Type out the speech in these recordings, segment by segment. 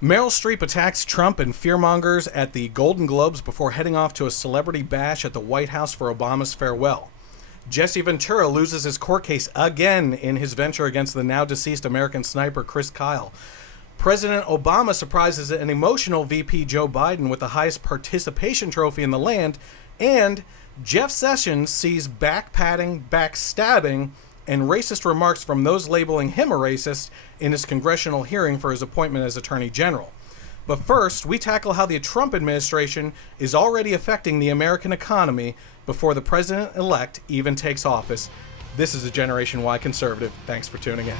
Meryl Streep attacks Trump and fearmongers at the Golden Globes before heading off to a celebrity bash at the White House for Obama's farewell. Jesse Ventura loses his court case again in his venture against the now-deceased American sniper Chris Kyle. President Obama surprises an emotional VP Joe Biden with the highest participation trophy in the land, and Jeff Sessions sees back-patting, backstabbing, and racist remarks from those labeling him a racist in his congressional hearing for his appointment as Attorney General. But first, we tackle how the Trump administration is already affecting the American economy before the president-elect even takes office. This is a Generation Y Conservative. Thanks for tuning in.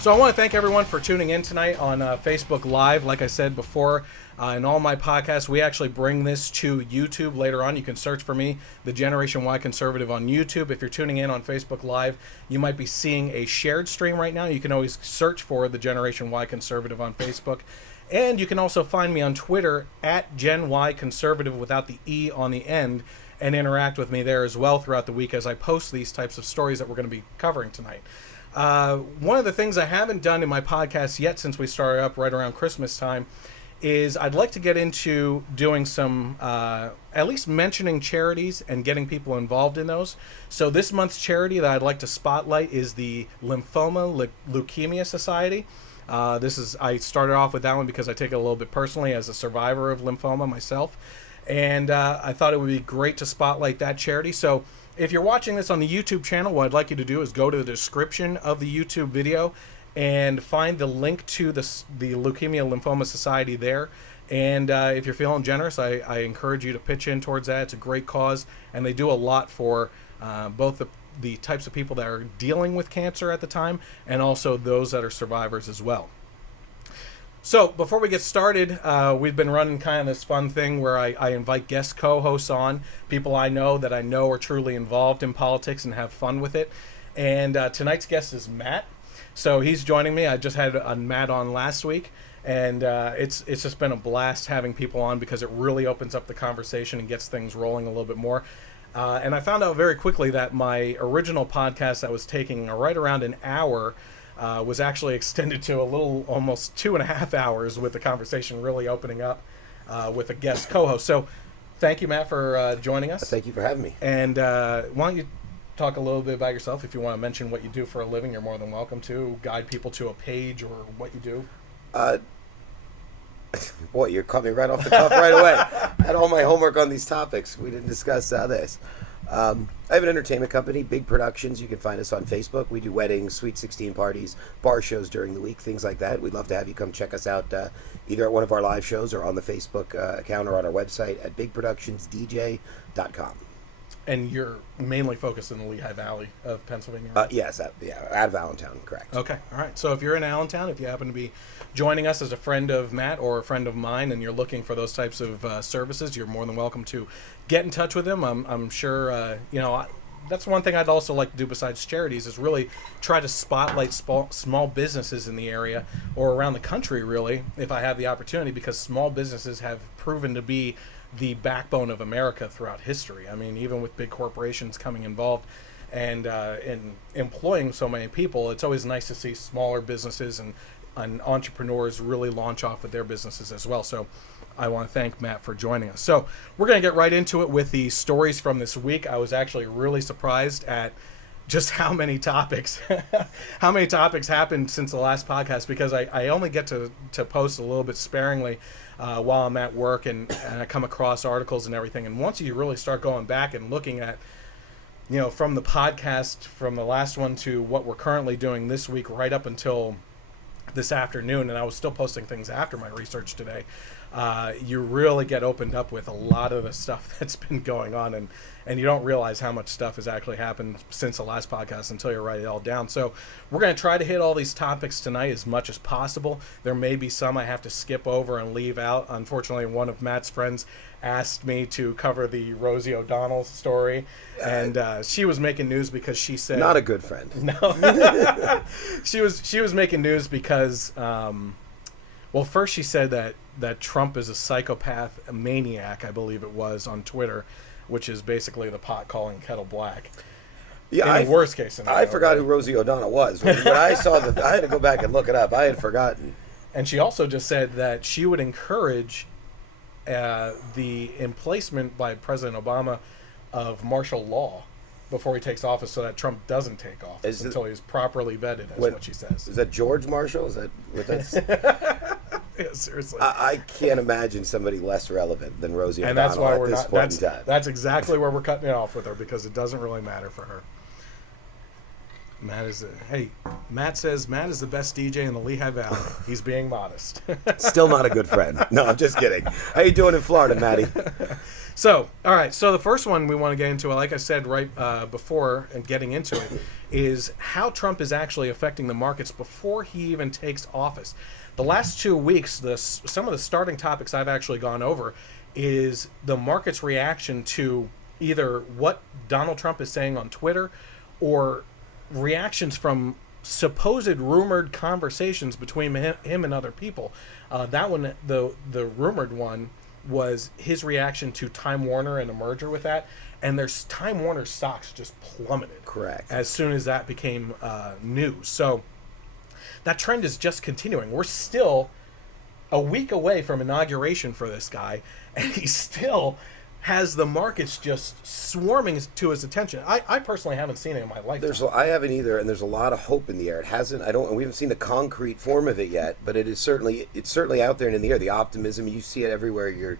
So I want to thank everyone for tuning in tonight on Facebook Live. Like I said before, in all my podcasts, we actually bring this to YouTube later on. You can search for me, the Generation Y Conservative, on YouTube. If you're tuning in on Facebook Live, you might be seeing a shared stream right now. You can always search for the Generation Y Conservative on Facebook. And you can also find me on Twitter at Gen Y Conservative without the E on the end, and interact with me there as well throughout the week as I post these types of stories that we're going to be covering tonight. One of the things I haven't done in my podcast yet since we started up right around Christmas time is I'd like to get into doing some, at least mentioning charities and getting people involved in those. So this month's charity that I'd like to spotlight is the Lymphoma Leukemia Society. I started off with that one because I take it a little bit personally as a survivor of lymphoma myself. And I thought it would be great to spotlight that charity. So if you're watching this on the YouTube channel, what I'd like you to do is go to the description of the YouTube video and find the link to the Leukemia Lymphoma Society there. And if you're feeling generous, I encourage you to pitch in towards that. It's a great cause, and they do a lot for both the types of people that are dealing with cancer at the time and also those that are survivors as well. So before we get started, we've been running kind of this fun thing where I invite guest co-hosts on, people I know that I know are truly involved in politics and have fun with it. And tonight's guest is Matt. So he's joining me. I just had Matt on last week, and it's just been a blast having people on because it really opens up the conversation and gets things rolling a little bit more. And I found out very quickly that my original podcast that was taking right around an hour was actually extended to a little almost 2.5 hours, with the conversation really opening up with a guest co-host. So thank you, Matt, for joining us. Thank you for having me. And why don't you talk a little bit about yourself? If you want to mention what you do for a living, you're more than welcome to. Guide people to a page or what you do. Boy, you caught me right off the cuff right away. I had all my homework on these topics. We didn't discuss this. I have an entertainment company, Big Productions. You can find us on Facebook. We do weddings, Sweet 16 parties, bar shows during the week, things like that. We'd love to have you come check us out either at one of our live shows or on the Facebook account or on our website at bigproductionsdj.com. And you're mainly focused in the Lehigh Valley of Pennsylvania? Yes, out of Allentown, correct. Okay, all right. So if you're in Allentown, if you happen to be joining us as a friend of Matt or a friend of mine and you're looking for those types of services, you're more than welcome to get in touch with him. I'm sure, that's one thing I'd also like to do besides charities is really try to spotlight small businesses in the area or around the country, really, if I have the opportunity, because small businesses have proven to be the backbone of America throughout history. I mean, even with big corporations coming involved and employing so many people, it's always nice to see smaller businesses and entrepreneurs really launch off with their businesses as well. So I want to thank Matt for joining us. So we're going to get right into it with the stories from this week. I was actually really surprised at just how many topics happened since the last podcast, because I only get to post a little bit sparingly while I'm at work, and I come across articles and everything. And once you really start going back and looking at, from the podcast, from the last one to what we're currently doing this week, right up until this afternoon, and I was still posting things after my research today, you really get opened up with a lot of the stuff that's been going on, and you don't realize how much stuff has actually happened since the last podcast until you write it all down. So we're going to try to hit all these topics tonight as much as possible. There may be some I have to skip over and leave out. Unfortunately, one of Matt's friends asked me to cover the Rosie O'Donnell story, and she was making news because she said... Not a good friend. No. She was making news because Well, first she said that Trump is a psychopath, a maniac, I believe it was, on Twitter, which is basically the pot calling kettle black. Yeah, in the worst case scenario. I forgot who Rosie O'Donnell was. When I saw I had to go back and look it up. I had forgotten. And she also just said that she would encourage the emplacement by President Obama of martial law before he takes office, so that Trump doesn't take office until he's properly vetted, is what she says. Is that George Marshall? Is that what that's? Yeah, seriously. I can't imagine somebody less relevant than Rosie O'Donnell. And that's why we're this not. Point in time. That's exactly where we're cutting it off with her, because it doesn't really matter for her. Matt says Matt is the best DJ in the Lehigh Valley. He's being modest. Still not a good friend. No, I'm just kidding. How you doing in Florida, Matty? So, all right. So the first one we want to get into, like I said right before and getting into it, is how Trump is actually affecting the markets before he even takes office. The last 2 weeks, some of the starting topics I've actually gone over is the market's reaction to either what Donald Trump is saying on Twitter or reactions from supposed rumored conversations between him and other people. That one, the rumored one, was his reaction to Time Warner and a merger with that, and there's Time Warner stocks just plummeted. Correct. As soon as that became news. So that trend is just continuing. We're still a week away from inauguration for this guy, and he still has the markets just swarming to his attention. I personally haven't seen it in my lifetime. I haven't either, and there's a lot of hope in the air. It hasn't. We haven't seen the concrete form of it yet, but it's certainly out there and in the air. The optimism, you see it everywhere.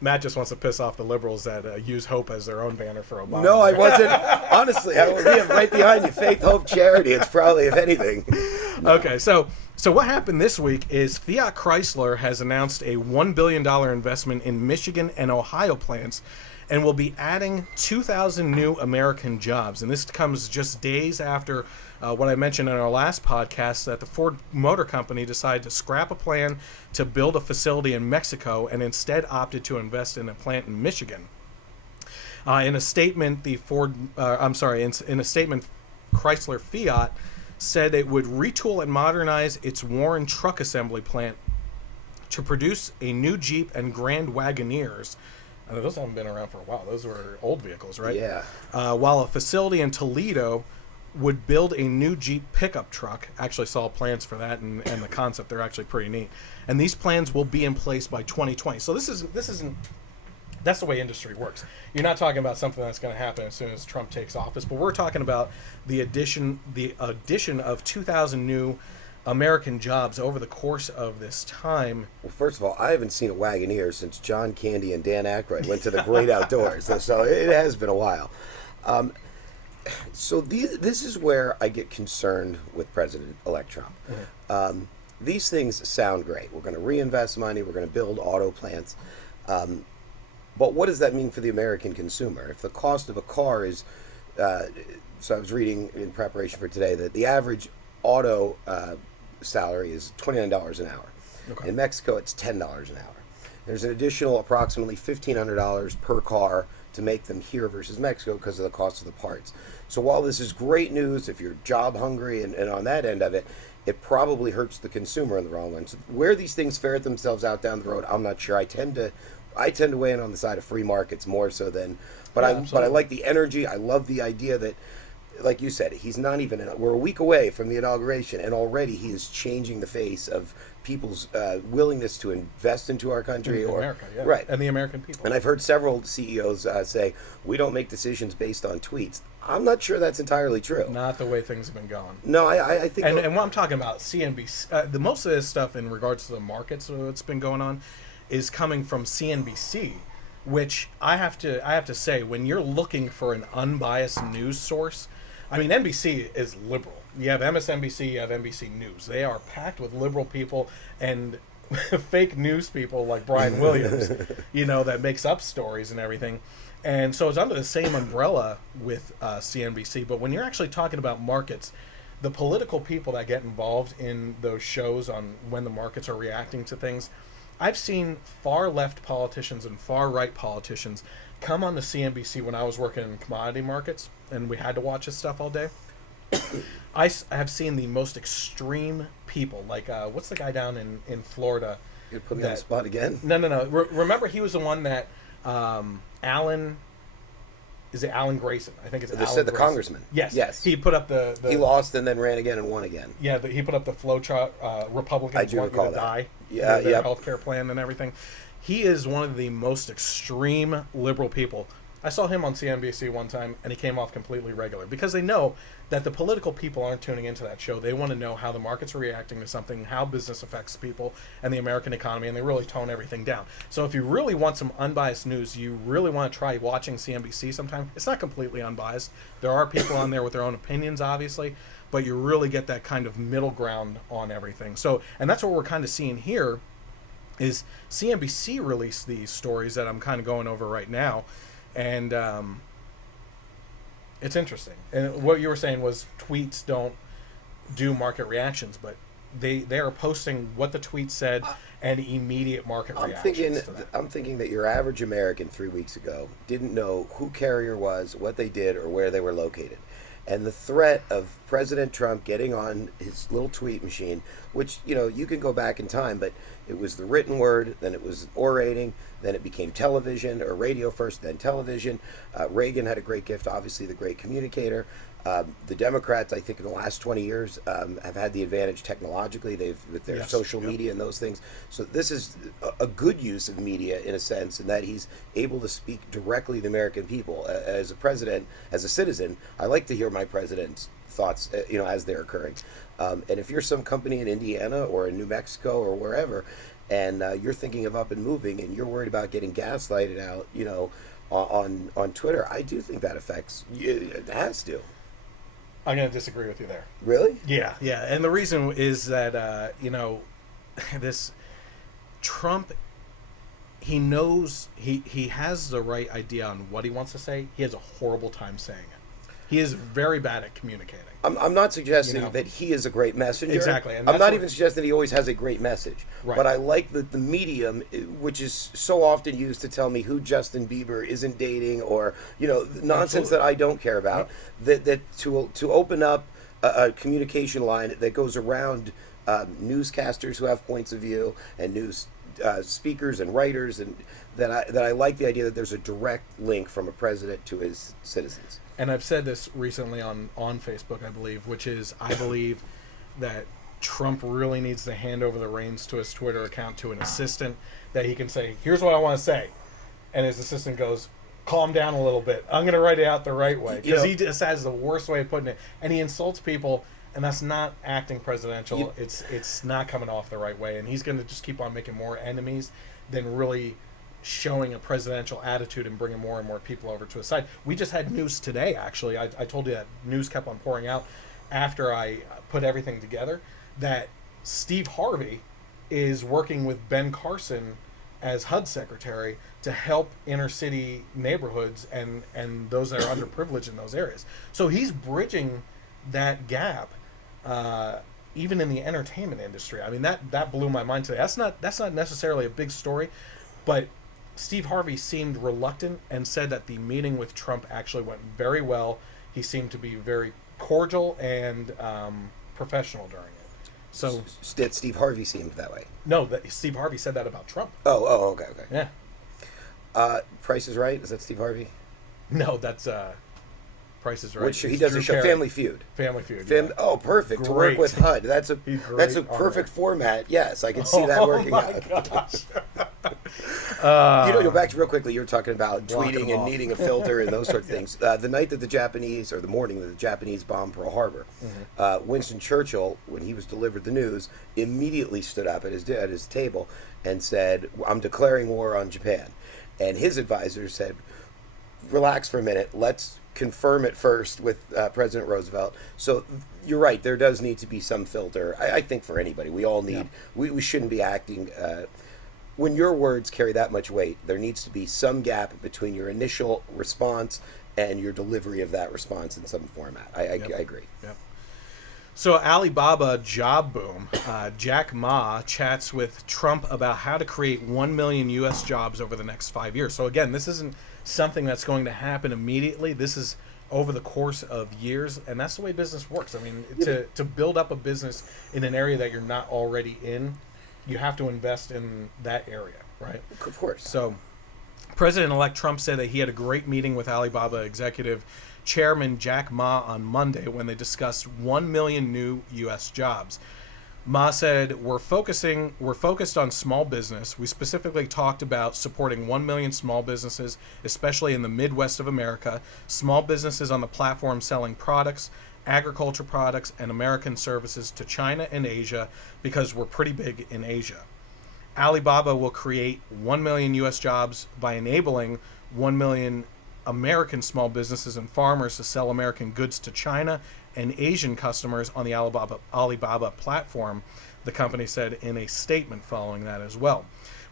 Matt just wants to piss off the liberals that use hope as their own banner for Obama. No, I wasn't. Honestly, I would be right behind you. Faith, hope, charity. It's probably, if anything. No. Okay, so what happened this week is Fiat Chrysler has announced a $1 billion investment in Michigan and Ohio plants and will be adding 2,000 new American jobs. And this comes just days after what I mentioned in our last podcast, that the Ford Motor Company decided to scrap a plan to build a facility in Mexico and instead opted to invest in a plant in Michigan. In a statement, Chrysler Fiat said it would retool and modernize its Warren truck assembly plant to produce a new Jeep and Grand Wagoneers. Those haven't been around for a while. Those were old vehicles, right? Yeah. While a facility in Toledo would build a new Jeep pickup truck. Actually saw plans for that and the concept. They're actually pretty neat. And these plans will be in place by 2020. So this isn't that's the way industry works. You're not talking about something that's going to happen as soon as Trump takes office, but we're talking about the addition of 2,000 new American jobs over the course of this time. Well, first of all, I haven't seen a Wagoneer since John Candy and Dan Aykroyd went to the great outdoors. So it has been a while. So this is where I get concerned with President-elect Trump. Mm-hmm. These things sound great. We're going to reinvest money. We're going to build auto plants. But what does that mean for the American consumer? If the cost of a car is... so I was reading in preparation for today that the average auto salary is $29 an hour. Okay. In Mexico, it's $10 an hour. There's an additional approximately $1,500 per car to make them here versus Mexico because of the cost of the parts. So while this is great news, if you're job hungry and on that end of it, it probably hurts the consumer in the wrong run. So where these things ferret themselves out down the road, I'm not sure. I tend to weigh in on the side of free markets more so than, but I like the energy. I love the idea that, like you said, he's not even. We're a week away from the inauguration, and already he is changing the face of people's willingness to invest into our country or America, yeah. Right, and the American people. And I've heard several CEOs say we don't make decisions based on tweets. I'm not sure that's entirely true. Not the way things have been going. No, I think. And what I'm talking about, CNBC. The most of this stuff in regards to the markets that's been going on is coming from CNBC, which I have to say, when you're looking for an unbiased news source. I mean, NBC is liberal. You have MSNBC, you have NBC News. They are packed with liberal people and fake news people like Brian Williams, that makes up stories and everything. And so it's under the same umbrella with CNBC. But when you're actually talking about markets, the political people that get involved in those shows on when the markets are reacting to things, I've seen far left politicians and far right politicians come on the CNBC when I was working in commodity markets and we had to watch this stuff all day. have seen the most extreme people. Like, what's the guy down in Florida? You put me on the spot again? No. Remember, he was the one that Alan. Is it Alan Grayson? I think it's They Alan said the Grayson. congressman. Yes. He put up the He lost and then ran again and won again. Yeah, he put up the flow chart. Republicans I do want you recall to that. die. Yeah, their yeah. healthcare plan and everything. He is one of the most extreme liberal people. I saw him on CNBC one time, and he came off completely regular because they know that the political people aren't tuning into that show. They want to know how the market's reacting to something, how business affects people and the American economy, and they really tone everything down. So if you really want some unbiased news, you really want to try watching CNBC sometime. It's not completely unbiased. There are people on there with their own opinions, obviously, but you really get that kind of middle ground on everything. So, and that's what we're kind of seeing here is CNBC released these stories that I'm kind of going over right now. And it's interesting. And what you were saying was tweets don't do market reactions, but they are posting what the tweet said and immediate market reactions to that. I'm thinking that your average American 3 weeks ago didn't know who Carrier was, what they did, or where they were located. And the threat of President Trump getting on his little tweet machine, which, you can go back in time, but it was the written word, then it was orating, then it became television, or radio first, then television. Reagan had a great gift, obviously the great communicator. The Democrats, I think in the last 20 years, have had the advantage technologically. With their social media and those things. So this is a good use of media in a sense, in that he's able to speak directly to the American people. As a president, as a citizen, I like to hear my president's thoughts, as they're occurring. And if you're some company in Indiana or in New Mexico or wherever, and you're thinking of up and moving, and you're worried about getting gaslighted out, on Twitter, I do think that affects. It has to. I'm going to disagree with you there. Really? Yeah. And the reason is that, this Trump, he knows he has the right idea on what he wants to say. He has a horrible time saying it. He is very bad at communicating. I'm not suggesting that he is a great messenger. Exactly. And I'm not even suggesting that he always has a great message. Right. But I like that the medium, which is so often used to tell me who Justin Bieber isn't dating, or nonsense that I don't care about, that to open up a communication line that goes around newscasters who have points of view and news speakers and writers, and that I like the idea that there's a direct link from a president to his citizens. And I've said this recently on Facebook, I believe, which is I believe that Trump really needs to hand over the reins to his Twitter account to an assistant, that he can say, here's what I want to say. And his assistant goes, calm down a little bit. I'm going to write it out the right way. Because he just has the worst way of putting it. And he insults people, and that's not acting presidential. It's not coming off the right way. And he's going to just keep on making more enemies than really showing a presidential attitude and bringing more and more people over to his side. We just had news today, actually. I told you that news kept on pouring out after I put everything together, that Steve Harvey is working with Ben Carson as HUD secretary to help inner city neighborhoods and those that are underprivileged in those areas. So he's bridging that gap, even in the entertainment industry. I mean, that blew my mind today. That's not necessarily a big story, but Steve Harvey seemed reluctant and said that the meeting with Trump actually went very well. He seemed to be very cordial and professional during it. So Steve Harvey seemed that way. No, Steve Harvey said that about Trump. Oh, okay. Yeah. Price is Right. Is that Steve Harvey? No, that's Price is Right. Which he does Drew a show, Carey. Family Feud. Family Feud. Oh, perfect. Great. To work with HUD. That's a perfect right. format. Yes, I can see that working out. Gosh. Go back real quickly. You were talking about Blocking tweeting them and off. needing a filter and those sort of things. The night that the Japanese, or the morning that the Japanese bombed Pearl Harbor, Winston Churchill, when he was delivered the news, immediately stood up at his table and said, "I'm declaring war on Japan." And his advisors said, "Relax for a minute. Let's confirm it first with President Roosevelt." So you're right. There does need to be some filter. I think for anybody, we all need. Yeah. We shouldn't be acting. When your words carry that much weight, there needs to be some gap between your initial response and your delivery of that response in some format. I agree. Yep. So Alibaba job boom. Jack Ma chats with Trump about how to create 1 million U.S. jobs over the next 5 years. So again, this isn't something that's going to happen immediately. This is over the course of years, and that's the way business works. I mean, to build up a business in an area that you're not already in, you have to invest in that area, right? Of course. So President-elect Trump said that he had a great meeting with Alibaba executive chairman Jack Ma on Monday when they discussed 1 million new U.S. jobs. Ma said, we're focused on small business. We specifically talked about supporting 1 million small businesses, especially in the Midwest of America, small businesses on the platform selling products, agriculture products, and American services to China and Asia, because we're pretty big in Asia. Alibaba will create 1 million U.S. jobs by enabling 1 million American small businesses and farmers to sell American goods to China and Asian customers on the Alibaba platform, the company said in a statement following that as well.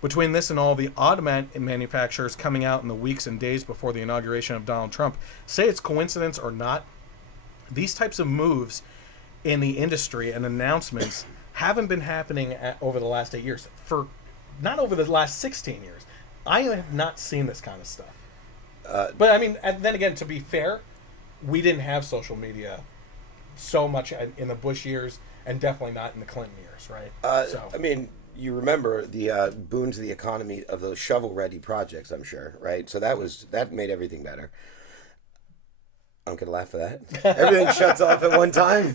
Between this and all the auto manufacturers coming out in the weeks and days before the inauguration of Donald Trump, say it's coincidence or not, these types of moves in the industry and announcements haven't been happening over the last 8 years. Not over the last 16 years. I have not seen this kind of stuff. But I mean, and then again, to be fair, we didn't have social media so much in the Bush years, and definitely not in the Clinton years, right? I mean, you remember the boon to the economy of those shovel-ready projects, I'm sure, right? So that made everything better. I'm gonna laugh at that. Everything shuts off at one time.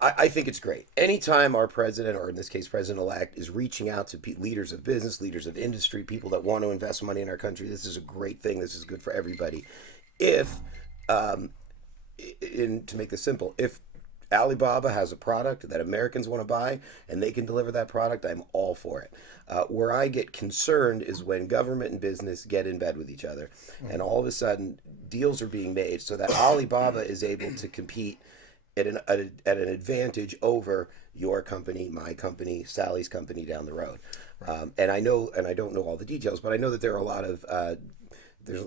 I think it's great. Anytime our president, or in this case, president-elect, is reaching out to leaders of business, leaders of industry, people that want to invest money in our country, this is a great thing. This is good for everybody. To make this simple, if Alibaba has a product that Americans want to buy and they can deliver that product, I'm all for it. Where I get concerned is when government and business get in bed with each other, and all of a sudden deals are being made so that Alibaba is able to compete at an advantage over your company, my company, Sally's company down the road. And I don't know all the details, but I know that there are a lot of there's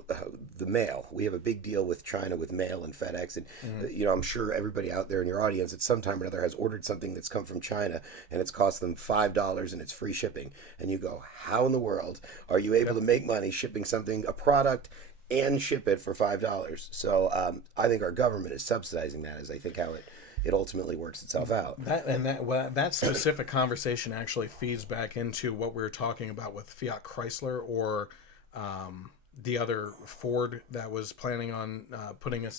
the mail. We have a big deal with China with mail and FedEx, and I'm sure everybody out there in your audience at some time or another has ordered something that's come from China and it's cost them $5 and it's free shipping. And you go, how in the world are you able to make money shipping something, a product, and ship it for $5? So I think our government is subsidizing that, as I think how it ultimately works itself out. That specific conversation actually feeds back into what we were talking about with Fiat Chrysler, or the other Ford that was planning on putting a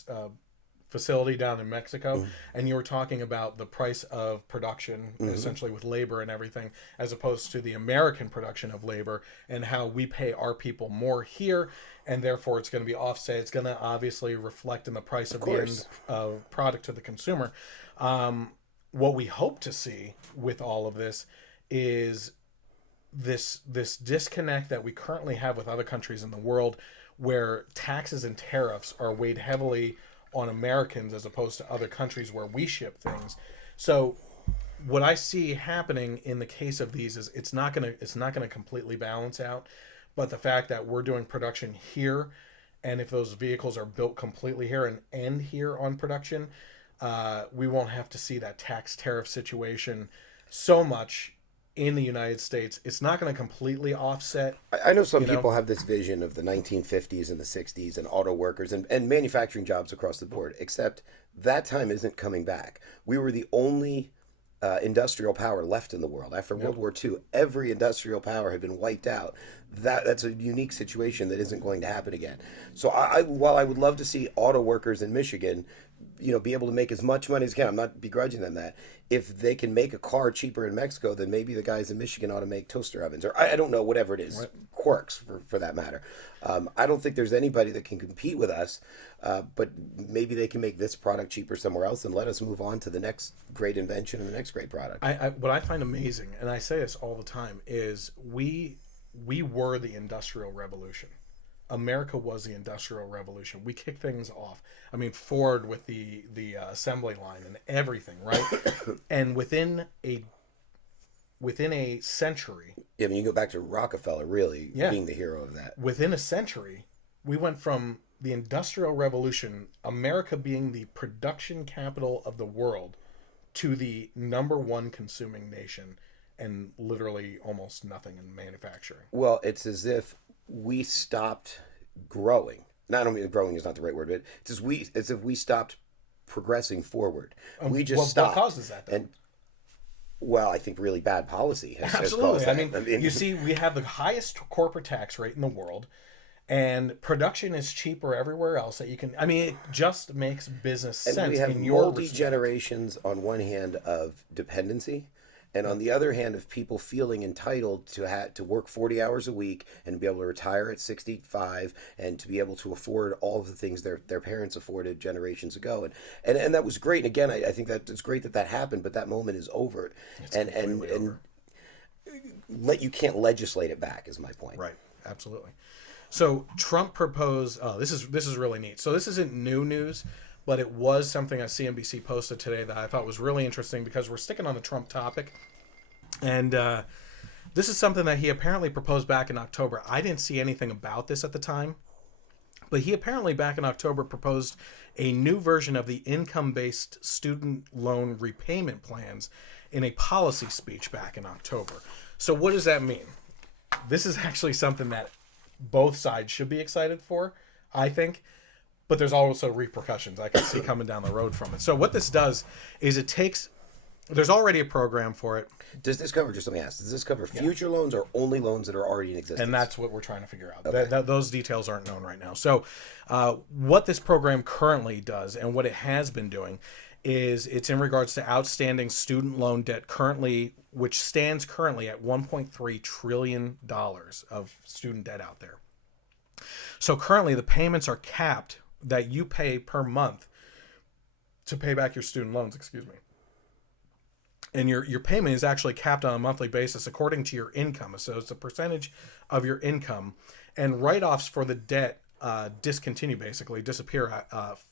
facility down in Mexico. And you were talking about the price of production, essentially with labor and everything, as opposed to the American production of labor, and how we pay our people more here, and therefore it's going to be offset. It's going to obviously reflect in the price of the end product to the consumer. What we hope to see with all of this is this disconnect that we currently have with other countries in the world, where taxes and tariffs are weighed heavily on Americans as opposed to other countries where we ship things. So what I see happening in the case of these is it's not gonna completely balance out, but the fact that we're doing production here, and if those vehicles are built completely here and end here on production, we won't have to see that tax tariff situation so much in the United States. It's not going to completely offset. I know some people have this vision of the 1950s and the 60s and auto workers and manufacturing jobs across the board, except that time isn't coming back. We were the only industrial power left in the world. After World War II, every industrial power had been wiped out. That's a unique situation that isn't going to happen again. So while I would love to see auto workers in Michigan, be able to make as much money as they can, I'm not begrudging them that. If they can make a car cheaper in Mexico, then maybe the guys in Michigan ought to make toaster ovens, or I don't know, whatever it is, right. Quirks for that matter. I don't think there's anybody that can compete with us, but maybe they can make this product cheaper somewhere else and let us move on to the next great invention and the next great product. What I find amazing, and I say this all the time, is we were the Industrial Revolution. America was the Industrial Revolution. We kicked things off. I mean, Ford with the assembly line and everything, right? And within a century. Yeah, I mean, you go back to Rockefeller really being the hero of that. Within a century, we went from the Industrial Revolution, America being the production capital of the world, to the #1 consuming nation, and literally almost nothing in manufacturing. Well, it's as if we stopped growing. Not, I don't mean growing is not the right word, but it's if we stopped progressing forward. We just stopped. What causes that, though? And well, I think really bad policy has Absolutely. caused that. I mean, you see, we have the highest corporate tax rate in the world, and production is cheaper everywhere else that you can. I mean, it just makes business sense. And we have in your multi-generations on one hand of dependency, and on the other hand of people feeling entitled to work 40 hours a week and be able to retire at 65 and to be able to afford all of the things their parents afforded generations ago. And that was great. And again, I think that it's great that happened, but that moment is over. And you can't legislate it back is my point. Right. Absolutely. So Trump proposed, this is really neat. So this isn't new news, but it was something that CNBC posted today that I thought was really interesting because we're sticking on the Trump topic. And this is something that he apparently proposed back in October. I didn't see anything about this at the time, but he apparently back in October proposed a new version of the income-based student loan repayment plans in a policy speech back in October. So what does that mean? This is actually something that both sides should be excited for, I think. But there's also repercussions I can see coming down the road from it. So what this does is there's already a program for it. Does this cover, just let me ask, does this cover future loans or only loans that are already in existence? And that's what we're trying to figure out. Okay. Those details aren't known right now. So what this program currently does and what it has been doing is it's in regards to outstanding student loan debt which stands currently at $1.3 trillion of student debt out there. So currently the payments are capped that you pay per month to pay back your student loans, and your payment is actually capped on a monthly basis according to your income. So it's a percentage of your income, and write-offs for the debt disappear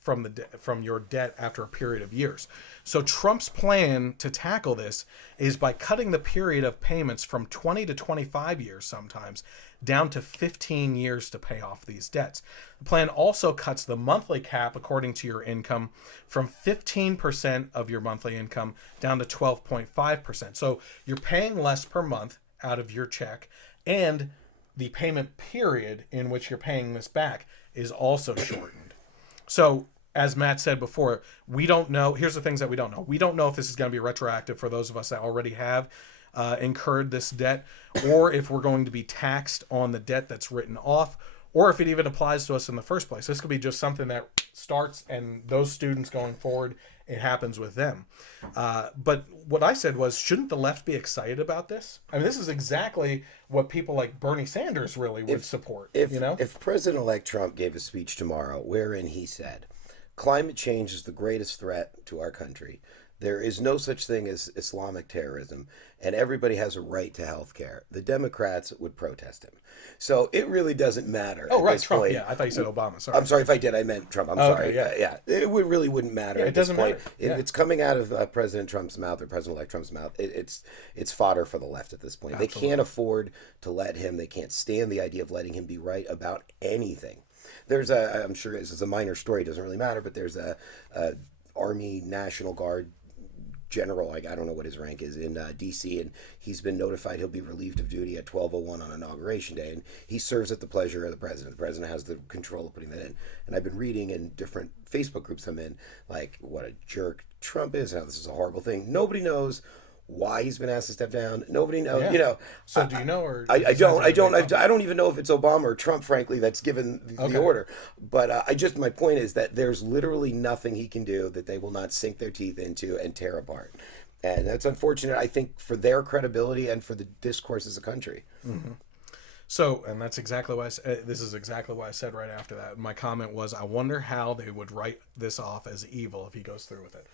from your debt after a period of years. So Trump's plan to tackle this is by cutting the period of payments from 20 to 25 years sometimes down to 15 years to pay off these debts. The plan also cuts the monthly cap according to your income from 15% of your monthly income down to 12.5%. So you're paying less per month out of your check, and the payment period in which you're paying this back is also shortened. So, as Matt said before, we don't know. Here's the things that we don't know. We don't know if this is going to be retroactive for those of us that already have incurred this debt, or if we're going to be taxed on the debt that's written off, or if it even applies to us in the first place. This could be just something that starts, and those students going forward, it happens with them. But what I said was, shouldn't the left be excited about this? I mean, this is exactly what people like Bernie Sanders really would support. If President-elect Trump gave a speech tomorrow wherein he said, climate change is the greatest threat to our country, there is no such thing as Islamic terrorism, and everybody has a right to health care, the Democrats would protest him. So it really doesn't matter. Oh, right, Trump. Point. Yeah, I thought you said Obama. Sorry. I'm sorry if I did. I meant Trump. I'm sorry. Okay, Yeah. It really wouldn't matter at this point. Matter. If it's coming out of President Trump's mouth or President-elect Trump's mouth, it's fodder for the left at this point. Absolutely. They can't afford to let him. They can't stand the idea of letting him be right about anything. I'm sure this is a minor story. It doesn't really matter, but there's a Army National Guard general, I don't know what his rank is, in D.C., and he's been notified he'll be relieved of duty at 12:01 on Inauguration Day, and he serves at the pleasure of the president. The president has the control of putting that in. And I've been reading in different Facebook groups I'm in, like, what a jerk Trump is, how this is a horrible thing. Nobody knows why he's been asked to step down. Nobody knows, So do you know, or I don't even know if it's Obama or Trump, frankly, that's given the order. But my point is that there's literally nothing he can do that they will not sink their teeth into and tear apart. And that's unfortunate, I think, for their credibility and for the discourse as a country. Mm-hmm. So, and that's exactly why this is exactly why I said right after that. My comment was, I wonder how they would write this off as evil if he goes through with it.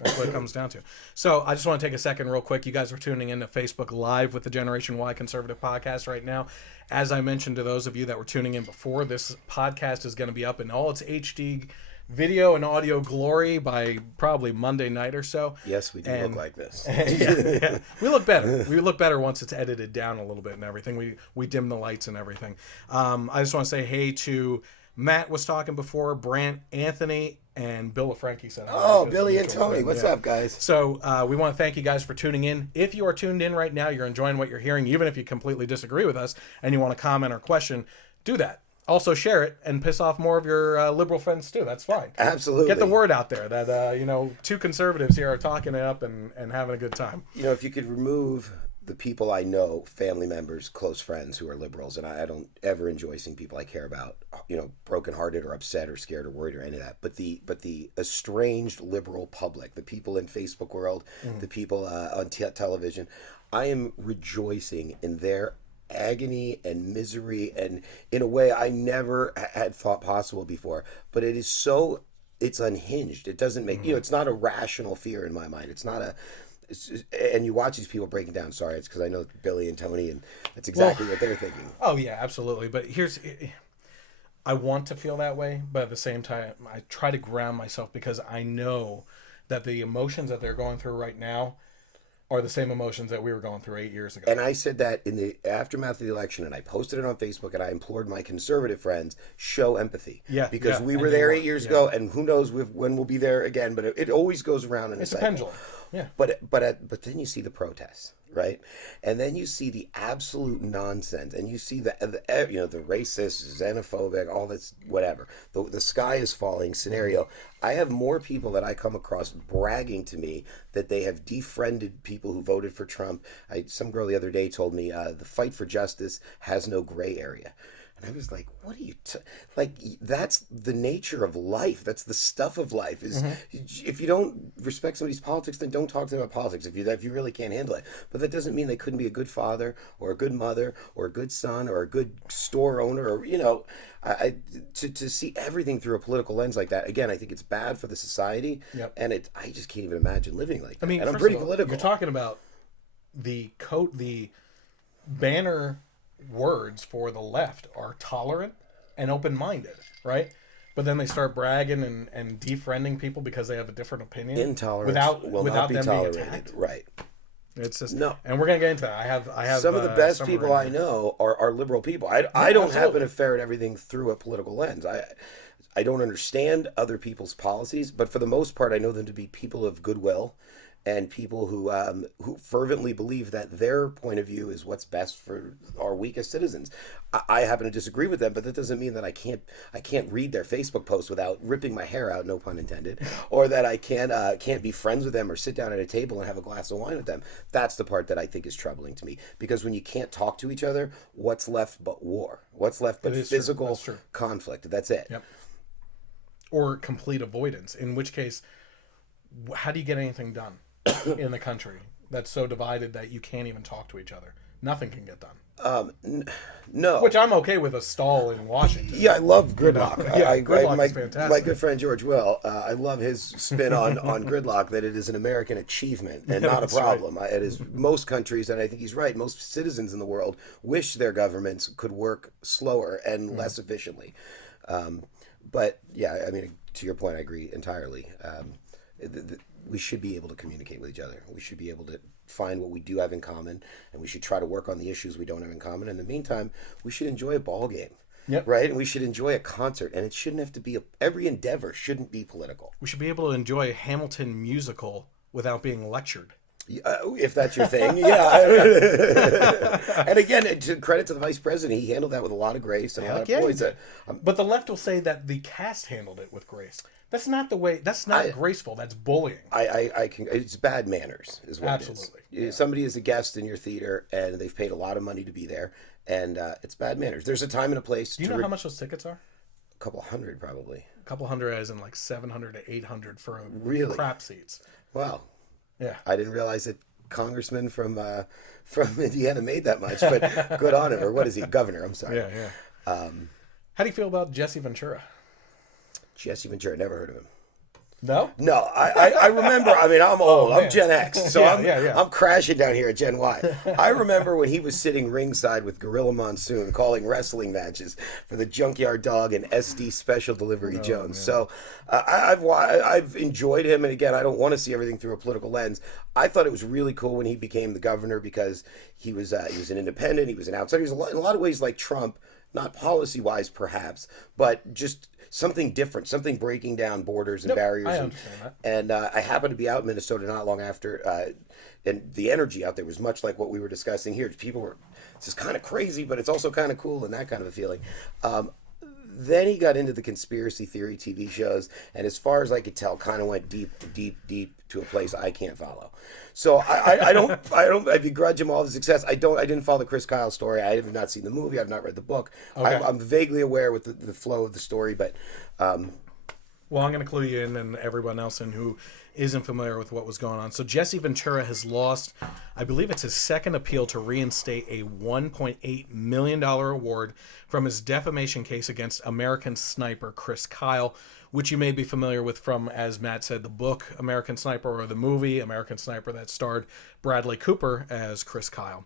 That's what it comes down to. So I just want to take a second real quick. You guys are tuning in to Facebook Live with the Generation Y Conservative Podcast right now. As I mentioned to those of you that were tuning in before, this podcast is going to be up in all its HD video and audio glory by probably Monday night or so. Yes, we do look like this. Yeah. We look better. We look better once it's edited down a little bit and everything. We dim the lights and everything. I just want to say hey to Matt was talking before, Brant, Anthony, and Bill LaFranchi said hi. Oh, Billy and Tony. What's up, guys? So we want to thank you guys for tuning in. If you are tuned in right now, you're enjoying what you're hearing, even if you completely disagree with us and you want to comment or question, do that. Also share it and piss off more of your liberal friends too. That's fine. Absolutely. Get the word out there that, two conservatives here are talking it up and having a good time. If you could remove the people I know, family members, close friends who are liberals, and I don't ever enjoy seeing people I care about, brokenhearted or upset or scared or worried or any of that. But the estranged liberal public, the people in Facebook world, the people on television, I am rejoicing in their agony and misery, and in a way I never had thought possible before. But it's unhinged. It doesn't make it's not a rational fear in my mind. It's not a. And you watch these people breaking down. Sorry, it's because I know Billy and Tony, and that's exactly what they're thinking. Oh yeah, absolutely. But I want to feel that way, but at the same time, I try to ground myself because I know that the emotions that they're going through right now are the same emotions that we were going through 8 years ago. And I said that in the aftermath of the election, and I posted it on Facebook, and I implored my conservative friends, show empathy. Yeah. Because we were there 8 years ago, and who knows when we'll be there again, but it always goes around in a cycle. It's a pendulum. Yeah. But then you see the protests, right? And then you see the absolute nonsense, and you see the racist, xenophobic, all this whatever. The sky is falling scenario. I have more people that I come across bragging to me that they have defriended people who voted for Trump. Some girl the other day told me the fight for justice has no gray area. And I was like, what are you that's the nature of life. That's the stuff of life. Is if you don't respect somebody's politics, then don't talk to them about politics if you really can't handle it. But that doesn't mean they couldn't be a good father or a good mother or a good son or a good store owner or to see everything through a political lens like that. Again, I think it's bad for the society. Yep. And I just can't even imagine living like that. I mean, and I'm pretty political. You're talking about the banner words for the left are tolerant and open-minded, right? But then they start bragging and defriending people because they have a different opinion. Intolerance will not be tolerated, right? It's just no, and we're gonna get into that. I have some of the best people I know are liberal people. I don't happen to ferret everything through a political lens. I don't understand other people's policies, but for the most part, I know them to be people of goodwill and people who fervently believe that their point of view is what's best for our weakest citizens. I happen to disagree with them, but that doesn't mean that I can't read their Facebook posts without ripping my hair out, no pun intended, or that I can't be friends with them or sit down at a table and have a glass of wine with them. That's the part that I think is troubling to me, because when you can't talk to each other, what's left but war? What's left but physical conflict? That's it. Yep. Or complete avoidance, in which case, how do you get anything done in the country that's so divided that you can't even talk to each other? Nothing can get done. No. Which I'm okay with a stall in Washington. Yeah, I love gridlock. Gridlock is fantastic. My good friend George Will, I love his spin on gridlock, that it is an American achievement and not a problem. Right. It is most countries, and I think he's right, most citizens in the world wish their governments could work slower and less efficiently. But yeah, I mean, to your point, I agree entirely. We should be able to communicate with each other. We should be able to find what we do have in common, and we should try to work on the issues we don't have in common. In the meantime, we should enjoy a ball game, right? And we should enjoy a concert, and it shouldn't have to be every endeavor shouldn't be political. We should be able to enjoy a Hamilton musical without being lectured. If that's your thing, yeah. And again, to credit to the vice president, he handled that with a lot of grace and a lot of poise. But the left will say that the cast handled it with grace. That's not the way. That's not graceful. That's bullying. I can. It's bad manners, is what Absolutely. it is. Yeah. Somebody is a guest in your theater, and they've paid a lot of money to be there, and it's bad manners. There's a time and a place. Do you know how much those tickets are? A couple hundred, probably. A couple hundred, as in like 700 to 800 for crap seats. Wow. Yeah. I didn't realize that congressman from Indiana made that much, but good on him. Or what is he? Governor. I'm sorry. Yeah. How do you feel about Jesse Ventura? Jesse Ventura, never heard of him. No? No, I remember. I mean, I'm old. I'm Gen X, so I'm crashing down here at Gen Y. I remember when he was sitting ringside with Gorilla Monsoon calling wrestling matches for the Junkyard Dog and SD Special Delivery Jones. Man. So I've enjoyed him, and again, I don't want to see everything through a political lens. I thought it was really cool when he became the governor because he was an independent, he was an outsider. He was in a lot of ways like Trump, not policy-wise perhaps, but just something different, something breaking down borders and barriers. I understand that. And I happened to be out in Minnesota not long after, and the energy out there was much like what we were discussing here. People were, this is kind of crazy, but it's also kind of cool and that kind of a feeling. then he got into the conspiracy theory TV shows, and as far as I could tell, kind of went deep to a place I can't follow. So I begrudge him all the success. I didn't follow the Chris Kyle story. I have not seen the movie. I've not read the book. Okay. I'm vaguely aware with the flow of the story, but. Well, I'm going to clue you in and everyone else in who isn't familiar with what was going on. So Jesse Ventura has lost, I believe it's his second appeal to reinstate a $1.8 million award from his defamation case against American Sniper Chris Kyle, which you may be familiar with from, as Matt said, the book American Sniper or the movie American Sniper that starred Bradley Cooper as Chris Kyle.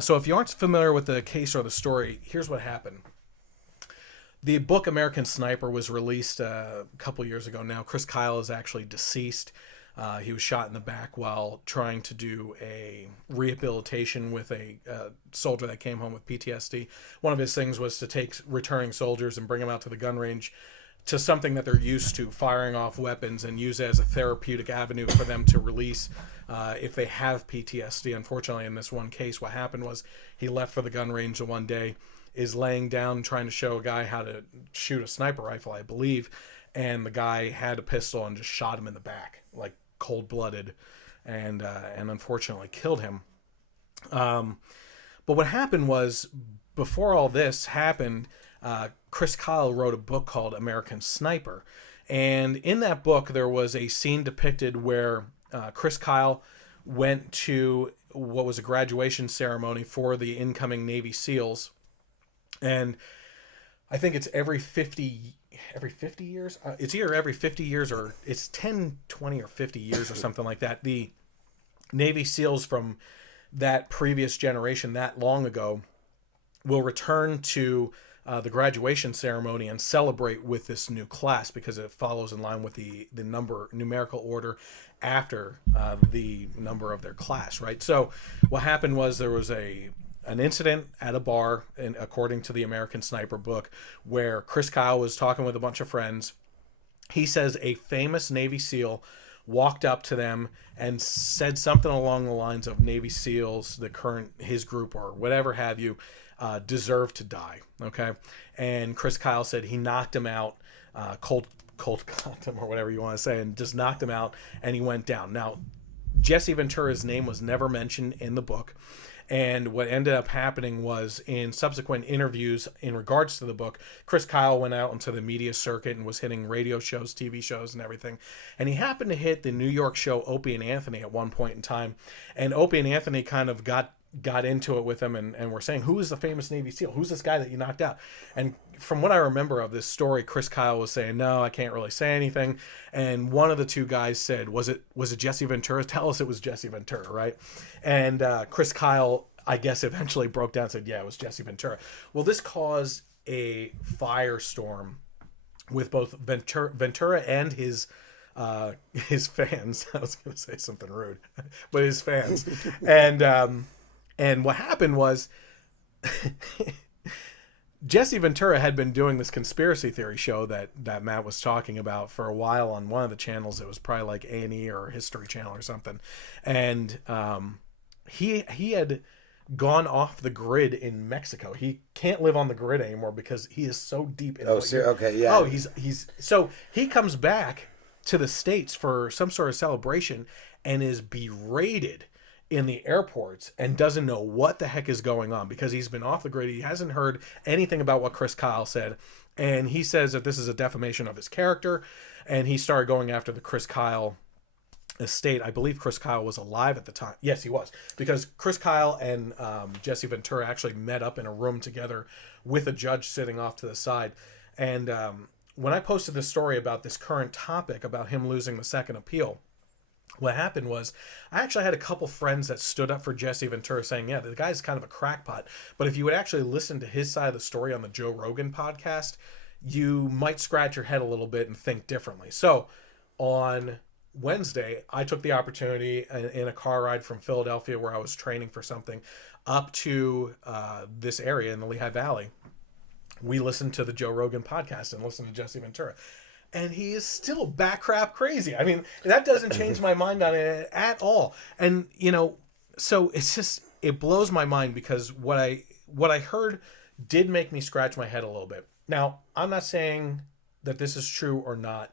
So if you aren't familiar with the case or the story, here's what happened. The book American Sniper was released a couple years ago now. Chris Kyle is actually deceased. He was shot in the back while trying to do a rehabilitation with a soldier that came home with PTSD. One of his things was to take returning soldiers and bring them out to the gun range to something that they're used to, firing off weapons, and use it as a therapeutic avenue for them to release if they have PTSD. Unfortunately, in this one case, what happened was he left for the gun range the one day, is laying down trying to show a guy how to shoot a sniper rifle, I believe, and the guy had a pistol and just shot him in the back, like cold-blooded, and unfortunately killed him. But what happened was, before all this happened, Chris Kyle wrote a book called American Sniper, and in that book there was a scene depicted where Chris Kyle went to what was a graduation ceremony for the incoming Navy SEALs. And I think it's every 50 years. It's either every 50 years or it's 10, 20, or 50 years or something like that. The Navy SEALs from that previous generation, that long ago, will return to the graduation ceremony and celebrate with this new class because it follows in line with the numerical order after the number of their class, right? So what happened was there was an incident at a bar, and according to the American Sniper book, where Chris Kyle was talking with a bunch of friends. He says a famous Navy SEAL walked up to them and said something along the lines of Navy SEALs, his group or whatever have you, deserve to die. Okay. And Chris Kyle said he knocked him out, cold clocked him or whatever you want to say, and just knocked him out, and he went down. Now, Jesse Ventura's name was never mentioned in the book. And what ended up happening was, in subsequent interviews in regards to the book, Chris Kyle went out into the media circuit and was hitting radio shows, TV shows, and everything. And he happened to hit the New York show Opie and Anthony at one point in time. And Opie and Anthony kind of got into it with him and were saying, who is the famous Navy SEAL? Who's this guy that you knocked out? And from what I remember of this story, Chris Kyle was saying, no, I can't really say anything. And one of the two guys said, was it Jesse Ventura? Tell us it was Jesse Ventura, right? And Chris Kyle, I guess, eventually broke down and said, yeah, it was Jesse Ventura. Well, this caused a firestorm with both Ventura and his fans. I was going to say something rude, but his fans. And what happened was Jesse Ventura had been doing this conspiracy theory show that Matt was talking about for a while on one of the channels. It was probably like A&E or History Channel or something. And he had gone off the grid in Mexico. He can't live on the grid anymore because he is so deep in okay, yeah. Oh, he's so he comes back to the States for some sort of celebration and is berated in the airports and doesn't know what the heck is going on because he's been off the grid. He hasn't heard anything about what Chris Kyle said. And he says that this is a defamation of his character. And he started going after the Chris Kyle estate. I believe Chris Kyle was alive at the time. Yes, he was. Because Chris Kyle and Jesse Ventura actually met up in a room together with a judge sitting off to the side. And when I posted this story about this current topic, about him losing the second appeal, what happened was I actually had a couple friends that stood up for Jesse Ventura saying, yeah, the guy's kind of a crackpot. But if you would actually listen to his side of the story on the Joe Rogan podcast, you might scratch your head a little bit and think differently. So on Wednesday, I took the opportunity in a car ride from Philadelphia, where I was training for something, up to this area in the Lehigh Valley. We listened to the Joe Rogan podcast and listened to Jesse Ventura. And he is still back crap crazy. I mean, that doesn't change my mind on it at all. And, so it's just, it blows my mind because what I heard did make me scratch my head a little bit. Now, I'm not saying that this is true or not,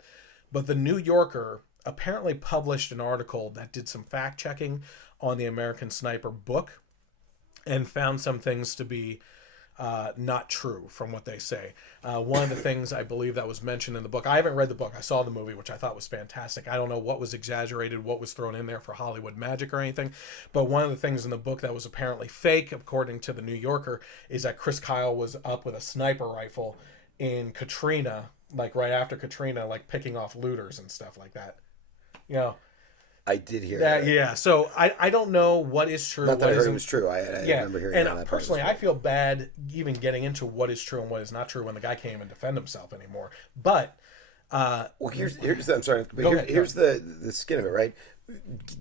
but the New Yorker apparently published an article that did some fact checking on the American Sniper book and found some things to be not true from what they say. One of the things I believe that was mentioned in the book, I haven't read the book, I saw the movie, which I thought was fantastic. I don't know what was exaggerated, what was thrown in there for Hollywood magic or anything, but one of the things in the book that was apparently fake, according to the New Yorker, is that Chris Kyle was up with a sniper rifle in Katrina, like right after Katrina, like picking off looters and stuff like that. You know, I did hear that. that. Yeah, so I don't know what is true. Not that what I heard it isn't. was true. I remember hearing And that. And personally, I feel bad even getting into what is true and what is not true when the guy can't even defend himself anymore. But well, here's I'm sorry, but Go ahead. here's the skin of it, right?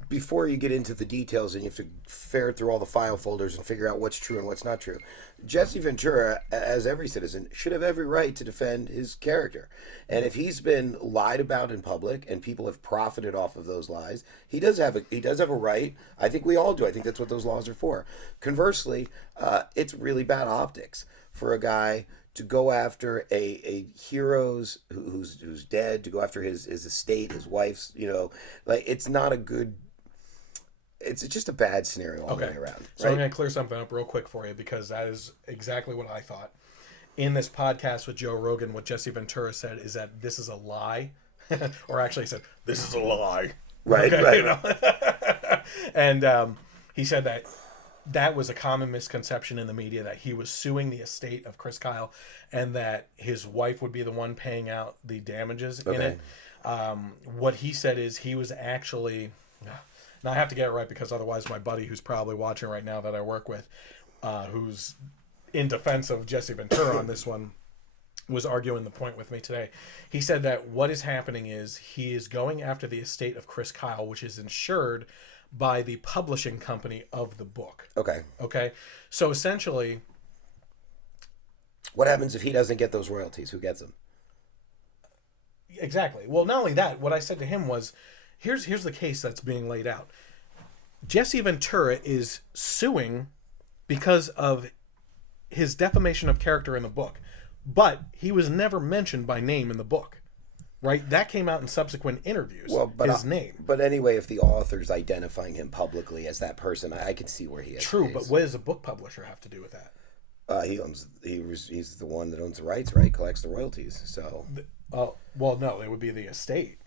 Before you get into the details and you have to ferret through all the file folders and figure out what's true and what's not true, Jesse Ventura, as every citizen, should have every right to defend his character. And if he's been lied about in public and people have profited off of those lies, he does have a right. I think we all do. I think that's what those laws are for. Conversely, it's really bad optics for a guy to go after a hero's who's dead, to go after his estate, his wife's, like it's not a good. It's just a bad scenario all the way around. Right? So I'm going to clear something up real quick for you because that is exactly what I thought. In this podcast with Joe Rogan, what Jesse Ventura said is that this is a lie, or actually he said this is a lie. Right, okay, right. You know? And he said that was a common misconception in the media, that he was suing the estate of Chris Kyle and that his wife would be the one paying out the damages in it. What he said is he was actually... Now I have to get it right because otherwise my buddy who's probably watching right now that I work with, who's in defense of Jesse Ventura on this one, was arguing the point with me today. He said that what is happening is he is going after the estate of Chris Kyle, which is insured by the publishing company of the book. Okay. So essentially, what happens if he doesn't get those royalties? Who gets them? Exactly. Well, not only that, what I said to him was, here's the case that's being laid out. Jesse Ventura is suing because of his defamation of character in the book, but he was never mentioned by name in the book. Right, that came out in subsequent interviews. Well, but his name. But anyway, if the author's identifying him publicly as that person, I can see where he is. True, but what does a book publisher have to do with that? He's the one that owns the rights, right? Collects the royalties. So. Well, no, it would be the estate.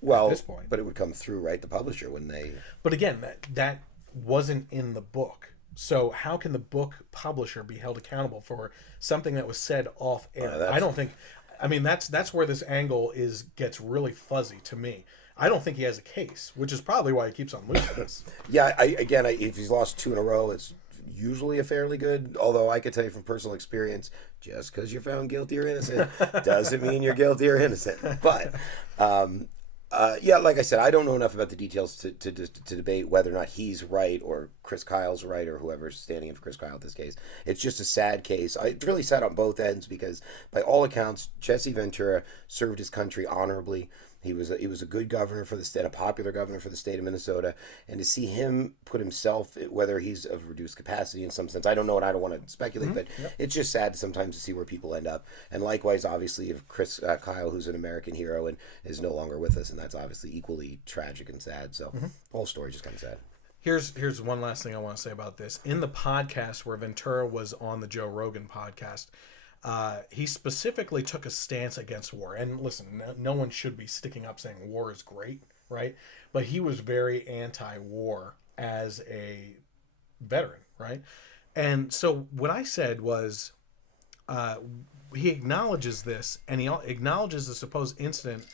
Well, at this point, but it would come through, right? The publisher when they. But again, that wasn't in the book. So how can the book publisher be held accountable for something that was said off air? I don't think. I mean, that's where this angle gets really fuzzy to me. I don't think he has a case, which is probably why he keeps on losing this. Yeah, if he's lost 2 in a row, it's usually a fairly good. Although I could tell you from personal experience, just because you're found guilty or innocent doesn't mean you're guilty or innocent. But yeah, like I said, I don't know enough about the details to debate whether or not he's right or Chris Kyle's right or whoever's standing in for Chris Kyle in this case. It's just a sad case. It's really sad on both ends because, by all accounts, Jesse Ventura served his country honorably. He was a good governor for the state, a popular governor for the state of Minnesota, and to see him put himself, whether he's of reduced capacity in some sense, I don't know, and I don't want to speculate, but it's just sad sometimes to see where people end up. And likewise, obviously, of Chris Kyle, who's an American hero and is no longer with us, and that's obviously equally tragic and sad. So the whole story just kind of sad. Here's one last thing I want to say about this. In the podcast where Ventura was on the Joe Rogan podcast, he specifically took a stance against war. And listen, no one should be sticking up saying war is great, right? But he was very anti-war as a veteran, right? And so what I said was, he acknowledges this, and he acknowledges the supposed incident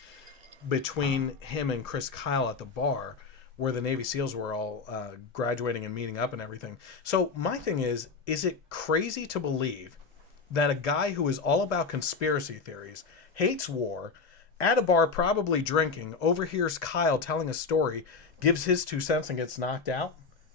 between him and Chris Kyle at the bar, where the Navy SEALs were all graduating and meeting up and everything. So my thing is it crazy to believe that a guy who is all about conspiracy theories, hates war, at a bar probably drinking, overhears Kyle telling a story, gives his 2 cents and gets knocked out?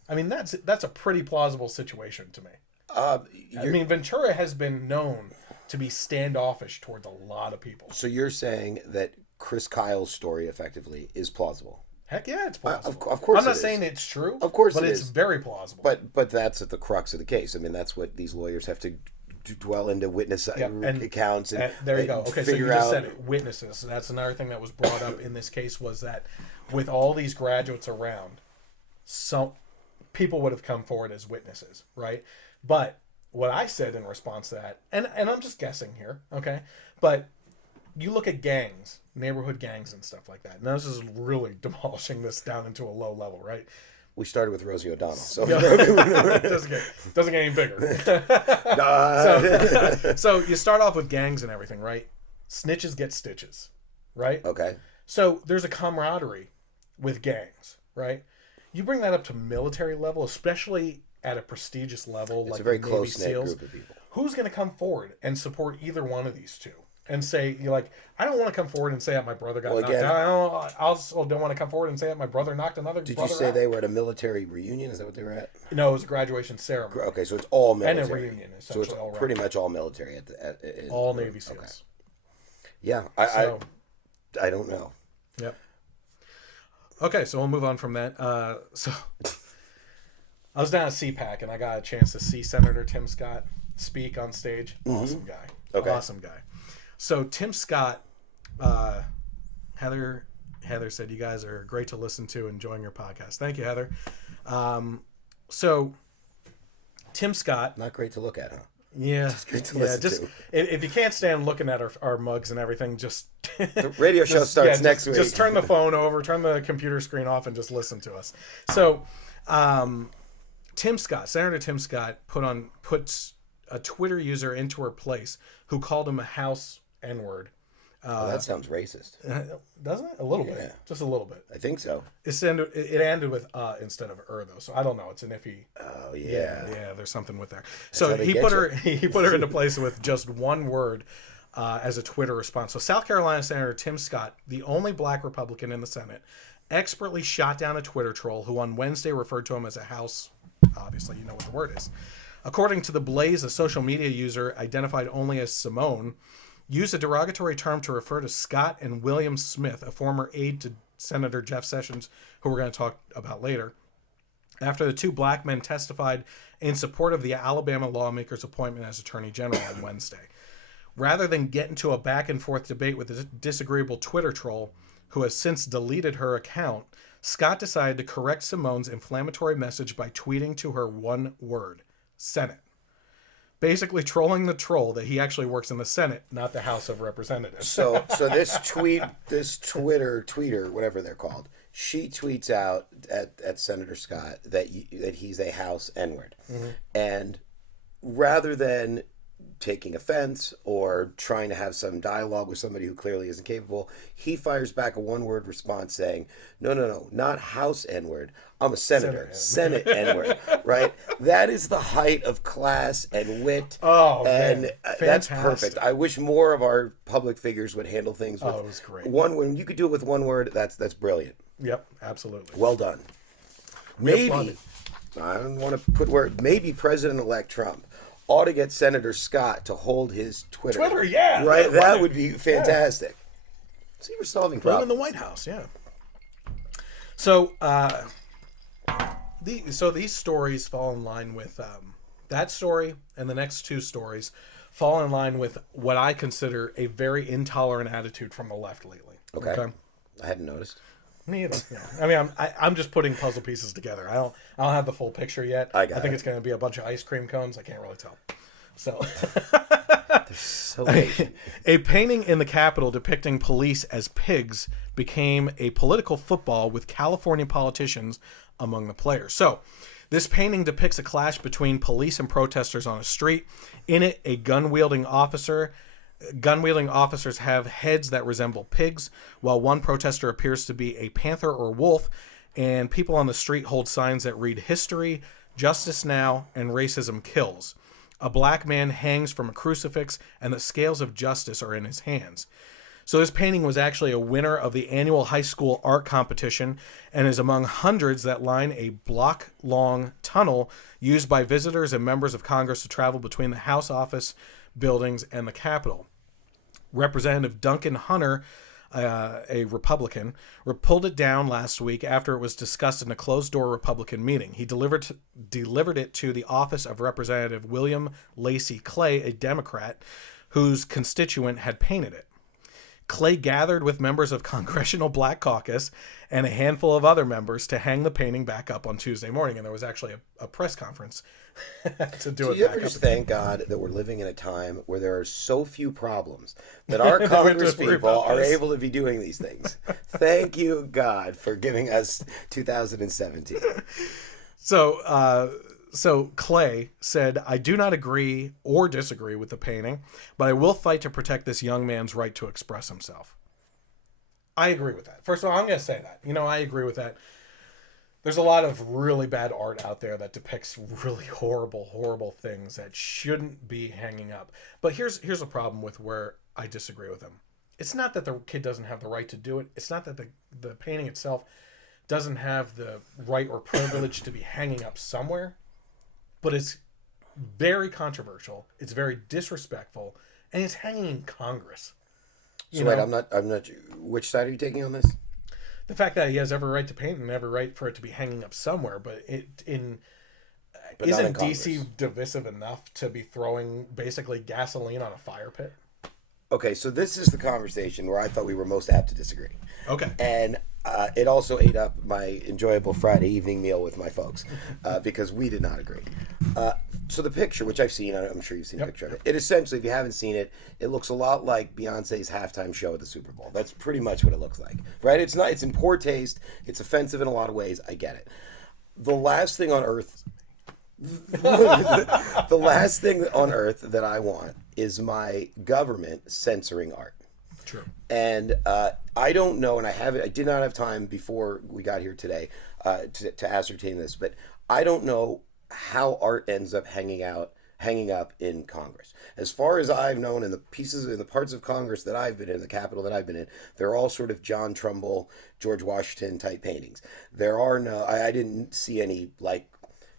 I mean, that's a pretty plausible situation to me. I mean, Ventura has been known to be standoffish towards a lot of people. So you're saying that Chris Kyle's story effectively is plausible? Heck yeah, it's plausible. Of course, I'm not saying it's true. Of course, but it's very plausible. But that's at the crux of the case. I mean, that's what these lawyers have to dwell into witness accounts and there you go. Okay, so you just said it, witnesses. So that's another thing that was brought up in this case, was that with all these graduates around, some people would have come forward as witnesses, right? But what I said in response to that, and I'm just guessing here, okay, but you look at gangs, neighborhood gangs and stuff like that. Now this is really demolishing this down into a low level, right? We started with Rosie O'Donnell, so it doesn't get any bigger. So you start off with gangs and everything, right? Snitches get stitches, right? Okay. So there's a camaraderie with gangs, right? You bring that up to military level, especially at a prestigious level, it's like a very Navy close-knit SEALs. group of people. Who's going to come forward and support either one of these two? And say, you're like, I don't want to come forward and say that my brother got knocked out. I also don't want to come forward and say that my brother knocked another brother out. Did you say they were at a military reunion? Is that what they were at? No, it was a graduation ceremony. Okay, so it's all military. And a reunion, essentially. So it's pretty much all military. All Navy SEALs. Okay. Yeah, I don't know. Yep. Okay, so we'll move on from that. So I was down at CPAC, and I got a chance to see Senator Tim Scott speak on stage. Awesome guy. Okay. Awesome guy. So Tim Scott, Heather said, you guys are great to listen to, enjoying your podcast. Thank you, Heather. So Tim Scott. Not great to look at, huh? Yeah. Just great to listen to. If you can't stand looking at our mugs and everything, just... The radio show starts next week. Just turn the phone over, turn the computer screen off, and just listen to us. So Tim Scott, Senator Tim Scott, puts a Twitter user into her place who called him a house N-word. That sounds racist. Doesn't it? A little bit. Just a little bit. I think so. It ended with instead of though. So I don't know. It's an iffy. Oh yeah. Yeah, there's something with there. So he put her into place with just one word as a Twitter response. So South Carolina Senator Tim Scott, the only black Republican in the Senate, expertly shot down a Twitter troll who on Wednesday referred to him as a house. Obviously, you know what the word is. According to The Blaze, a social media user identified only as Simone used a derogatory term to refer to Scott and William Smith, a former aide to Senator Jeff Sessions, who we're going to talk about later, after the two black men testified in support of the Alabama lawmaker's appointment as Attorney General on Wednesday. Rather than get into a back-and-forth debate with the disagreeable Twitter troll, who has since deleted her account, Scott decided to correct Simone's inflammatory message by tweeting to her one word: Senate. Basically trolling the troll that he actually works in the Senate, not the House of Representatives. So this tweeter, whatever they're called, she tweets out at Senator Scott that he's a house N-word. Mm-hmm. And rather than taking offense or trying to have some dialogue with somebody who clearly isn't capable, he fires back a one-word response saying, no, not house N-word. I'm a senator. Senate N-word, right? That is the height of class and wit. Oh, and man. That's perfect. I wish more of our public figures would handle things with it was great. when you could do it with one word, that's brilliant. Yep, absolutely. Well done. Maybe, I don't want to put word, maybe President-elect Trump ought to get Senator Scott to hold his Twitter. Yeah. Right? That would be fantastic. Yeah. See, we're solving problems. In the White House, yeah. So, these stories fall in line with that story, and the next two stories fall in line with what I consider a very intolerant attitude from the left lately. Okay. I hadn't noticed. Me either. Yeah. I mean, I'm just putting puzzle pieces together. I don't have the full picture yet. I think it's going to be a bunch of ice cream cones. I can't really tell. So, a painting in the Capitol depicting police as pigs became a political football with California politicians among the players. So, this painting depicts a clash between police and protesters on a street. In it, a gun-wielding officers have heads that resemble pigs, while one protester appears to be a panther or wolf, and people on the street hold signs that read "History, Justice Now, and Racism Kills." A black man hangs from a crucifix, and the scales of justice are in his hands. So this painting was actually a winner of the annual high school art competition and is among hundreds that line a block-long tunnel used by visitors and members of Congress to travel between the House office buildings and the Capitol. Representative Duncan Hunter a Republican, pulled it down last week after it was discussed in a closed-door Republican meeting. He delivered it to the office of Representative William Lacey Clay, a Democrat, whose constituent had painted it. Clay gathered with members of Congressional Black Caucus and a handful of other members to hang the painting back up on Tuesday morning, and there was actually a press conference to do it. Do you ever just thank God that we're living in a time where there are so few problems that our Congress people are able to be doing these things? Thank you, God, for giving us 2017. So Clay said, "I do not agree or disagree with the painting, but I will fight to protect this young man's right to express himself." I agree with that. First of all, I'm going to say that. I agree with that. There's a lot of really bad art out there that depicts really horrible, horrible things that shouldn't be hanging up. But here's a problem with where I disagree with him. It's not that the kid doesn't have the right to do it. It's not that the painting itself doesn't have the right or privilege to be hanging up somewhere. But it's very controversial. It's very disrespectful, and it's hanging in Congress. So wait, I'm not. Which side are you taking on this? The fact that he has every right to paint and every right for it to be hanging up somewhere, but isn't DC divisive enough to be throwing basically gasoline on a fire pit? Okay, so this is the conversation where I thought we were most apt to disagree. Okay. And it also ate up my enjoyable Friday evening meal with my folks because we did not agree. So the picture, which I've seen, I'm sure you've seen a picture of it. It essentially, if you haven't seen it, it looks a lot like Beyonce's halftime show at the Super Bowl. That's pretty much what it looks like, right? It's in poor taste. It's offensive in a lot of ways. I get it. The last thing on earth that I want is my government censoring art. True. And I don't know, and I did not have time before we got here today to ascertain this, but I don't know how art ends up hanging up in Congress. As far as I've known, in the parts of Congress that I've been in, the Capitol that I've been in, they're all sort of John Trumbull, George Washington type paintings. There are no, I didn't see any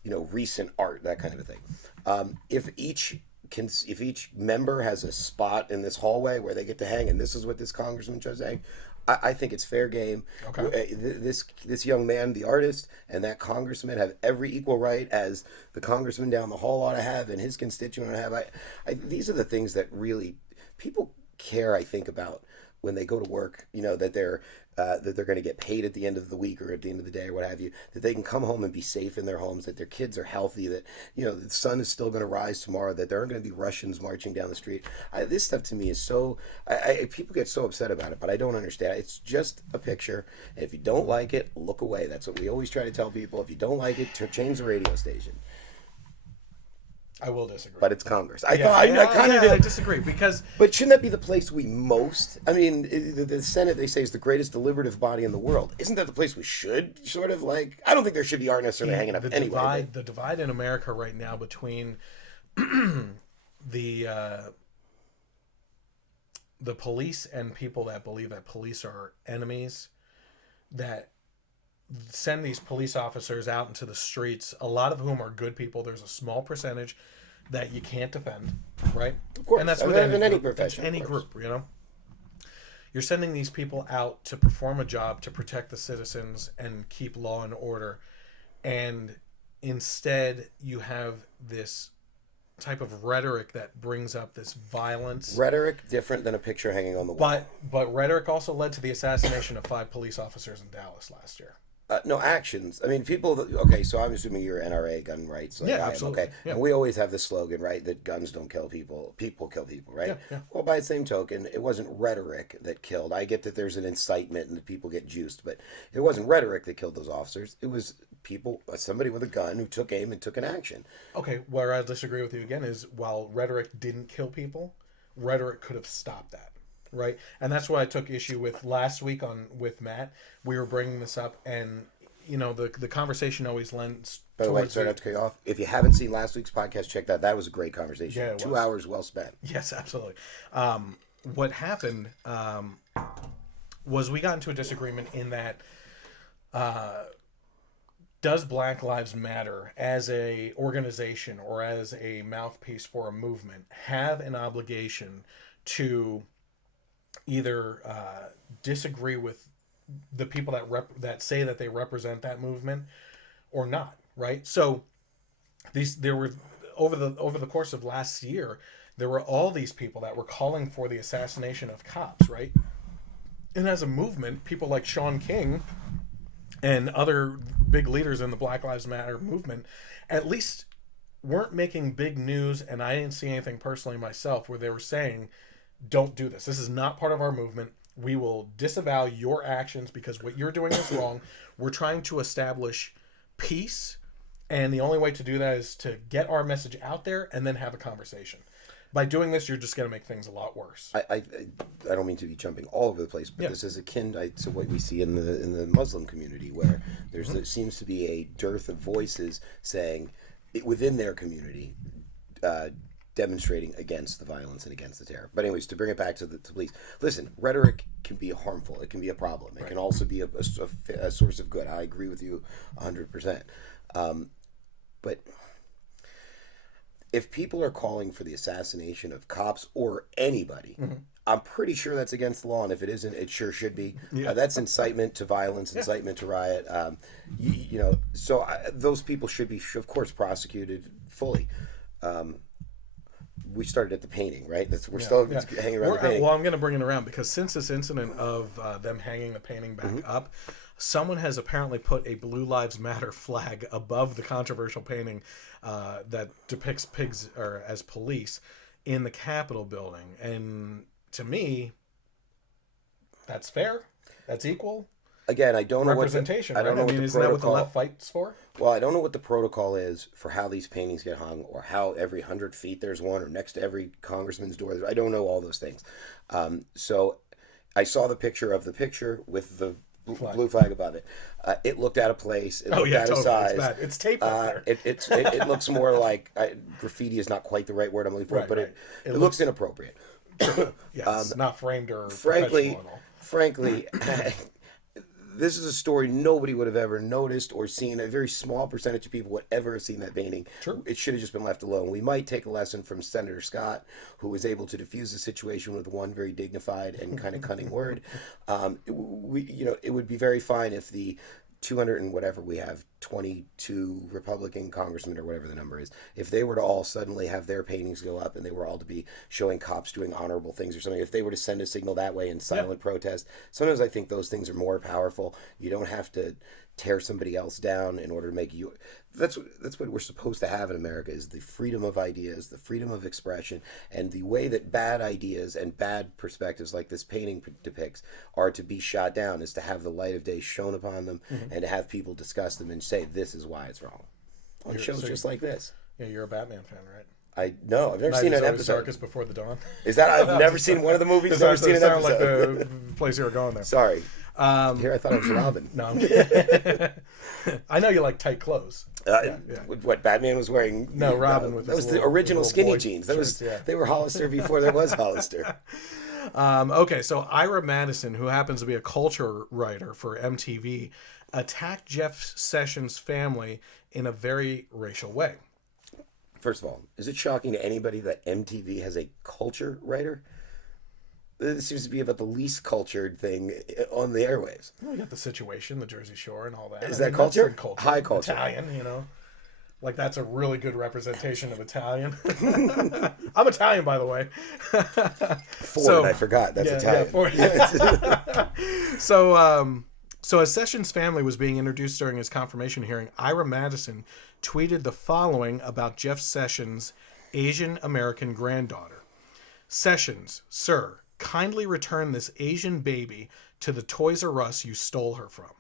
recent art, that kind of a thing. If each member has a spot in this hallway where they get to hang, and this is what this congressman chose to hang, I think it's fair game. Okay. This young man, the artist, and that congressman have every equal right as the congressman down the hall ought to have, and his constituent ought to have. These are the things that really people care, I think, about when they go to work. That they're going to get paid at the end of the week or at the end of the day or what have you, that they can come home and be safe in their homes, that their kids are healthy, that the sun is still going to rise tomorrow, that there aren't going to be Russians marching down the street. This stuff to me is so, people get so upset about it, but I don't understand. It's just a picture, and if you don't like it, look away. That's what we always try to tell people. If you don't like it, change the radio station. I will disagree. But it's Congress. I disagree because... But shouldn't that be the place we most... I mean, the Senate, they say, is the greatest deliberative body in the world. Isn't that the place we should sort of like... I don't think there should be art necessarily hanging up anyway. The divide in America right now between the police and people that believe that police are enemies, that send these police officers out into the streets, a lot of whom are good people. There's a small percentage that you can't defend, right? Of course. And that's within any profession. Any group, You're sending these people out to perform a job to protect the citizens and keep law and order. And instead you have this type of rhetoric that brings up this violence. Rhetoric different than a picture hanging on the wall. But rhetoric also led to the assassination of 5 police officers in Dallas last year. No, actions. I mean, people... Okay, so I'm assuming you're NRA, gun rights. Like yeah, absolutely. Okay, yeah. And we always have this slogan, right, that guns don't kill people, people kill people, right? Yeah. Well, by the same token, it wasn't rhetoric that killed. I get that there's an incitement and that people get juiced, but it wasn't rhetoric that killed those officers. It was people, somebody with a gun who took aim and took an action. Okay, where I disagree with you again is while rhetoric didn't kill people, rhetoric could have stopped that. Right, and that's what I took issue with last week with Matt. We were bringing this up, and the conversation always lends. By the way, sorry not to cut you off. If you haven't seen last week's podcast, check that. That was a great conversation. Yeah, 2 hours well spent. Yes, absolutely. What happened was we got into a disagreement in that does Black Lives Matter as a organization or as a mouthpiece for a movement have an obligation to either disagree with the people that say that they represent that movement or not, right? So there were over the course of last year, there were all these people that were calling for the assassination of cops, right? And as a movement, people like Shaun King and other big leaders in the Black Lives Matter movement at least weren't making big news, and I didn't see anything personally myself where they were saying, don't do this. This is not part of our movement. We will disavow your actions because what you're doing is wrong. We're trying to establish peace, and the only way to do that is to get our message out there and then have a conversation. By doing this, you're just going to make things a lot worse. I don't mean to be jumping all over the place, but this is akin to what we see in the Muslim community, where there seems to be a dearth of voices saying within their community, demonstrating against the violence and against the terror. But anyways, to bring it back to the police, listen, rhetoric can be harmful. It can be a problem. It can also be a source of good. I agree with you 100%. But if people are calling for the assassination of cops or anybody, I'm pretty sure that's against the law, and if it isn't, it sure should be. That's incitement to violence, incitement to riot. So those people should be, of course, prosecuted fully. We started at the painting, right? We're still hanging around the painting. Well, I'm going to bring it around because since this incident of them hanging the painting back up, someone has apparently put a Blue Lives Matter flag above the controversial painting that depicts pigs as police in the Capitol building. And to me, that's fair. That's equal. Again, I don't know representation. I don't know what the isn't that what the left fights for? Well, I don't know what the protocol is for how these paintings get hung, or how every 100 feet there's one, or next to every congressman's door. I don't know all those things. So I saw the picture with the blue flag above it. It looked out of place. It looked out of size. It's bad. It's taped up there. It looks more like graffiti is not quite the right word I'm looking for, but it looks inappropriate. It's not framed or frankly, professional at all. This is a story nobody would have ever noticed or seen. A very small percentage of people would ever have seen that painting. True. It should have just been left alone. We might take a lesson from Senator Scott, who was able to diffuse the situation with one very dignified and kind of cunning word. It would be very fine if the 200 and whatever we have, 22 Republican congressmen or whatever the number is, if they were to all suddenly have their paintings go up and they were all to be showing cops doing honorable things or something, if they were to send a signal that way in silent protest, sometimes I think those things are more powerful. You don't have to tear somebody else down in order to make you. That's what we're supposed to have in America, is the freedom of ideas, the freedom of expression, and the way that bad ideas and bad perspectives like this painting depicts are to be shot down is to have the light of day shone upon them and to have people discuss them and say this is why it's wrong on shows just like this. Yeah, you're a Batman fan, right? I've never seen an episode. Darkest Before the Dawn. Is that I've never seen one of the movies? Never seen an episode. Like the place you were going there. Sorry. Here I thought it was Robin. No, I'm kidding. I know you like tight clothes. What Batman was wearing? No, Robin with that was the original skinny jeans. That was they were Hollister before there was Hollister. Okay, so Ira Madison, who happens to be a culture writer for MTV, attacked Jeff Sessions' family in a very racial way. First of all, is it shocking to anybody that MTV has a culture writer? This seems to be about the least cultured thing on the airwaves. Well, you got The Situation, the Jersey Shore, and all that. Is that culture? Culture? High culture. Italian, Like, that's a really good representation of Italian. I'm Italian, by the way. Ford, I forgot. That's Italian. Yeah, Ford. So as Sessions' family was being introduced during his confirmation hearing, Ira Madison tweeted the following about Jeff Sessions' Asian American granddaughter. Sessions, sir, kindly return this Asian baby to the Toys R Us you stole her from.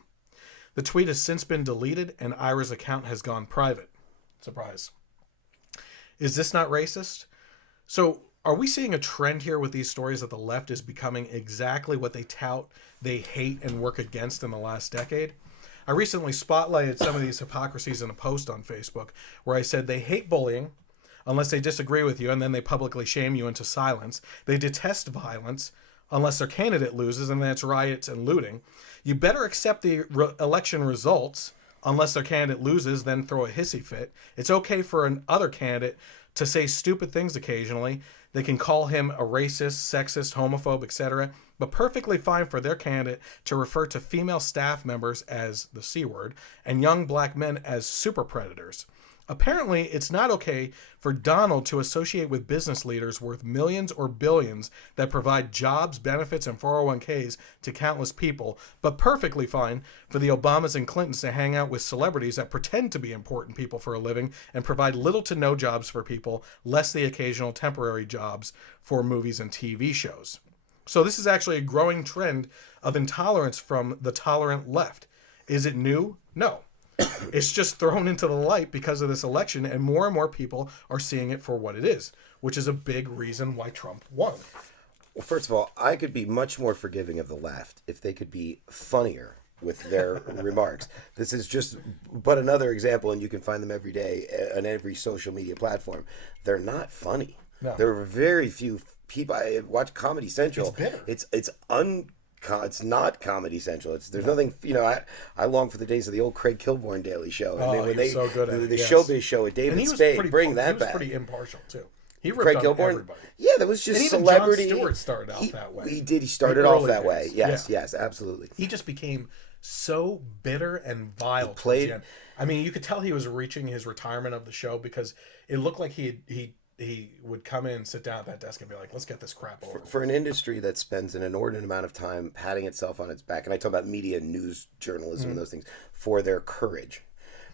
The tweet has since been deleted and Ira's account has gone private. Surprise. Is this not racist? So are we seeing a trend here with these stories that the left is becoming exactly what they tout, they hate, and work against in the last decade? I recently spotlighted some of these hypocrisies in a post on Facebook where I said they hate bullying unless they disagree with you and then they publicly shame you into silence. They detest violence unless their candidate loses and then it's riots and looting. You better accept the election results unless their candidate loses, then throw a hissy fit. It's okay for another candidate to say stupid things occasionally. They can call him a racist, sexist, homophobe, etc., but perfectly fine for their candidate to refer to female staff members as the C word and young black men as super predators. Apparently, it's not okay for Donald to associate with business leaders worth millions or billions that provide jobs, benefits, and 401ks to countless people, but perfectly fine for the Obamas and Clintons to hang out with celebrities that pretend to be important people for a living and provide little to no jobs for people, less the occasional temporary jobs for movies and TV shows. So this is actually a growing trend of intolerance from the tolerant left. Is it new? No. It's just thrown into the light because of this election, and more people are seeing it for what it is, which is a big reason why Trump won. Well, first of all, I could be much more forgiving of the left if they could be funnier with their remarks. This is just but another example, and you can find them every day on every social media platform. They're not funny. No. There are very few people. I watch Comedy Central. It's bitter. It's not Comedy Central. There's nothing. I long for the days of the old Craig Kilborn Daily Show. When they so good at the yes. Showbiz Show with David Spade. Bring that back. He was pretty impartial too. He ripped Craig on Kilborn. everybody. Yeah, that was just and even celebrity. Jon Stewart started out that way. He did. He started off that way. Days. Yes, absolutely. He just became so bitter and vile. He played. I mean, you could tell he was reaching his retirement of the show because it looked like he would come in, sit down at that desk, and be like, "Let's get this crap over." For an industry that spends an inordinate amount of time patting itself on its back, and I talk about media, news journalism, and those things, for their courage.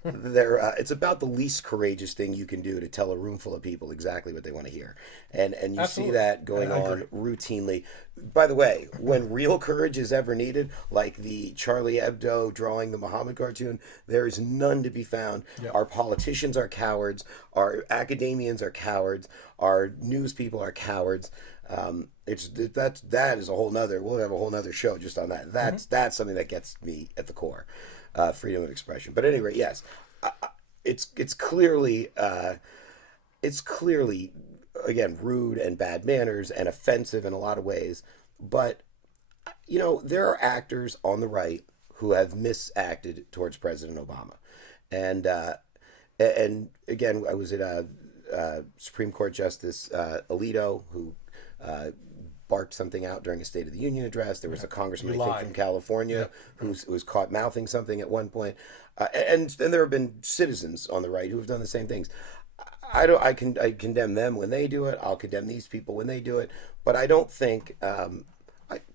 It's about the least courageous thing you can do to tell a room full of people exactly what they want to hear, and you Absolutely. see that going on routinely. By the way, when real courage is ever needed, like the Charlie Hebdo drawing the Muhammad cartoon, there is none to be found. Yep. Our politicians are cowards. Our academians are cowards. Our news people are cowards. That is a whole nother. We'll have a whole nother show just on that. That's something that gets me at the core. Freedom of expression. But anyway, yes, it's clearly again rude and bad manners and offensive in a lot of ways. But there are actors on the right who have misacted towards President Obama, and again, I was at Supreme Court Justice Alito who barked something out during a State of the Union address. There was a congressman, I think, from California who was caught mouthing something at one point. And there have been citizens on the right who have done the same things. I condemn them when they do it. I'll condemn these people when they do it. But I don't think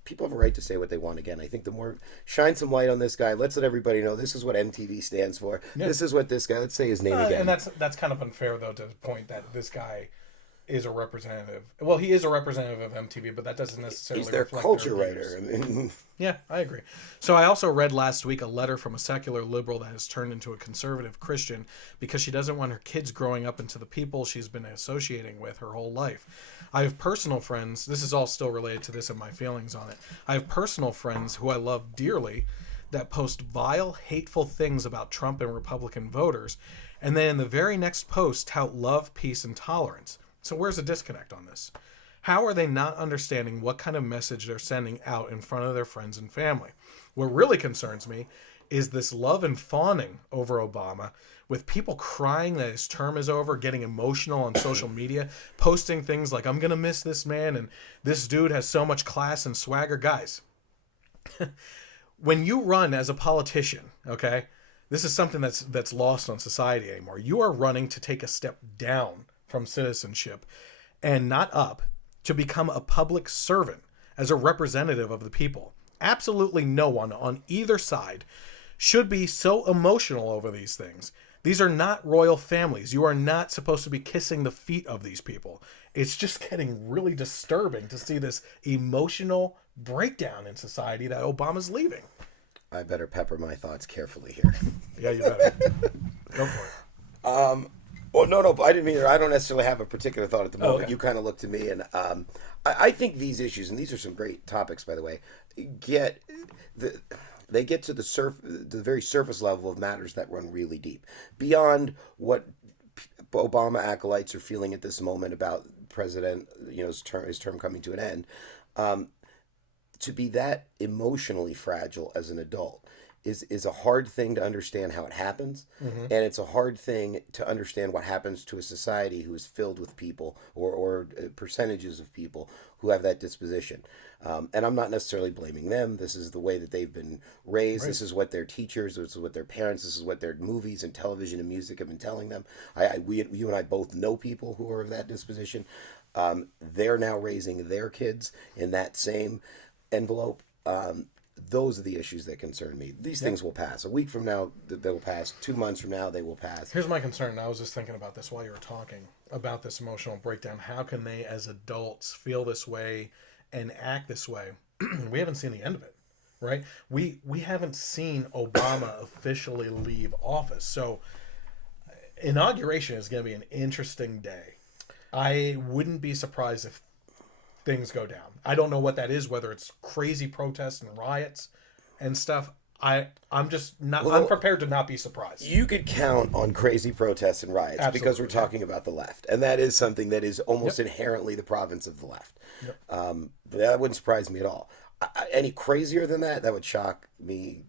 people have a right to say what they want again. I think the more shine some light on this guy, let's let everybody know this is what MTV stands for. Yeah. This is what this guy, let's say his name again. And that's kind of unfair, though, to point that this guy is a representative. Well, he is a representative of MTV, but that doesn't necessarily he's their culture writer. Yeah, I agree. So I also read last week a letter from a secular liberal that has turned into a conservative Christian because she doesn't want her kids growing up into the people she's been associating with her whole life. I have personal friends, this is all still related to this and my feelings on it. I have personal friends who I love dearly that post vile, hateful things about Trump and Republican voters, and then in the very next post tout love, peace, and tolerance. So where's the disconnect on this? How are they not understanding what kind of message they're sending out in front of their friends and family? What really concerns me is this love and fawning over Obama, with people crying that his term is over, getting emotional on social media, posting things like, I'm going to miss this man, and this dude has so much class and swagger. Guys, when you run as a politician, okay, this is something that's lost on society anymore. You are running to take a step down from citizenship and not up, to become a public servant as a representative of the people. Absolutely no one on either side should be so emotional over these things. These are not royal families. You are not supposed to be kissing the feet of these people. It's just getting really disturbing to see this emotional breakdown in society that Obama's leaving. I better pepper my thoughts carefully here. Yeah, you better. Go for it. Well, no, I didn't mean. I don't necessarily have a particular thought at the moment. Okay. You kind of looked to me, and I think these issues, and these are some great topics, by the way, get to the very surface level of matters that run really deep, beyond what Obama acolytes are feeling at this moment about President, his term coming to an end. To be that emotionally fragile as an adult is a hard thing to understand how it happens, and it's a hard thing to understand what happens to a society who is filled with people or percentages of people who have that disposition. And I'm not necessarily blaming them. This is the way that they've been raised. Right. This is what their teachers, this is what their parents, this is what their movies and television and music have been telling them. You and I both know people who are of that disposition. They're now raising their kids in that same envelope. Those are the issues that concern me. These things will pass. A week from now, they will pass. 2 months from now, they will pass. Here's my concern. I was just thinking about this while you were talking about this emotional breakdown. How can they, as adults, feel this way and act this way? We haven't seen the end of it, right? We haven't seen Obama officially leave office. So inauguration is going to be an interesting day. I wouldn't be surprised if things go down. I don't know what that is, whether it's crazy protests and riots and stuff. I'm just not. I'm prepared to not be surprised. You could count on crazy protests and riots. Absolutely. Because we're talking about the left, and that is something that is almost inherently the province of the left. That wouldn't surprise me at all. Any crazier than that would shock me.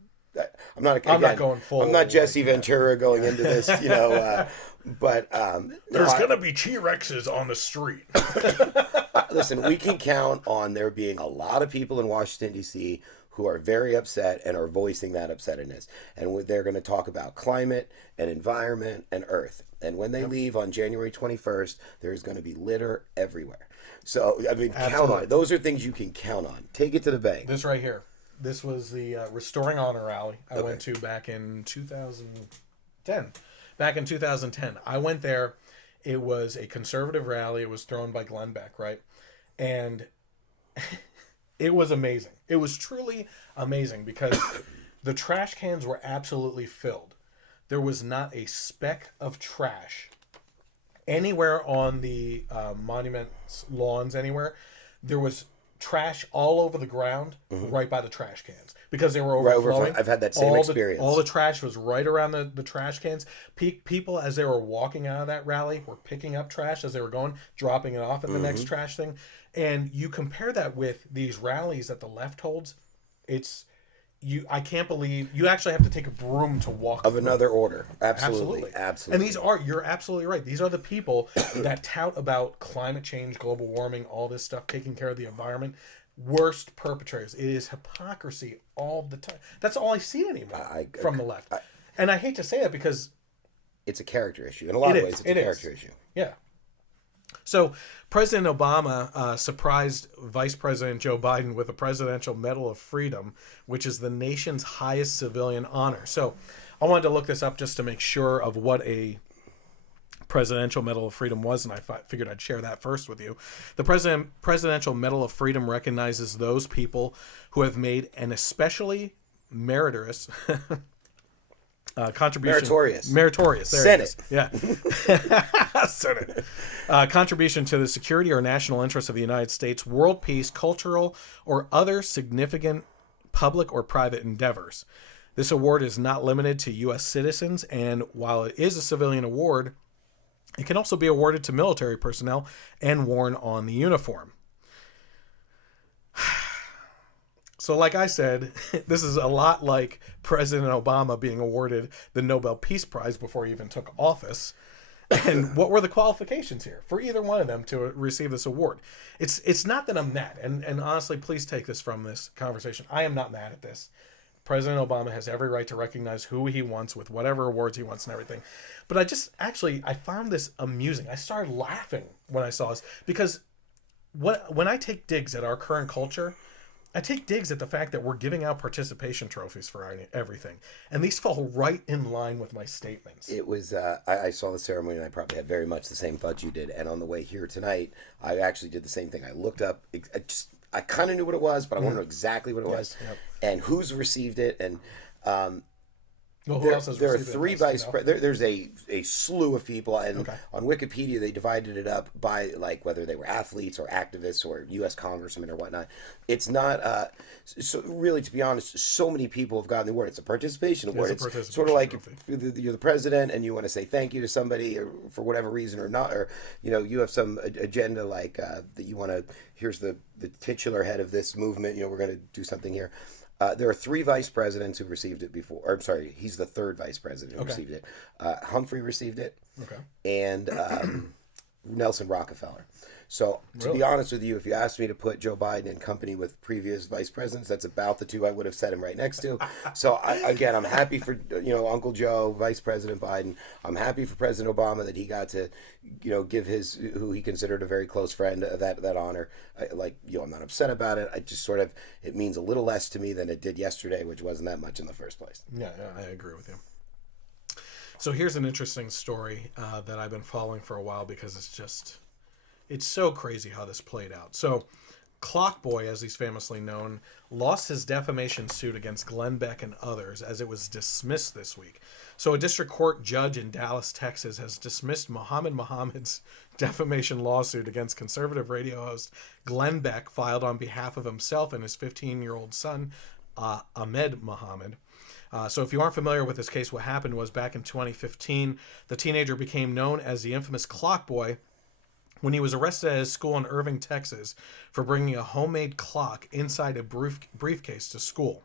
I'm not going full. I'm not Jesse Ventura going into this, but there's gonna be T-Rexes on the street. Listen, we can count on there being a lot of people in Washington, D.C. who are very upset and are voicing that upsetness. And they're going to talk about climate and environment and earth. And when they leave on January 21st, there's going to be litter everywhere. So, I mean, count on it. Those are things you can count on. Take it to the bank. This right here. This was the Restoring Honor rally I went to back in 2010. Back in 2010. I went there. It was a conservative rally. It was thrown by Glenn Beck, right? And it was amazing. It was truly amazing because the trash cans were absolutely filled. There was not a speck of trash anywhere on the monument's lawns anywhere. There was trash all over the ground right by the trash cans because they were overflowing. I've had that same experience. All the trash was right around the trash cans. People, as they were walking out of that rally, were picking up trash as they were going, dropping it off at the next trash thing. And you compare that with these rallies that the left holds, I can't believe you actually have to take a broom to walk of another order. Absolutely. And you're absolutely right. These are the people that tout about climate change, global warming, all this stuff, taking care of the environment. Worst perpetrators. It is hypocrisy all the time. That's all I see anymore from the left. And I hate to say that because it's a character issue. In a lot of ways, it's a character issue. Yeah. So President Obama surprised Vice President Joe Biden with the Presidential Medal of Freedom, which is the nation's highest civilian honor. So I wanted to look this up just to make sure of what a Presidential Medal of Freedom was, and I figured I'd share that first with you. The Presidential Medal of Freedom recognizes those people who have made an especially meritorious contribution. Meritorious. There Senate. Yeah. Senate. Contribution to the security or national interests of the United States, world peace, cultural, or other significant public or private endeavors. This award is not limited to U.S. citizens, and while it is a civilian award, it can also be awarded to military personnel and worn on the uniform. So like I said, this is a lot like President Obama being awarded the Nobel Peace Prize before he even took office. And what were the qualifications here for either one of them to receive this award? It's not that I'm mad. And honestly, please take this from this conversation. I am not mad at this. President Obama has every right to recognize who he wants with whatever awards he wants and everything. But I found this amusing. I started laughing when I saw this because when I take digs at our current culture, I take digs at the fact that we're giving out participation trophies for everything. And these fall right in line with my statements. It was, I saw the ceremony and I probably had very much the same thoughts you did. And on the way here tonight, I actually did the same thing. I looked up, I kind of knew what it was, but I want to know exactly what it was and who's received it. And who else has there are received three vice presidents. There's a slew of people, and on Wikipedia they divided it up by like whether they were athletes or activists or U.S. congressmen or whatnot. It's not so really, to be honest, so many people have gotten the award. It's a participation award. It's sort of like if you're the president and you want to say thank you to somebody or for whatever reason or not, or you have some agenda like that you want to. Here's the titular head of this movement. We're going to do something here. There are 3 vice presidents who received it before. Or, I'm sorry, he's the 3rd vice president who received it. Humphrey received it, and Nelson Rockefeller. So, to be honest with you, if you asked me to put Joe Biden in company with previous vice presidents, that's about the 2 I would have set him right next to. So, I'm happy for Uncle Joe, Vice President Biden. I'm happy for President Obama that he got to give who he considered a very close friend that honor. I'm not upset about it. I just it means a little less to me than it did yesterday, which wasn't that much in the first place. Yeah, I agree with you. So here's an interesting story that I've been following for a while because it's so crazy how this played out. So Clockboy, as he's famously known, lost his defamation suit against Glenn Beck and others as it was dismissed this week. So a district court judge in Dallas, Texas, has dismissed Ahmed Muhamed's defamation lawsuit against conservative radio host Glenn Beck, filed on behalf of himself and his 15-year-old son, Ahmed Muhamed. So if you aren't familiar with this case, what happened was back in 2015, the teenager became known as the infamous Clockboy when he was arrested at his school in Irving, Texas, for bringing a homemade clock inside a briefcase to school.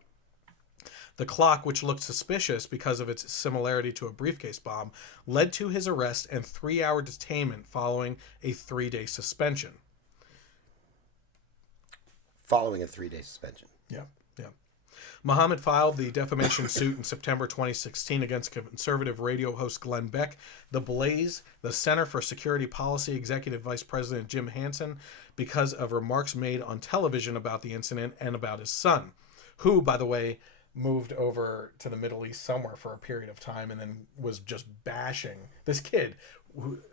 The clock, which looked suspicious because of its similarity to a briefcase bomb, led to his arrest and 3-hour detainment following a 3-day suspension. Following a 3-day suspension. Yeah. Muhamed filed the defamation suit in September 2016 against conservative radio host Glenn Beck, the Blaze, the Center for Security Policy Executive Vice President Jim Hansen, because of remarks made on television about the incident and about his son, who, by the way, moved over to the Middle East somewhere for a period of time and then was just bashing this kid.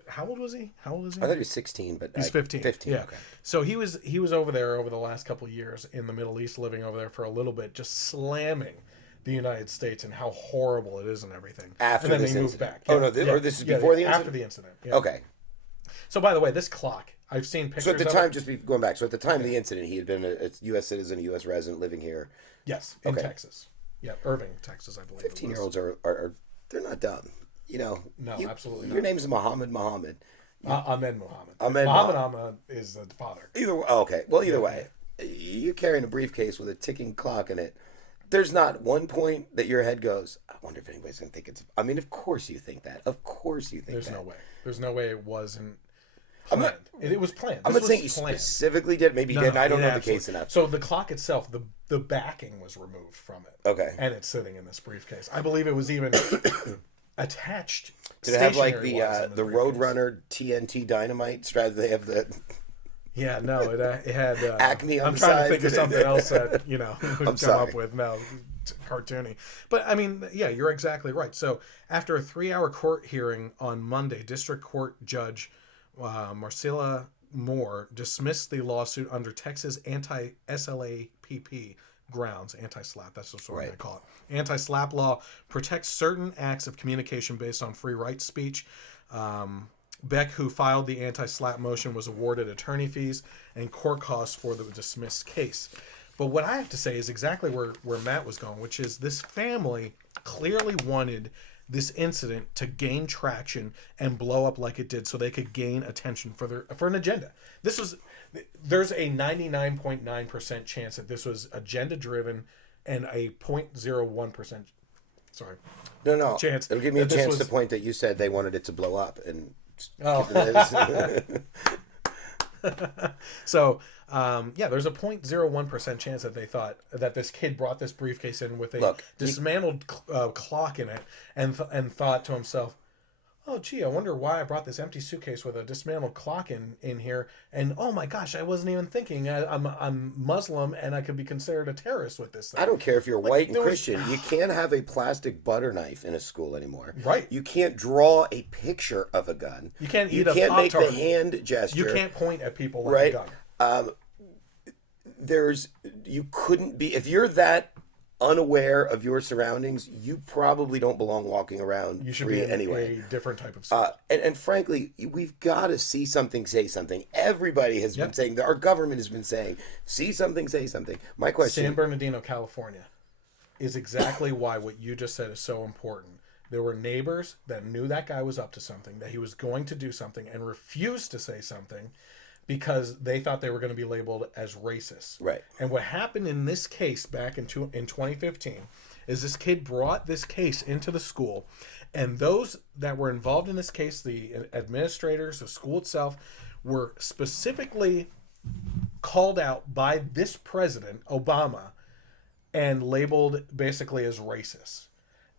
How old was he? I thought he was 16, but he's 15. 15. Yeah. Okay. So he was over there over the last couple of years in the Middle East, living over there for a little bit, just slamming the United States and how horrible it is and everything. After and then he moved back. Oh no, or this is before the incident. After the incident. Yeah. Okay. So by the way, this clock, I've seen pictures. So at the time, going back. So at the time of the incident, he had been a U.S. citizen, a U.S. resident living here. Yes, in Texas. Yeah, Irving, Texas, I believe. 15-year-olds are they're not dumb. No, absolutely not. Your name is Ahmed Muhamed. Ahmed Muhamed. Ahmed is the father. Either way, you're carrying a briefcase with a ticking clock in it. There's not one point that your head goes, I wonder if anybody's going to think it's... I mean, of course you think that. Of course you think There's that. no way. There's no way it wasn't planned. It was planned. I'm not saying you specifically did. Maybe you didn't. I don't know the case enough. So the clock itself, the backing was removed from it. Okay. And it's sitting in this briefcase. I believe it was even attached. Did it have like the Roadrunner TNT dynamite? Rather they have the... Yeah, no, it had Acme on I'm the trying side. to think of something else that we've come sorry. up with now, cartoony. But I mean, yeah, you're exactly right. So after a 3-hour court hearing on Monday, District Court Judge Marcella Moore dismissed the lawsuit under Texas anti-SLAPP grounds, anti-slapp. That's what we're going to call it. Anti-slapp law protects certain acts of communication based on free right speech. Beck, who filed the anti-slapp motion, was awarded attorney fees and court costs for the dismissed case. But what I have to say is exactly where Matt was going, which is this family clearly wanted this incident to gain traction and blow up like it did so they could gain attention for an agenda. There's a 99.9% chance that this was agenda-driven and a 0.01%, chance. It'll give me a chance to point that you said they wanted it to blow up and... So, there's a 0.01% chance that they thought that this kid brought this briefcase in with a dismantled clock in it and thought to himself, oh, gee, I wonder why I brought this empty suitcase with a dismantled clock in here. And, oh, my gosh, I wasn't even thinking. I'm Muslim, and I could be considered a terrorist with this thing. I don't care if you're white and Christian. You can't have a plastic butter knife in a school anymore. Right. You can't draw a picture of a gun. You can't You can't make the hand gesture. You can't point at people like a gun. You couldn't be... If you're that unaware of your surroundings, you probably don't belong walking around you should free be in anyway. A different type of school. And frankly, we've got to see something, say something. Everybody has been saying, our government has been saying, see something, say something. My question... San Bernardino, California is exactly why what you just said is so important. There were neighbors that knew that guy was up to something, that he was going to do something, and refused to say something because they thought they were going to be labeled as racist. Right. And what happened in this case back in 2015 is this kid brought this case into the school, and those that were involved in this case, the administrators, the school itself, were specifically called out by this president, Obama, and labeled basically as racist.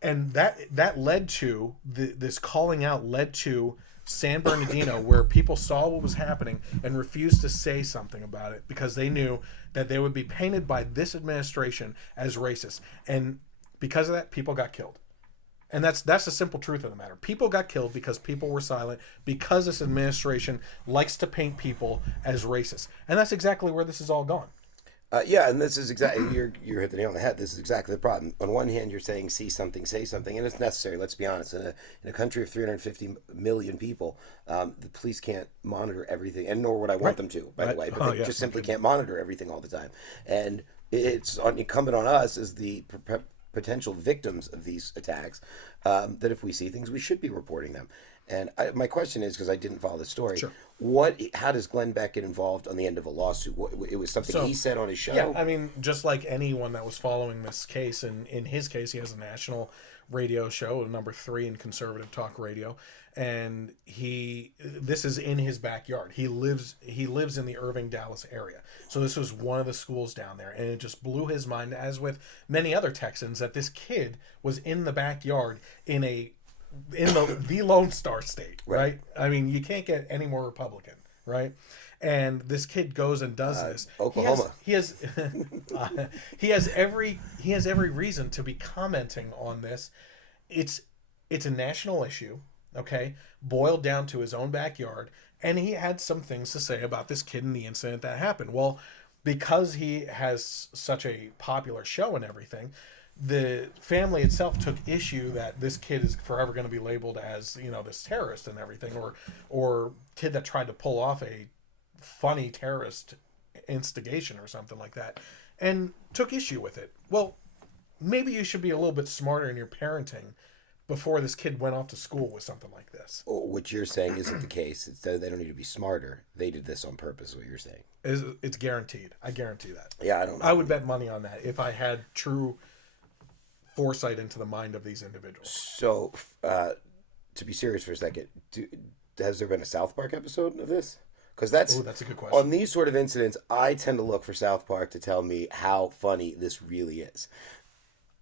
And that led to this calling out led to San Bernardino, where people saw what was happening and refused to say something about it because they knew that they would be painted by this administration as racist. And because of that, people got killed. And that's the simple truth of the matter. People got killed because people were silent, because this administration likes to paint people as racist. And that's exactly where this is all gone. Yeah, and this is exactly, you're hit the nail on the head. This is exactly the problem. On one hand, you're saying see something, say something, and it's necessary. Let's be honest. In a country of 350 million people, the police can't monitor everything, and nor would I want them to, by the way. But they just simply can't monitor everything all the time. And it's incumbent on us as the potential victims of these attacks that if we see things, we should be reporting them. And my question is, because I didn't follow the story, Sure. How does Glenn Beck get involved on the end of a lawsuit? It was something he said on his show? Yeah, I mean, just like anyone that was following this case, and in his case, he has a national radio show, number 3 in conservative talk radio, and this is in his backyard. He lives in the Irving, Dallas area. So this was one of the schools down there, and it just blew his mind, as with many other Texans, that this kid was in the backyard in the Lone Star State, right? I mean, you can't get any more Republican, right? And this kid goes and does this. Oklahoma. He has every reason to be commenting on this. It's a national issue, okay? Boiled down to his own backyard, and he had some things to say about this kid and the incident that happened. Well, because he has such a popular show and everything, the family itself took issue that this kid is forever going to be labeled as, this terrorist and everything, or kid that tried to pull off a funny terrorist instigation or something like that, and took issue with it. Well, maybe you should be a little bit smarter in your parenting before this kid went off to school with something like this. What you're saying isn't the case. They don't need to be smarter. They did this on purpose, what you're saying. It's guaranteed. I guarantee that. Yeah, I don't know. I would bet money on that if I had true foresight into the mind of these individuals. So, to be serious for a second, has there been a South Park episode of this? Because that's a good question. On these sort of incidents, I tend to look for South Park to tell me how funny this really is.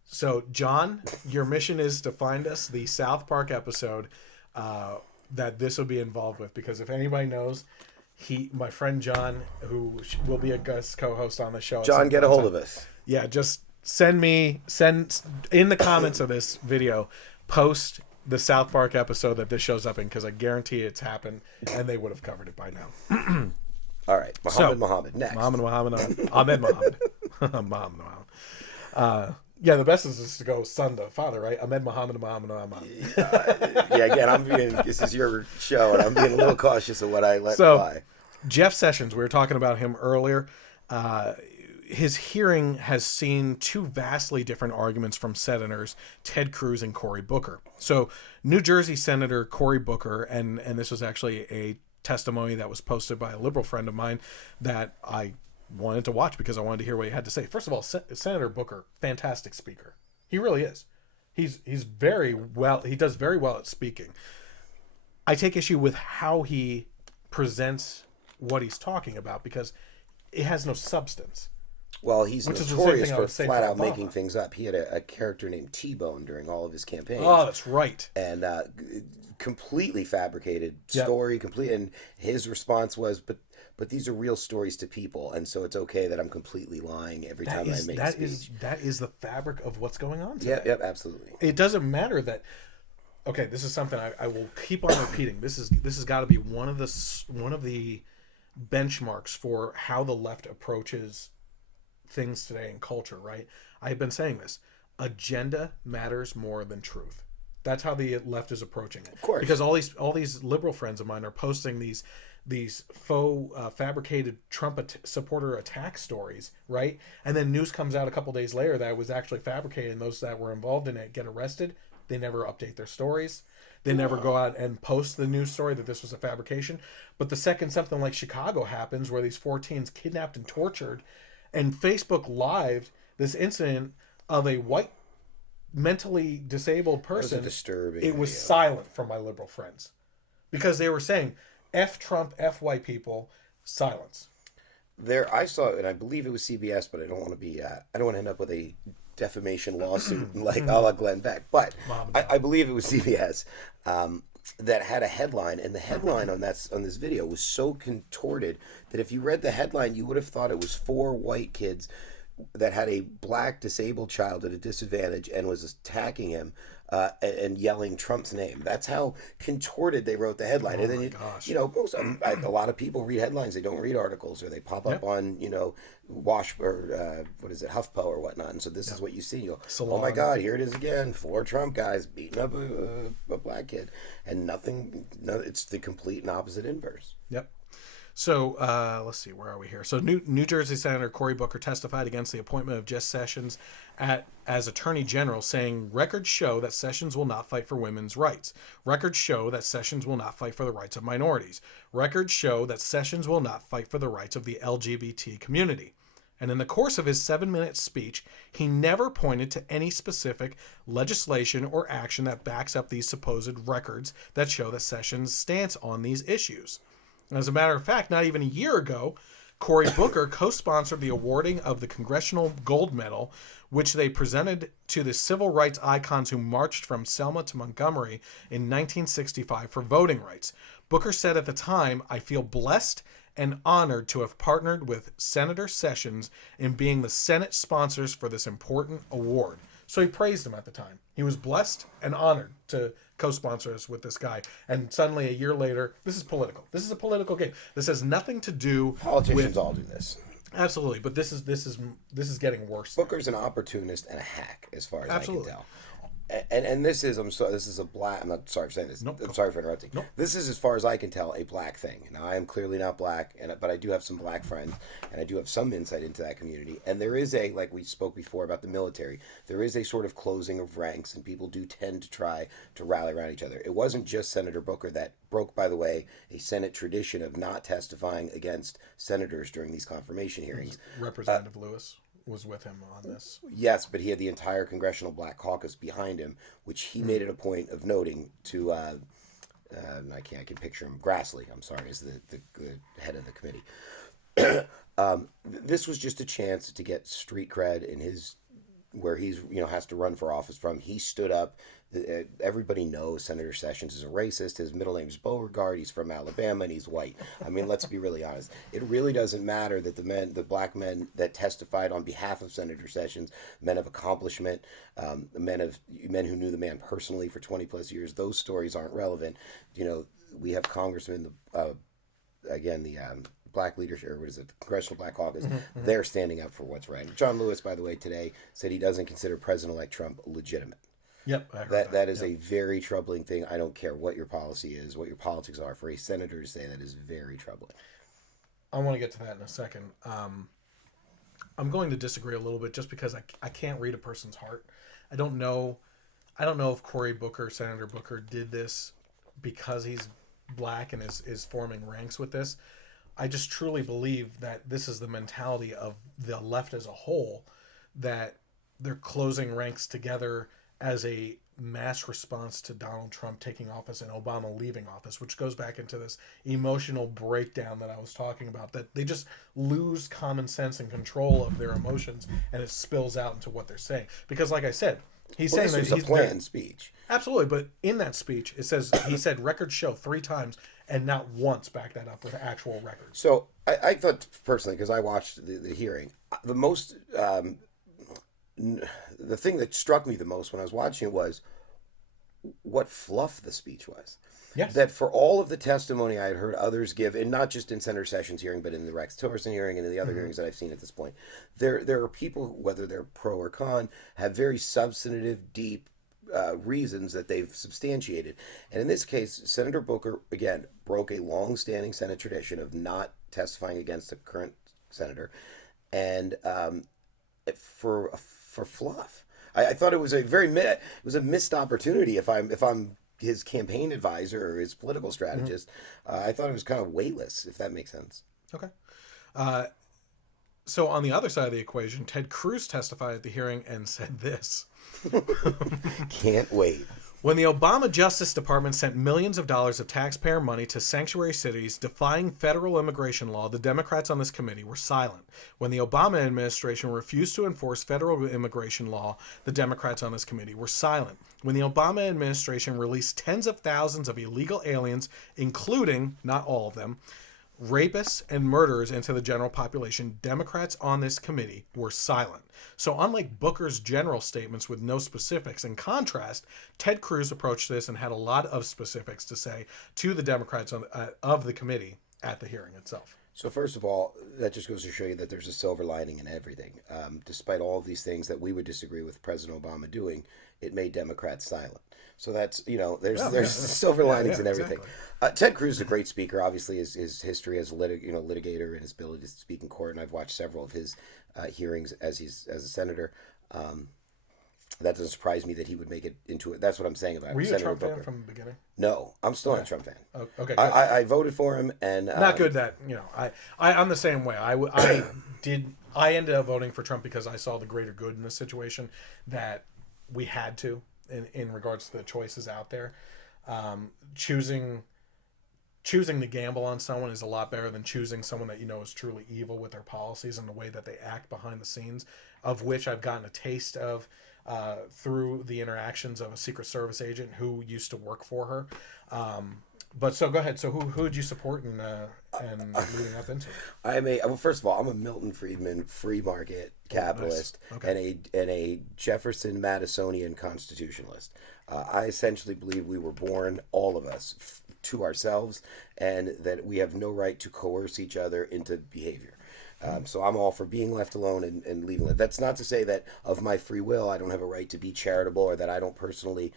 So, John, your mission is to find us the South Park episode that this will be involved with, because if anybody knows, my friend John, who will be a guest co-host on the show. John, get a hold of us. Yeah, just send in the comments of this video, post the South Park episode that this shows up in, because I guarantee it's happened and they would have covered it by now. All right, Muhammad next. Ahmed Muhamed. Yeah, the best is just to go son to father, right? Ahmed Muhamed. Yeah, again, this is your show, and I'm being a little cautious of what I let fly. Jeff Sessions, we were talking about him earlier. His hearing has seen two vastly different arguments from Senators Ted Cruz and Cory Booker. So New Jersey Senator Cory Booker, and this was actually a testimony that was posted by a liberal friend of mine that I wanted to watch because I wanted to hear what he had to say. First of all, Senator Booker, fantastic speaker. He really is. He does very well at speaking. I take issue with how he presents what he's talking about because it has no substance. Well, he's notorious for flat out making things up. He had a character named T-Bone during all of his campaigns. Oh, that's right. And completely fabricated story, and his response was, but these are real stories to people, and so it's okay that I'm completely lying every time I make a speech. That is the fabric of what's going on today. Yep, absolutely. It doesn't matter that. Okay, this is something I will keep on repeating. This has got to be one of the benchmarks for how the left approaches things today in culture, right? I've been saying this. Agenda matters more than truth. That's how the left is approaching it. Of course. Because all these liberal friends of mine are posting these faux fabricated Trump supporter attack stories, right? And then news comes out a couple days later that it was actually fabricated, and those that were involved in it get arrested. They never update their stories. They never go out and post the news story that this was a fabrication. But the second something like Chicago happens, where these 4 teens kidnapped and tortured, and Facebook lived this incident of a white mentally disabled person, disturbing it was video. silent from my liberal friends because they were saying F Trump, F white people, silence. There, I saw, and I believe it was CBS, but I don't want to be, I don't want to end up with a defamation lawsuit like a la Glenn Beck, but I believe it was CBS that had a headline, and the headline on this video was so contorted that if you read the headline, you would have thought it was 4 white kids that had a black disabled child at a disadvantage and was attacking him and yelling Trump's name. That's how contorted they wrote the headline. And then, a lot of people read headlines. They don't read articles, or they pop up on, HuffPo or whatnot. And so this is what you see. You go, oh my God, here it is again. 4 Trump guys beating up a black kid. And it's the complete and opposite inverse. Yep. So let's see, where are we here? So New Jersey Senator Cory Booker testified against the appointment of Jeff Sessions as Attorney General, saying records show that Sessions will not fight for women's rights. Records show that Sessions will not fight for the rights of minorities. Records show that Sessions will not fight for the rights of the LGBT community. And in the course of his 7-minute speech, he never pointed to any specific legislation or action that backs up these supposed records that show that Sessions' stance on these issues. As a matter of fact, not even a year ago, Cory Booker co-sponsored the awarding of the Congressional Gold Medal, which they presented to the civil rights icons who marched from Selma to Montgomery in 1965 for voting rights. Booker said at the time, "I feel blessed and honored to have partnered with Senator Sessions in being the Senate sponsors for this important award." So he praised him at the time. He was blessed and honored to co-sponsor us with this guy. And suddenly, a year later, this is political. This is a political game. This has nothing to do Politicians all do this. Absolutely, but this is getting worse. Booker's an opportunist and a hack, as far as I can tell. And this is, this is a black, I'm not sorry for saying this. Nope. I'm sorry for interrupting. Nope. This is, as far as I can tell, a black thing. Now, I am clearly not black, but I do have some black friends, and I do have some insight into that community. And there is like we spoke before about the military, there is a sort of closing of ranks, and people do tend to try to rally around each other. It wasn't just Senator Booker that broke, by the way, a Senate tradition of not testifying against senators during these confirmation hearings. Representative Lewis was with him on this. Yes, but he had the entire Congressional Black Caucus behind him, which he made it a point of noting to, I can picture him, Grassley, I'm sorry, is the head of the committee. This was just a chance to get street cred in his, where he's, has to run for office from. He stood up. Everybody knows Senator Sessions is a racist. His middle name is Beauregard. He's from Alabama, and he's white. I mean, let's be really honest. It really doesn't matter that the black men that testified on behalf of Senator Sessions, men of accomplishment, men who knew the man personally for 20 plus years. Those stories aren't relevant. We have congressmen, black leadership, or what is it, the Congressional Black Caucus, they're standing up for what's right. John Lewis, by the way, today said he doesn't consider President-elect Trump legitimate. Yep, that is a very troubling thing. I don't care what your policy is, what your politics are. For a senator to say that is very troubling. I want to get to that in a second. I'm going to disagree a little bit just because I can't read a person's heart. I don't know if Cory Booker, Senator Booker, did this because he's black and is forming ranks with this. I just truly believe that this is the mentality of the left as a whole, that they're closing ranks together as a mass response to Donald Trump taking office and Obama leaving office, which goes back into this emotional breakdown that I was talking about, that they just lose common sense and control of their emotions, and it spills out into what they're saying. Because like I said, he's saying that he's a planned speech. Absolutely, but in that speech, it says he said records show 3 times and not once backed that up with actual records. So I thought personally, because I watched the hearing, the thing that struck me the most when I was watching it was what fluff the speech was. Yes. That for all of the testimony I had heard others give, and not just in Senator Sessions' hearing, but in the Rex Tillerson hearing and in the other hearings that I've seen at this point, there are people, whether they're pro or con, have very substantive, deep reasons that they've substantiated. And in this case, Senator Booker, again, broke a long-standing Senate tradition of not testifying against a current senator, and for fluff. I thought it was a missed opportunity. If I'm his campaign advisor or his political strategist. I thought it was kind of weightless, if that makes sense. Okay. So on the other side of the equation, Ted Cruz testified at the hearing and said this. Can't wait. When the Obama Justice Department sent millions of dollars of taxpayer money to sanctuary cities defying federal immigration law, the Democrats on this committee were silent. When the Obama administration refused to enforce federal immigration law, the Democrats on this committee were silent. When the Obama administration released tens of thousands of illegal aliens, including, not all of them, rapists and murderers into the general population, Democrats on this committee were silent. So unlike Booker's general statements with no specifics, in contrast, Ted Cruz approached this and had a lot of specifics to say to the Democrats of the committee at the hearing itself. So first of all, that just goes to show you that there's a silver lining in everything. Despite all of these things that we would disagree with President Obama doing, it made Democrats silent. So that's, there's silver linings in everything. Exactly. Ted Cruz is a great speaker. Obviously, his history as a litigator and his ability to speak in court, and I've watched several of his hearings as a senator. That doesn't surprise me that he would make it into it. That's what I'm saying about Were you Senator a Trump Booker. fan from the beginning? No, I'm still not a Trump fan. Oh, okay, good. I voted for him, and not good that I'm the same way. I ended up voting for Trump because I saw the greater good in this situation that we had to in regards to the choices out there. Choosing to gamble on someone is a lot better than choosing someone that is truly evil with their policies and the way that they act behind the scenes, of which I've gotten a taste of through the interactions of a Secret Service agent who used to work for her. But so go ahead. So who would you support and leading up into it? Well, first of all, I'm a Milton Friedman free market capitalist. Nice. Okay. and a Jefferson Madisonian constitutionalist. I essentially believe we were born, all of us, to ourselves, and that we have no right to coerce each other into behavior. So I'm all for being left alone and leaving it. That's not to say that of my free will I don't have a right to be charitable, or that I don't personally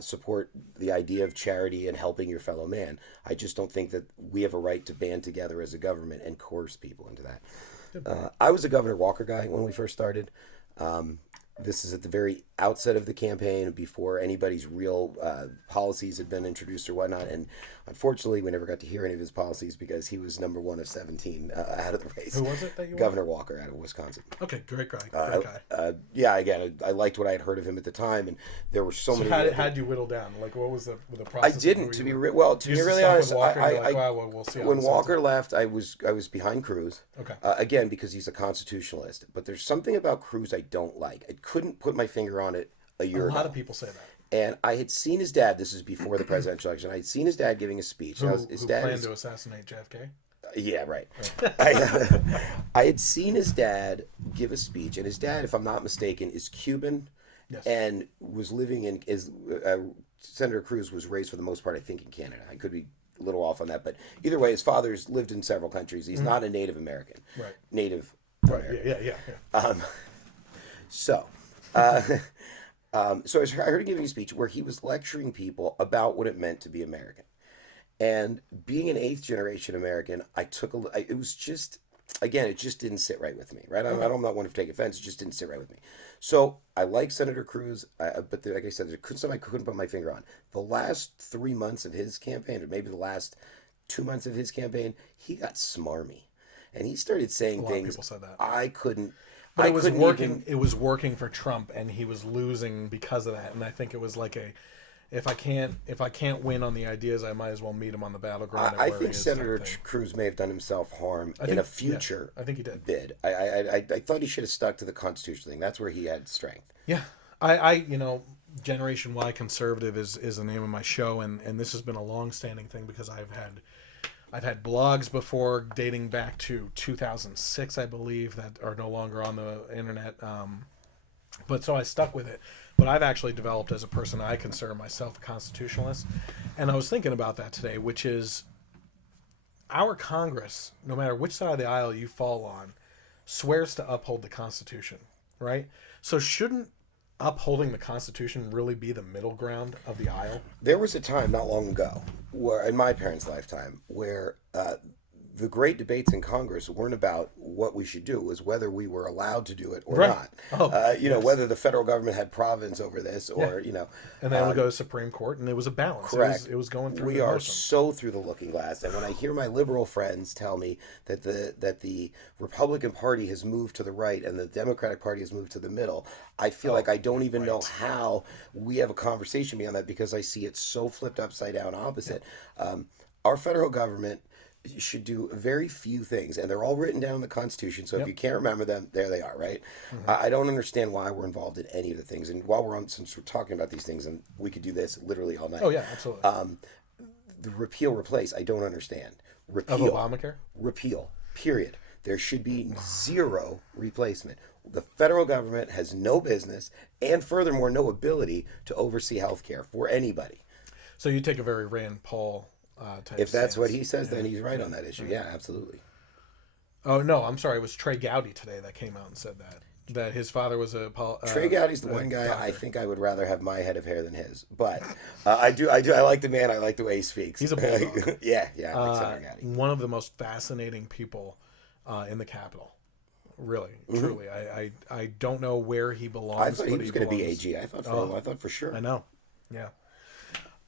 support the idea of charity and helping your fellow man. I just don't think that we have a right to band together as a government and coerce people into that. I was a Governor Walker guy when we first started. This is at the very outset of the campaign, before anybody's real policies had been introduced or whatnot. And unfortunately, we never got to hear any of his policies because he was number one of 17 out of the race. Who was it that you were? Governor Walker out of Wisconsin. Okay, great guy. Great guy. Again, I liked what I had heard of him at the time, and there were so many. How did you whittle down? Like, what was the process? I didn't, to be really honest. We'll see when Walker left, I was behind Cruz. Okay. Again, because he's a constitutionalist. But there's something about Cruz I don't like. I couldn't put my finger on it a year ago. A lot of people say that. And I had seen his dad. This is before the presidential election. I had seen his dad giving a speech. Who planned to assassinate JFK? Yeah, right. I had seen his dad give a speech, and his dad, if I'm not mistaken, is Cuban. Yes. And was living in Senator Cruz was raised for the most part, I think, in Canada. I could be a little off on that, but either way, his father's lived in several countries. He's not a Native American. Right. Native Right. American. Yeah. So I heard him giving a speech where he was lecturing people about what it meant to be American. And being an eighth generation American, it was just, again, it just didn't sit right with me, right? I'm not one to take offense. It just didn't sit right with me. So I like Senator Cruz, but like I said, something I couldn't put my finger on. The last 3 months of his campaign, or maybe the last 2 months of his campaign, he got smarmy. And he started saying things people said that. I couldn't. But it was working. It was working for Trump, and he was losing because of that. And I think it was like if I can't win on the ideas, I might as well meet him on the battleground. I think Senator Cruz may have done himself harm in a future. I think he did. Bid. I thought he should have stuck to the constitutional thing. That's where he had strength. Yeah, Generation Y conservative is the name of my show, and this has been a long-standing thing because I've had blogs before dating back to 2006, I believe, that are no longer on the internet. But so I stuck with it. But I've actually developed as a person, I consider myself a constitutionalist. And I was thinking about that today, which is our Congress, no matter which side of the aisle you fall on, swears to uphold the Constitution, right? So shouldn't upholding the Constitution really be the middle ground of the aisle? There was a time not long ago, where in my parents' lifetime, where the great debates in Congress weren't about what we should do. It was whether we were allowed to do it or Right. not. Oh, Yes. Whether the federal government had province over this or, And then we go to Supreme Court, and it was a balance. Correct. It was going through. We are so through the looking glass, and when I hear my liberal friends tell me that the Republican Party has moved to the right and the Democratic Party has moved to the middle, I feel like I don't even know how we have a conversation beyond that, because I see it so flipped upside down opposite. Our federal government should do very few things, and they're all written down in the Constitution. So if you can't remember them, there they are, right? I don't understand why we're involved in any of the things. And while since we're talking about these things, and we could do this literally all night. Oh yeah, absolutely. The repeal, replace, I don't understand. Repeal, Of Obamacare? Repeal, period. There should be zero replacement. The federal government has no business, and furthermore, no ability to oversee health care for anybody. So you take a very Rand Paul type. If that's stance. what he says, then he's right on that issue. Yeah, absolutely. Oh no, I'm sorry. It was Trey Gowdy today that came out and said that his father was a Trey Gowdy's the one guy doctor. I think I would rather have my head of hair than his. But I like the man. I like the way he speaks. He's a bulldog. yeah. I like Senator Gowdy. One of the most fascinating people in the Capitol. Really, truly. I don't know where he belongs. I thought he but was going to be belongs- AG. I thought for sure. I know. Yeah.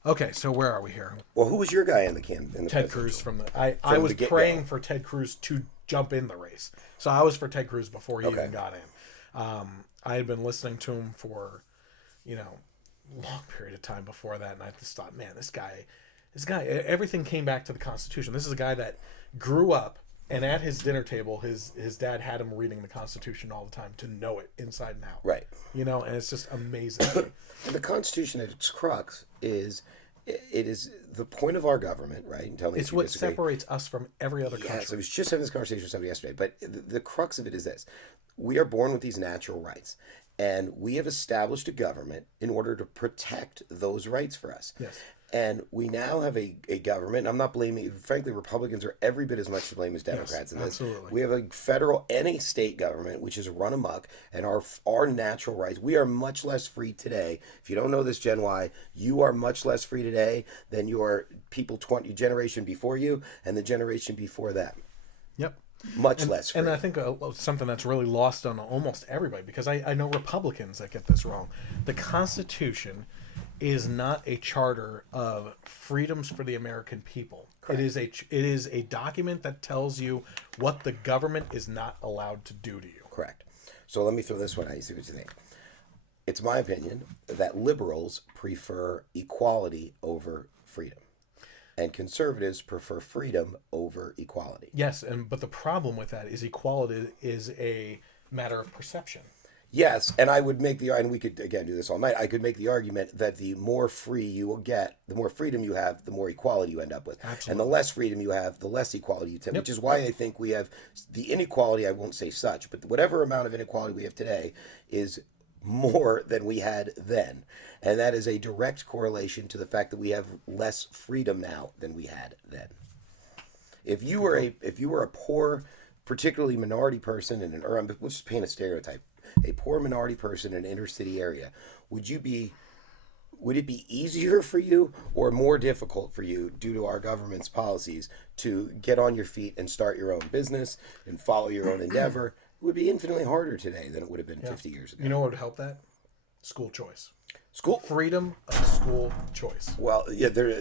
Okay, so where are we here? Well, who was your guy in the Ted Cruz I was praying for Ted Cruz to jump in the race. So I was for Ted Cruz before he even got in. I had been listening to him for, long period of time before that, and I just thought, man, this guy, everything came back to the Constitution. This is a guy that grew up, and at his dinner table, his dad had him reading the Constitution all the time to know it inside and out. Right. And it's just amazing. And the Constitution at its crux is, it is the point of our government, right? And tell me It's if you what disagree. separates us from every other country. Yes, I was just having this conversation with somebody yesterday, but the crux of it is this. We are born with these natural rights, and we have established a government in order to protect those rights for us. Yes. And we now have a government, and I'm not blaming, frankly, Republicans are every bit as much to blame as Democrats in this. Absolutely. We have a federal and a state government, which is run amok, and our natural rights. We are much less free today. If you don't know this, Gen Y, you are much less free today than your people generation before you and the generation before them. Yep. Much less free. And I think something that's really lost on almost everybody, because I know Republicans that get this wrong. The Constitution is not a charter of freedoms for the American people. Correct. It is a document that tells you what the government is not allowed to do to you. Correct. So let me throw this one at you, see what you think. It's my opinion that liberals prefer equality over freedom, and conservatives prefer freedom over equality. Yes, but the problem with that is equality is a matter of perception. Yes, and I would make and we could again do this all night. I could make the argument that the more free you will get, the more freedom you have, the more equality you end up with. Absolutely. And the less freedom you have, the less equality you tend. Which is why I think we have the inequality. I won't say such, but whatever amount of inequality we have today is more than we had then, and that is a direct correlation to the fact that we have less freedom now than we had then. If you were a poor, particularly minority person let's just paint a stereotype. A poor minority person in an inner city area, would it be easier for you or more difficult for you, due to our government's policies, to get on your feet and start your own business and follow your own endeavor? It would be infinitely harder today than it would have been 50 years ago. You know what would help that? School choice. School Freedom of school choice. Well, yeah, there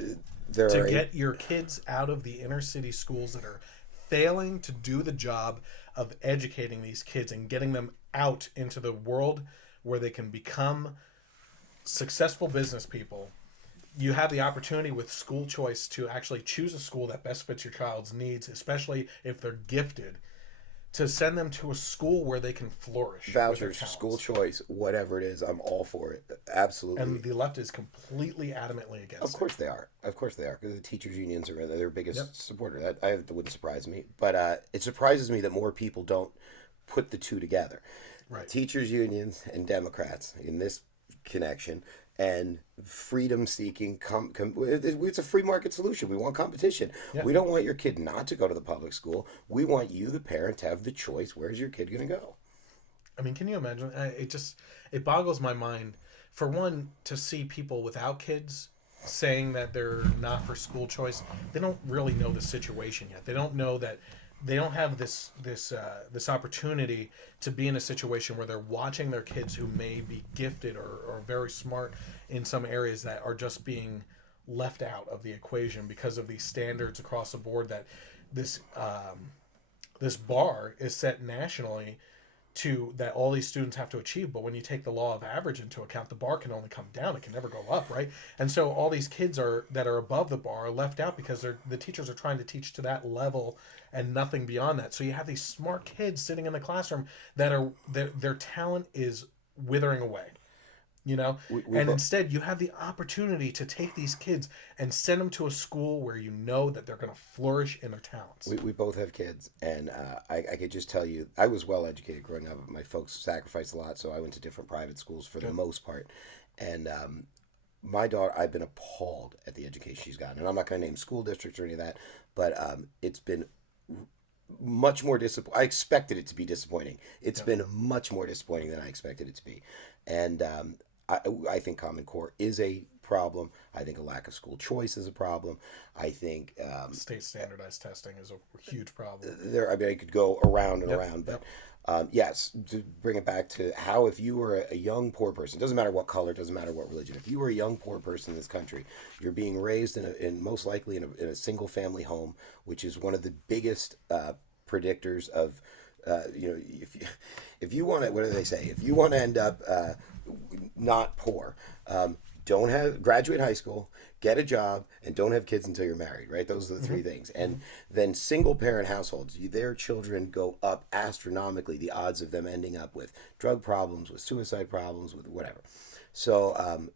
To get your kids out of the inner city schools that are failing to do the job of educating these kids and getting them out into the world where they can become successful business people. You have the opportunity with school choice to actually choose a school that best fits your child's needs, especially if they're gifted, to send them to a school where they can flourish. vouchers, school choice, whatever it is, I'm all for it. Absolutely. And the left is completely adamantly against Of course they are. Of course they are. Because the teachers' unions are their biggest supporter. That wouldn't surprise me. But it surprises me that more people don't put the two together. Right. Teachers' unions and Democrats in this connection, and freedom-seeking. It's a free market solution. We want competition. Yeah. We don't want your kid not to go to the public school. We want you, the parent, to have the choice. Where's your kid going to go? I mean, can you imagine? It boggles my mind, for one, to see people without kids saying that they're not for school choice, they don't really know the situation yet. They don't know that they don't have this opportunity to be in a situation where they're watching their kids who may be gifted or very smart in some areas that are just being left out of the equation because of these standards across the board that this bar is set nationally to that all these students have to achieve. But when you take the law of average into account, the bar can only come down. It can never go up, right? And so all these kids that are above the bar are left out because the teachers are trying to teach to that level and nothing beyond that. So you have these smart kids sitting in the classroom that are their talent is withering away. Instead you have the opportunity to take these kids and send them to a school where you know that they're going to flourish in their talents. We both have kids, and I could just tell you, I was well educated growing up. My folks sacrificed a lot, so I went to different private schools for the most part. And my daughter, I've been appalled at the education she's gotten. And I'm not going to name school districts or any of that, but it's been much more disappointing. I expected it to be disappointing. It's been much more disappointing than I expected it to be. And I think Common Core is a problem. I think a lack of school choice is a problem. I think state standardized testing is a huge problem. I could go around and around, but yes, to bring it back to how, if you were a young poor person, doesn't matter what color, doesn't matter what religion, if you were a young poor person in this country, you're being raised in most likely in a single family home, which is one of the biggest predictors of if you want to, what do they say? If you want to end up not poor, don't graduate high school, get a job, and don't have kids until you're married, right? Those are the three things. And then single parent households, their children go up astronomically, the odds of them ending up with drug problems, with suicide problems, with whatever. So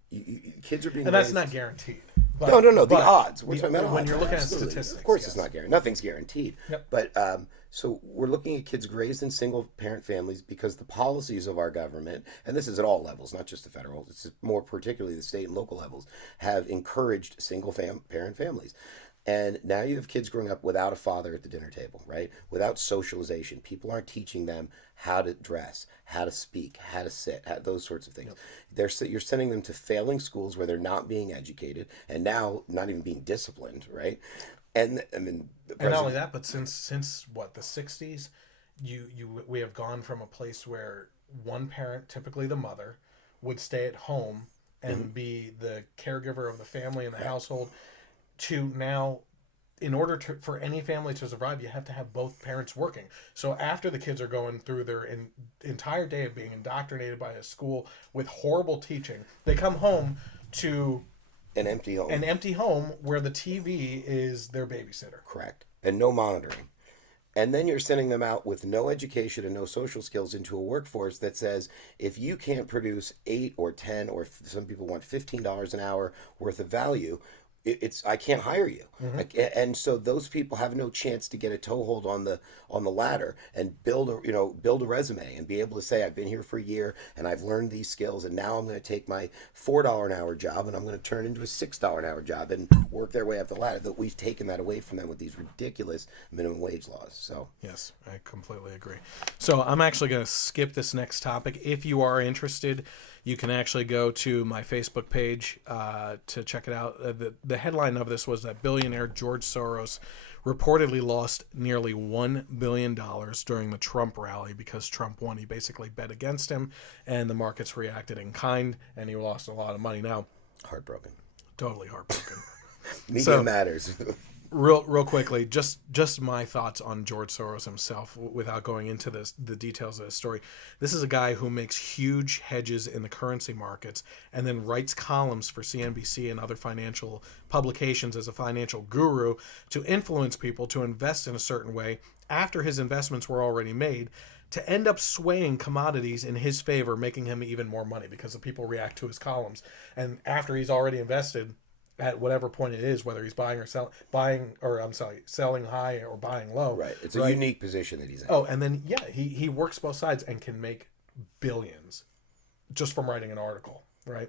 kids are being and that's raised, not guaranteed. But, no. The odds. We're talking about when odds. you're looking Absolutely. at statistics, of course, yes. It's not guaranteed. Nothing's guaranteed. Yep. But so we're looking at kids raised in single parent families because the policies of our government, and this is at all levels, not just the federal, it's more particularly the state and local levels, have encouraged single parent families. And now you have kids growing up without a father at the dinner table, right? Without socialization. People aren't teaching them how to dress, how to speak, how to sit, those sorts of things. Yep. You're sending them to failing schools where they're not being educated and now not even being disciplined, right? And I mean, and not only that, but since what, the 60s, we have gone from a place where one parent, typically the mother, would stay at home and be the caregiver of the family and the household, to now, in order for any family to survive, you have to have both parents working. So after the kids are going through their entire day of being indoctrinated by a school with horrible teaching, they come home to an empty home where the TV is their babysitter. Correct. And no monitoring. And then you're sending them out with no education and no social skills into a workforce that says, if you can't produce 8 or 10, or some people want $15 an hour worth of value, I can't hire you. And so those people have no chance to get a toehold on the ladder and build a resume and be able to say, I've been here for a year and I've learned these skills, and now I'm going to take my $4 an hour job and I'm going to turn it into a $6 an hour job and work their way up the ladder. That we've taken that away from them with these ridiculous minimum wage laws. So yes, I completely agree. So I'm actually going to skip this next topic. If you are interested, you can actually go to my Facebook page to check it out. The headline of this was that billionaire George Soros reportedly lost nearly $1 billion during the Trump rally because Trump won. He basically bet against him, and the markets reacted in kind, and he lost a lot of money. Now, heartbroken. Totally heartbroken. Media matters. Real quickly, just my thoughts on George Soros himself without going into the details of the story. This is a guy who makes huge hedges in the currency markets and then writes columns for CNBC and other financial publications as a financial guru to influence people to invest in a certain way after his investments were already made, to end up swaying commodities in his favor, making him even more money because the people react to his columns. And after he's already invested, at whatever point it is, whether he's selling high or buying low. Right. It's a unique position that he's in. Oh, and then, he works both sides and can make billions just from writing an article, right?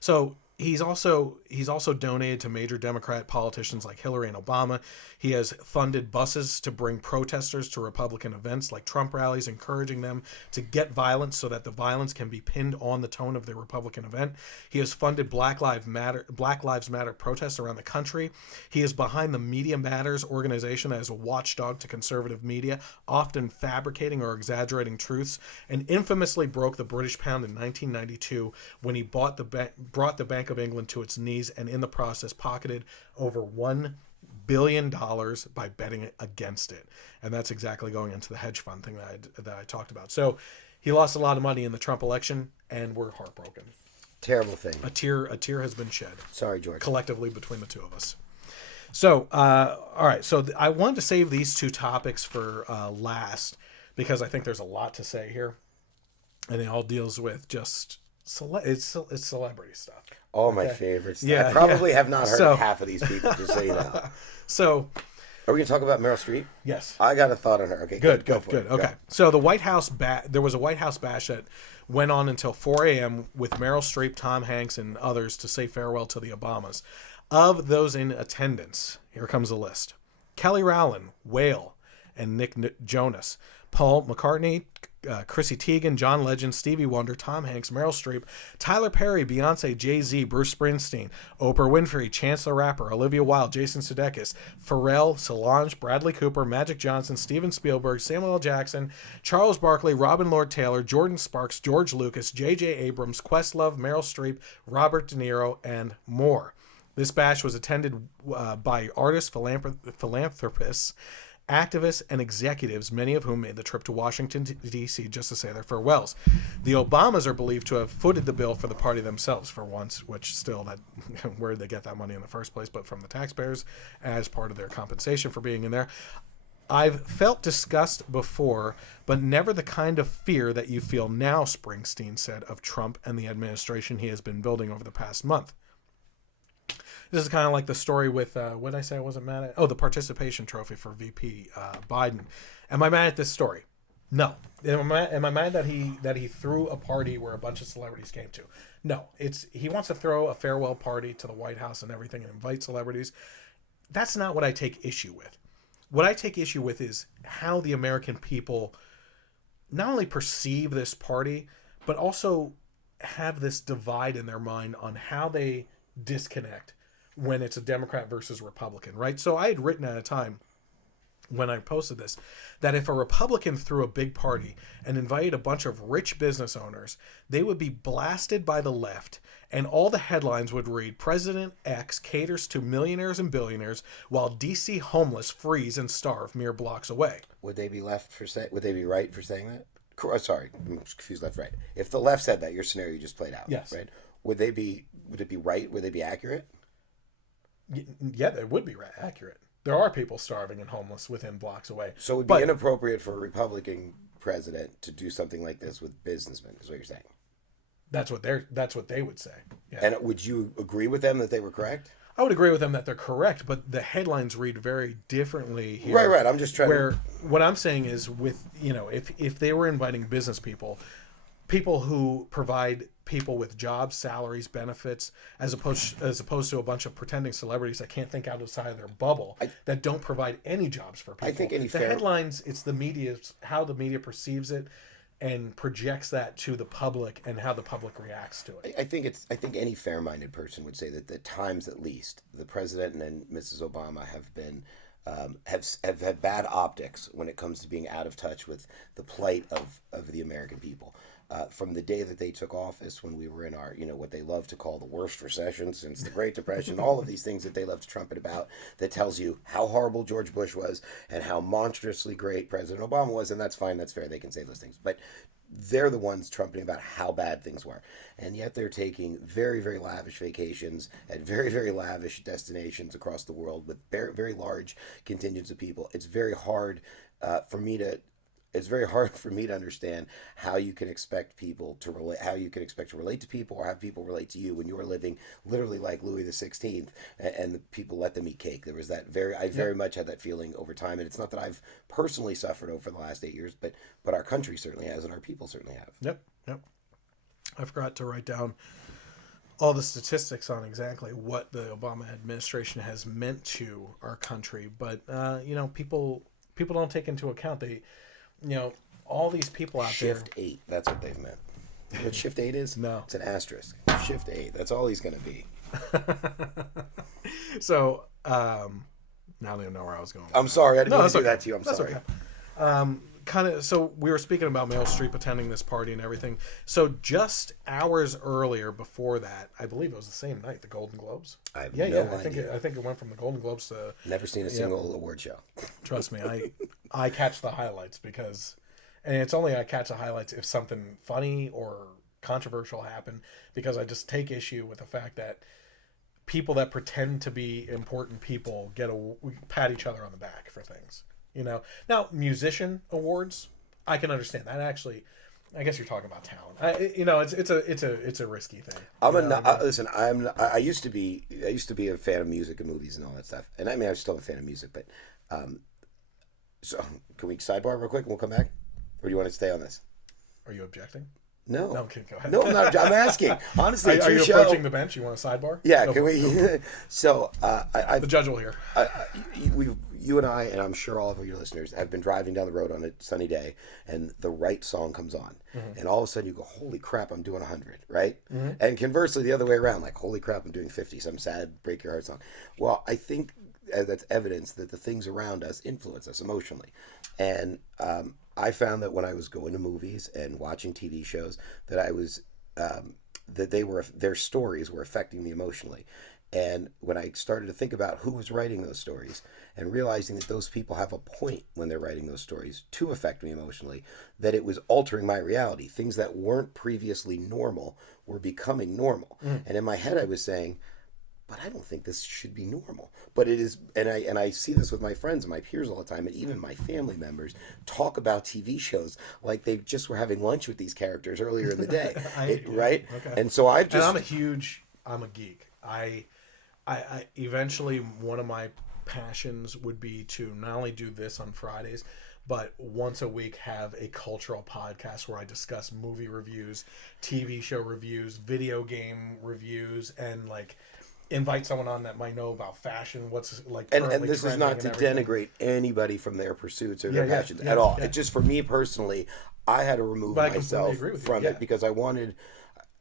So He's also donated to major Democrat politicians like Hillary and Obama. He has funded buses to bring protesters to Republican events like Trump rallies, encouraging them to get violence so that the violence can be pinned on the tone of the Republican event. He has funded Black Lives Matter protests around the country. He is behind the Media Matters organization that is a watchdog to conservative media, often fabricating or exaggerating truths, and infamously broke the British pound in 1992 when he brought the Bank of England to its knees, and in the process pocketed over $1 billion by betting against it. And that's exactly going into the hedge fund thing that I talked about. So he lost a lot of money in the Trump election, and we're heartbroken. Terrible thing. A tear has been shed. Sorry, George. Collectively between the two of us. So, all right. So I wanted to save these two topics for last because I think there's a lot to say here, and it all deals with just it's celebrity stuff. All my favorite stuff. Yeah, I probably have not heard half of these people, just so you know. So, are we going to talk about Meryl Streep? Yes. I got a thought on her. Okay, good. Okay. Go. So the White House there was a White House bash that went on until 4 a.m. with Meryl Streep, Tom Hanks, and others to say farewell to the Obamas. Of those in attendance, here comes a list: Kelly Rowland, Whale, and Nick Jonas, Paul McCartney, Chrissy Teigen, John Legend, Stevie Wonder, Tom Hanks, Meryl Streep, Tyler Perry, Beyonce, Jay-Z, Bruce Springsteen, Oprah Winfrey, Chance the Rapper, Olivia Wilde, Jason Sudeikis, Pharrell, Solange, Bradley Cooper, Magic Johnson, Steven Spielberg, Samuel L. Jackson, Charles Barkley, Robin Lord Taylor, Jordan Sparks, George Lucas, J.J. Abrams, Questlove, Meryl Streep, Robert De Niro, and more. This bash was attended by artists, philanthropists, activists, and executives, many of whom made the trip to Washington, D.C. just to say their farewells. The Obamas are believed to have footed the bill for the party themselves for once, which still, that where did they get that money in the first place, but from the taxpayers as part of their compensation for being in there. I've felt disgust before, but never the kind of fear that you feel now, Springsteen said of Trump and the administration he has been building over the past month. This is kind of like the story with, what did I say I wasn't mad at? Oh, the participation trophy for VP Biden. Am I mad at this story? No. Am I mad that he threw a party where a bunch of celebrities came to? No. He wants to throw a farewell party to the White House and everything and invite celebrities. That's not what I take issue with. What I take issue with is how the American people not only perceive this party, but also have this divide in their mind on how they disconnect when it's a Democrat versus Republican, right? So I had written at a time when I posted this that if a Republican threw a big party and invited a bunch of rich business owners, they would be blasted by the left, and all the headlines would read, President X caters to millionaires and billionaires while DC homeless freeze and starve mere blocks away. Would they be right for saying that? Sorry, I'm confused left, right. If the left said that, your scenario you just played out, yes. Right? Would it be right? Would they be accurate? Yeah, it would be accurate. There are people starving and homeless within blocks away. So it would be inappropriate for a Republican president to do something like this with businessmen, is what you're saying. That's what they would say. Yeah. And would you agree with them that they were correct? I would agree with them that they're correct, but the headlines read very differently here. Right. I'm just trying what I'm saying is if they were inviting business people who provide people with jobs, salaries, benefits, as opposed to a bunch of pretending celebrities that can't think outside of their bubble, that don't provide any jobs for people. I think headlines, it's the media, how the media perceives it and projects that to the public and how the public reacts to it. I think any fair-minded person would say that at times, at least, the president and Mrs. Obama have been have had bad optics when it comes to being out of touch with the plight of the American people. From the day that they took office, when we were in our, what they love to call the worst recession since the Great Depression, all of these things that they love to trumpet about, that tells you how horrible George Bush was and how monstrously great President Obama was, and that's fine, that's fair, they can say those things. But they're the ones trumpeting about how bad things were. And yet they're taking very, very lavish vacations at very, very lavish destinations across the world with very, very large contingents of people. It's very hard for me to understand how you can expect people to relate, how you can expect to relate to people or have people relate to you when you are living literally like Louis XVI and the people let them eat cake. There was that very much had that feeling over time. And it's not that I've personally suffered over the last 8 years, but our country certainly has and our people certainly have. Yep. I forgot to write down all the statistics on exactly what the Obama administration has meant to our country, but people don't take into account all these people out Shift 8, that's what they've meant. You know what Shift 8 is? No. It's an asterisk. Shift 8, that's all he's going to be. So, now I don't even know where I was going. I'm sorry, I didn't want to do okay. that to you. I'm That's sorry. Okay. So we were speaking about Meryl Streep attending this party and everything. So just hours earlier before that, I believe it was the same night, the Golden Globes. I have no idea. I think it went from the Golden Globes to... Never seen a single award show. Trust me, I catch the highlights because... And it's only I catch the highlights if something funny or controversial happened, because I just take issue with the fact that people that pretend to be important people we pat each other on the back for things. Now musician awards, I can understand that. Actually, I guess you're talking about talent. It's a risky thing. Listen. I used to be a fan of music and movies and all that stuff. And I mean, I'm still a fan of music. But so can we sidebar real quick and we'll come back, or do you want to stay on this? Are you objecting? No. No, okay, go ahead. No, I'm not. I'm asking. Honestly, are you approaching the bench? You want a sidebar? Yeah. No, can we? So the judge will hear. You and I, and I'm sure all of your listeners, have been driving down the road on a sunny day, and the right song comes on, and all of a sudden you go, "Holy crap, I'm doing 100," right? And conversely, the other way around, like, "Holy crap, I'm doing 50." Some sad, break your heart song. Well, I think that's evidence that the things around us influence us emotionally, and I found that when I was going to movies and watching TV shows, that I was that their stories were affecting me emotionally. And when I started to think about who was writing those stories and realizing that those people have a point when they're writing those stories to affect me emotionally, that it was altering my reality. Things that weren't previously normal were becoming normal. And in my head I was saying, but I don't think this should be normal. But it is, and I see this with my friends and my peers all the time, and even my family members talk about TV shows like they just were having lunch with these characters earlier in the day, right? Okay. And so I'm a geek. I eventually, one of my passions would be to not only do this on Fridays, but once a week have a cultural podcast where I discuss movie reviews, TV show reviews, video game reviews, and invite someone on that might know about fashion, what's and this is not to denigrate anybody from their pursuits or their passions at all. It's just, for me personally, I had to remove myself from it because I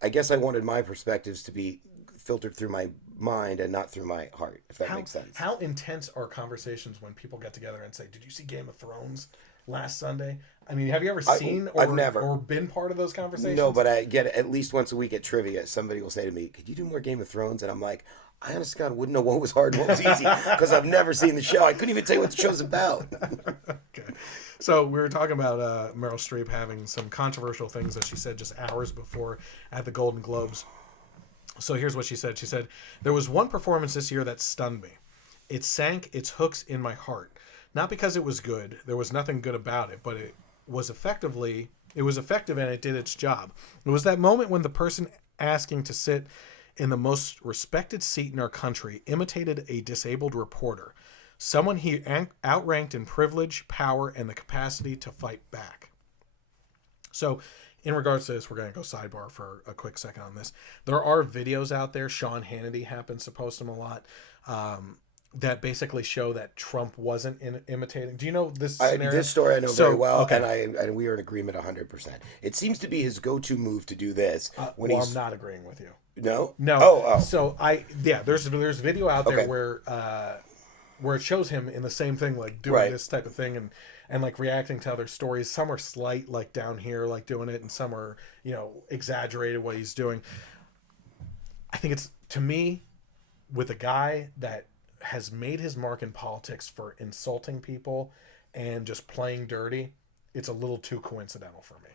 guess I wanted my perspectives to be filtered through my mind and not through my heart, if that makes sense. How intense are conversations when people get together and say, "Did you see Game of Thrones last Sunday?" I mean, have you ever seen or been part of those conversations? No, but I get it at least once a week at trivia. Somebody will say to me, "Could you do more Game of Thrones?" And I'm like, I honestly God wouldn't know what was hard and what was easy because I've never seen the show. I couldn't even tell you what the show's about. Okay. So we were talking about Meryl Streep having some controversial things that she said just hours before at the Golden Globes. So here's what she said. She said, "There was one performance this year that stunned me. It sank its hooks in my heart. Not because it was good. There was nothing good about it, but it was effective and it did its job. It was that moment when the person asking to sit in the most respected seat in our country imitated a disabled reporter, someone he outranked in privilege, power, and the capacity to fight back." So in regards to this, we're going to go sidebar for a quick second on this. There are videos out there. Sean Hannity happens to post them a lot. That basically show that Trump wasn't imitating. Do you know this scenario? This story I know very well, okay. and we are in agreement 100%. It seems to be his go-to move to do this. I'm not agreeing with you. No? No. Oh. So there's video out there where it shows him in the same thing, doing this type of thing and reacting to other stories. Some are slight, down here, doing it, and some are, exaggerated what he's doing. I think it's, to me, with a guy that has made his mark in politics for insulting people and just playing dirty, it's a little too coincidental for me.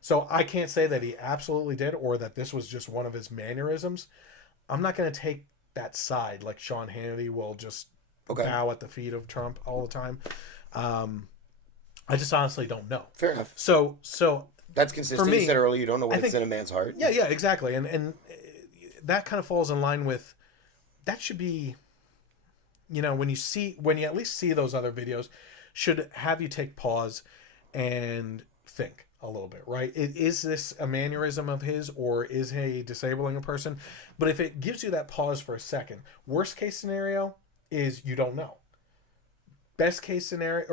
So I can't say that he absolutely did or that this was just one of his mannerisms. I'm not going to take that side like Sean Hannity will just bow at the feet of Trump all the time. I just honestly don't know. Fair enough. So that's consistent. You said earlier, you don't know what's in a man's heart. Yeah, exactly. And that kind of falls in line with, that should be, when you at least see those other videos, should have you take pause and think. a little bit, right? Is this a mannerism of his, or is he disabling a person? But if it gives you that pause for a second, worst case scenario is you don't know. Best case scenario,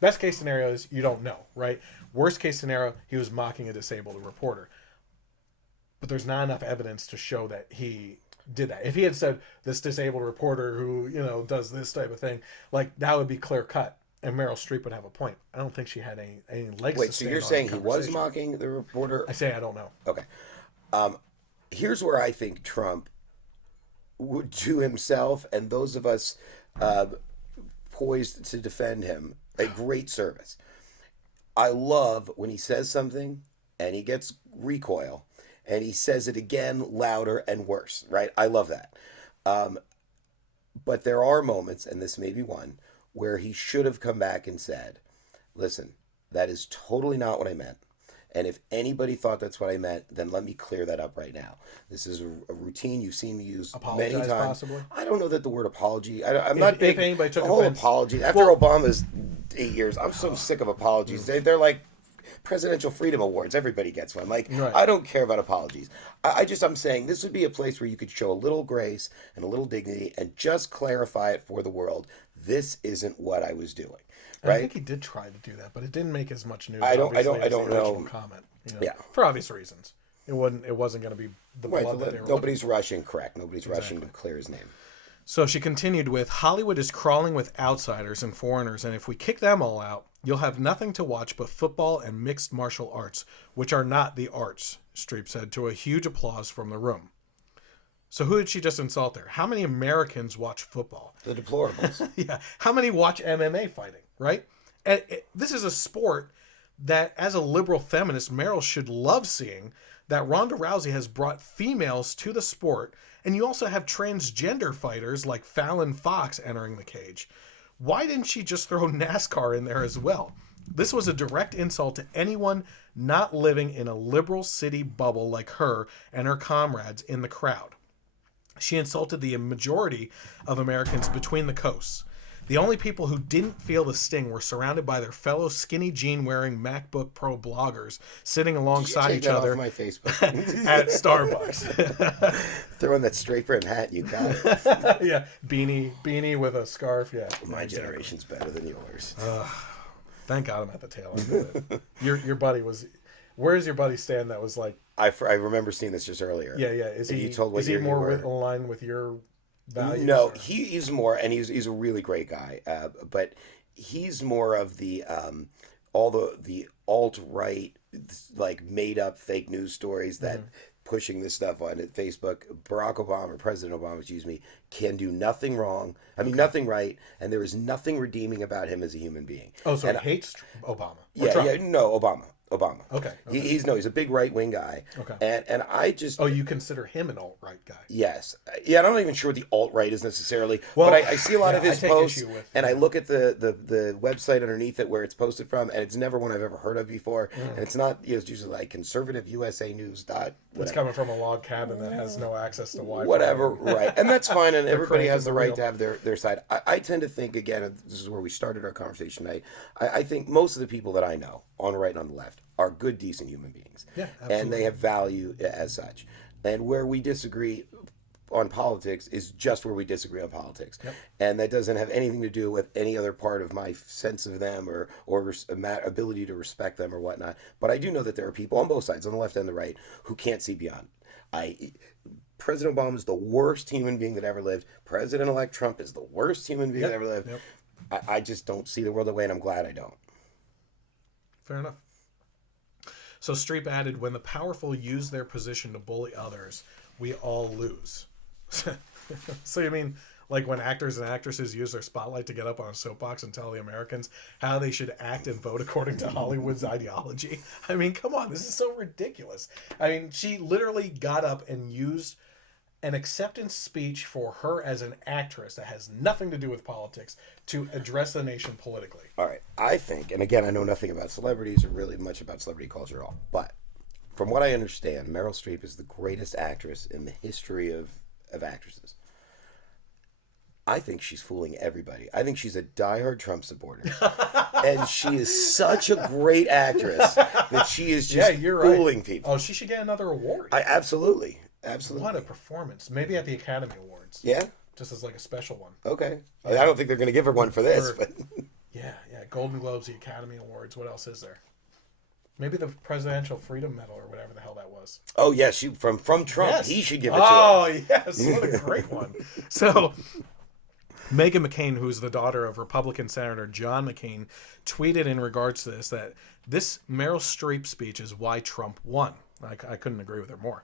best case scenario is you don't know, right? Worst case scenario, he was mocking a disabled reporter. But there's not enough evidence to show that he did that. If he had said this disabled reporter who, does this type of thing, like, that would be clear cut. And Meryl Streep would have a point. I don't think she had any legs. Wait, so you're saying he was mocking the reporter? I say I don't know. Okay. Here's where I think Trump would do himself and those of us poised to defend him a great service. I love when he says something and he gets recoil and he says it again louder and worse, right? I love that. But there are moments, and this may be one, where he should have come back and said, listen, that is totally not what I meant. And if anybody thought that's what I meant, then let me clear that up right now. This is a routine you've seen me use many times. Possibly? I don't know that the word apology, I'm not big. If anybody took the whole offense. Apology. After Obama's 8 years, I'm so sick of apologies. They're like Presidential Freedom Awards. Everybody gets one. Like, right. I don't care about apologies. I'm saying this would be a place where you could show a little grace and a little dignity and just clarify it for the world. This isn't what I was doing. Right? I think he did try to do that, but it didn't make as much news. I don't know. Comment, yeah, for obvious reasons. It wasn't going to be the blood that they were. Nobody's rushing. Correct. Nobody's rushing to clear his name. So she continued with, Hollywood is crawling with outsiders and foreigners, and if we kick them all out, you'll have nothing to watch but football and mixed martial arts, which are not the arts, Streep said, to a huge applause from the room. So who did she just insult there? How many Americans watch football? The deplorables. Yeah. How many watch MMA fighting, right? And this is a sport that, as a liberal feminist, Meryl should love seeing, that Ronda Rousey has brought females to the sport, and you also have transgender fighters like Fallon Fox entering the cage. Why didn't she just throw NASCAR in there as well? This was a direct insult to anyone not living in a liberal city bubble like her and her comrades in the crowd. She insulted the majority of Americans between the coasts. The only people who didn't feel the sting were surrounded by their fellow skinny jean wearing MacBook Pro bloggers sitting alongside each other off my Facebook. at Starbucks. Throwing that straight brim hat, you got it. Yeah, beanie with a scarf. Yeah, my generation's better than yours. Thank God I'm at the tail end of it. Your buddy was. Where's your buddy stand? That was like. I remember seeing this just earlier. Yeah. Is he more in line with your values? No, he's more, and he's a really great guy. But he's more of the all the alt-right, like made up fake news stories that pushing this stuff on Facebook. President Obama, can do nothing wrong. Nothing right, and there is nothing redeeming about him as a human being. Oh, so he hates Obama? Obama. Okay. He's a big right wing guy. Okay. And I just. Oh, you consider him an alt right guy? Yes. Yeah, I'm not even sure what the alt right is necessarily. Well, but I see a lot of his posts, and I look at the website underneath it where it's posted from, and it's never one I've ever heard of before. And it's not. It's usually like conservative USA News. It's coming from a log cabin that has no access to Wi-Fi. Whatever, right? And that's fine, and everybody has the right to have their side. I tend to think, again, this is where we started our conversation tonight. I think most of the people that I know, on the right and on the left, are good, decent human beings. Yeah, absolutely. And they have value as such. And where we disagree on politics is just where we disagree on politics. Yep. And that doesn't have anything to do with any other part of my sense of them or ability to respect them or whatnot. But I do know that there are people on both sides, on the left and the right, who can't see beyond. President Obama is the worst human being that ever lived. President-elect Trump is the worst human being that ever lived. Yep. I just don't see the world that way, and I'm glad I don't. Fair enough. So Streep added, when the powerful use their position to bully others, we all lose. So you mean like when actors and actresses use their spotlight to get up on a soapbox and tell the Americans how they should act and vote according to Hollywood's ideology? I mean, come on, this is so ridiculous. I mean, she literally got up and used an acceptance speech for her as an actress that has nothing to do with politics to address the nation politically. All right. I think, and again, I know nothing about celebrities or really much about celebrity culture at all, but from what I understand, Meryl Streep is the greatest actress in the history of actresses. I think she's fooling everybody. I think she's a diehard Trump supporter. And she is such a great actress that she is just fooling people. Oh, she should get another award. Absolutely. What a performance. Maybe at the Academy Awards. Yeah? Just as like a special one. Okay. I don't think they're going to give her one for this. But yeah. Golden Globes, the Academy Awards. What else is there? Maybe the Presidential Freedom Medal or whatever the hell that was. Oh, yes. From Trump. Yes. He should give it to her. Oh, yes. What a great one. So, Meghan McCain, who's the daughter of Republican Senator John McCain, tweeted in regards to this that this Meryl Streep speech is why Trump won. I couldn't agree with her more.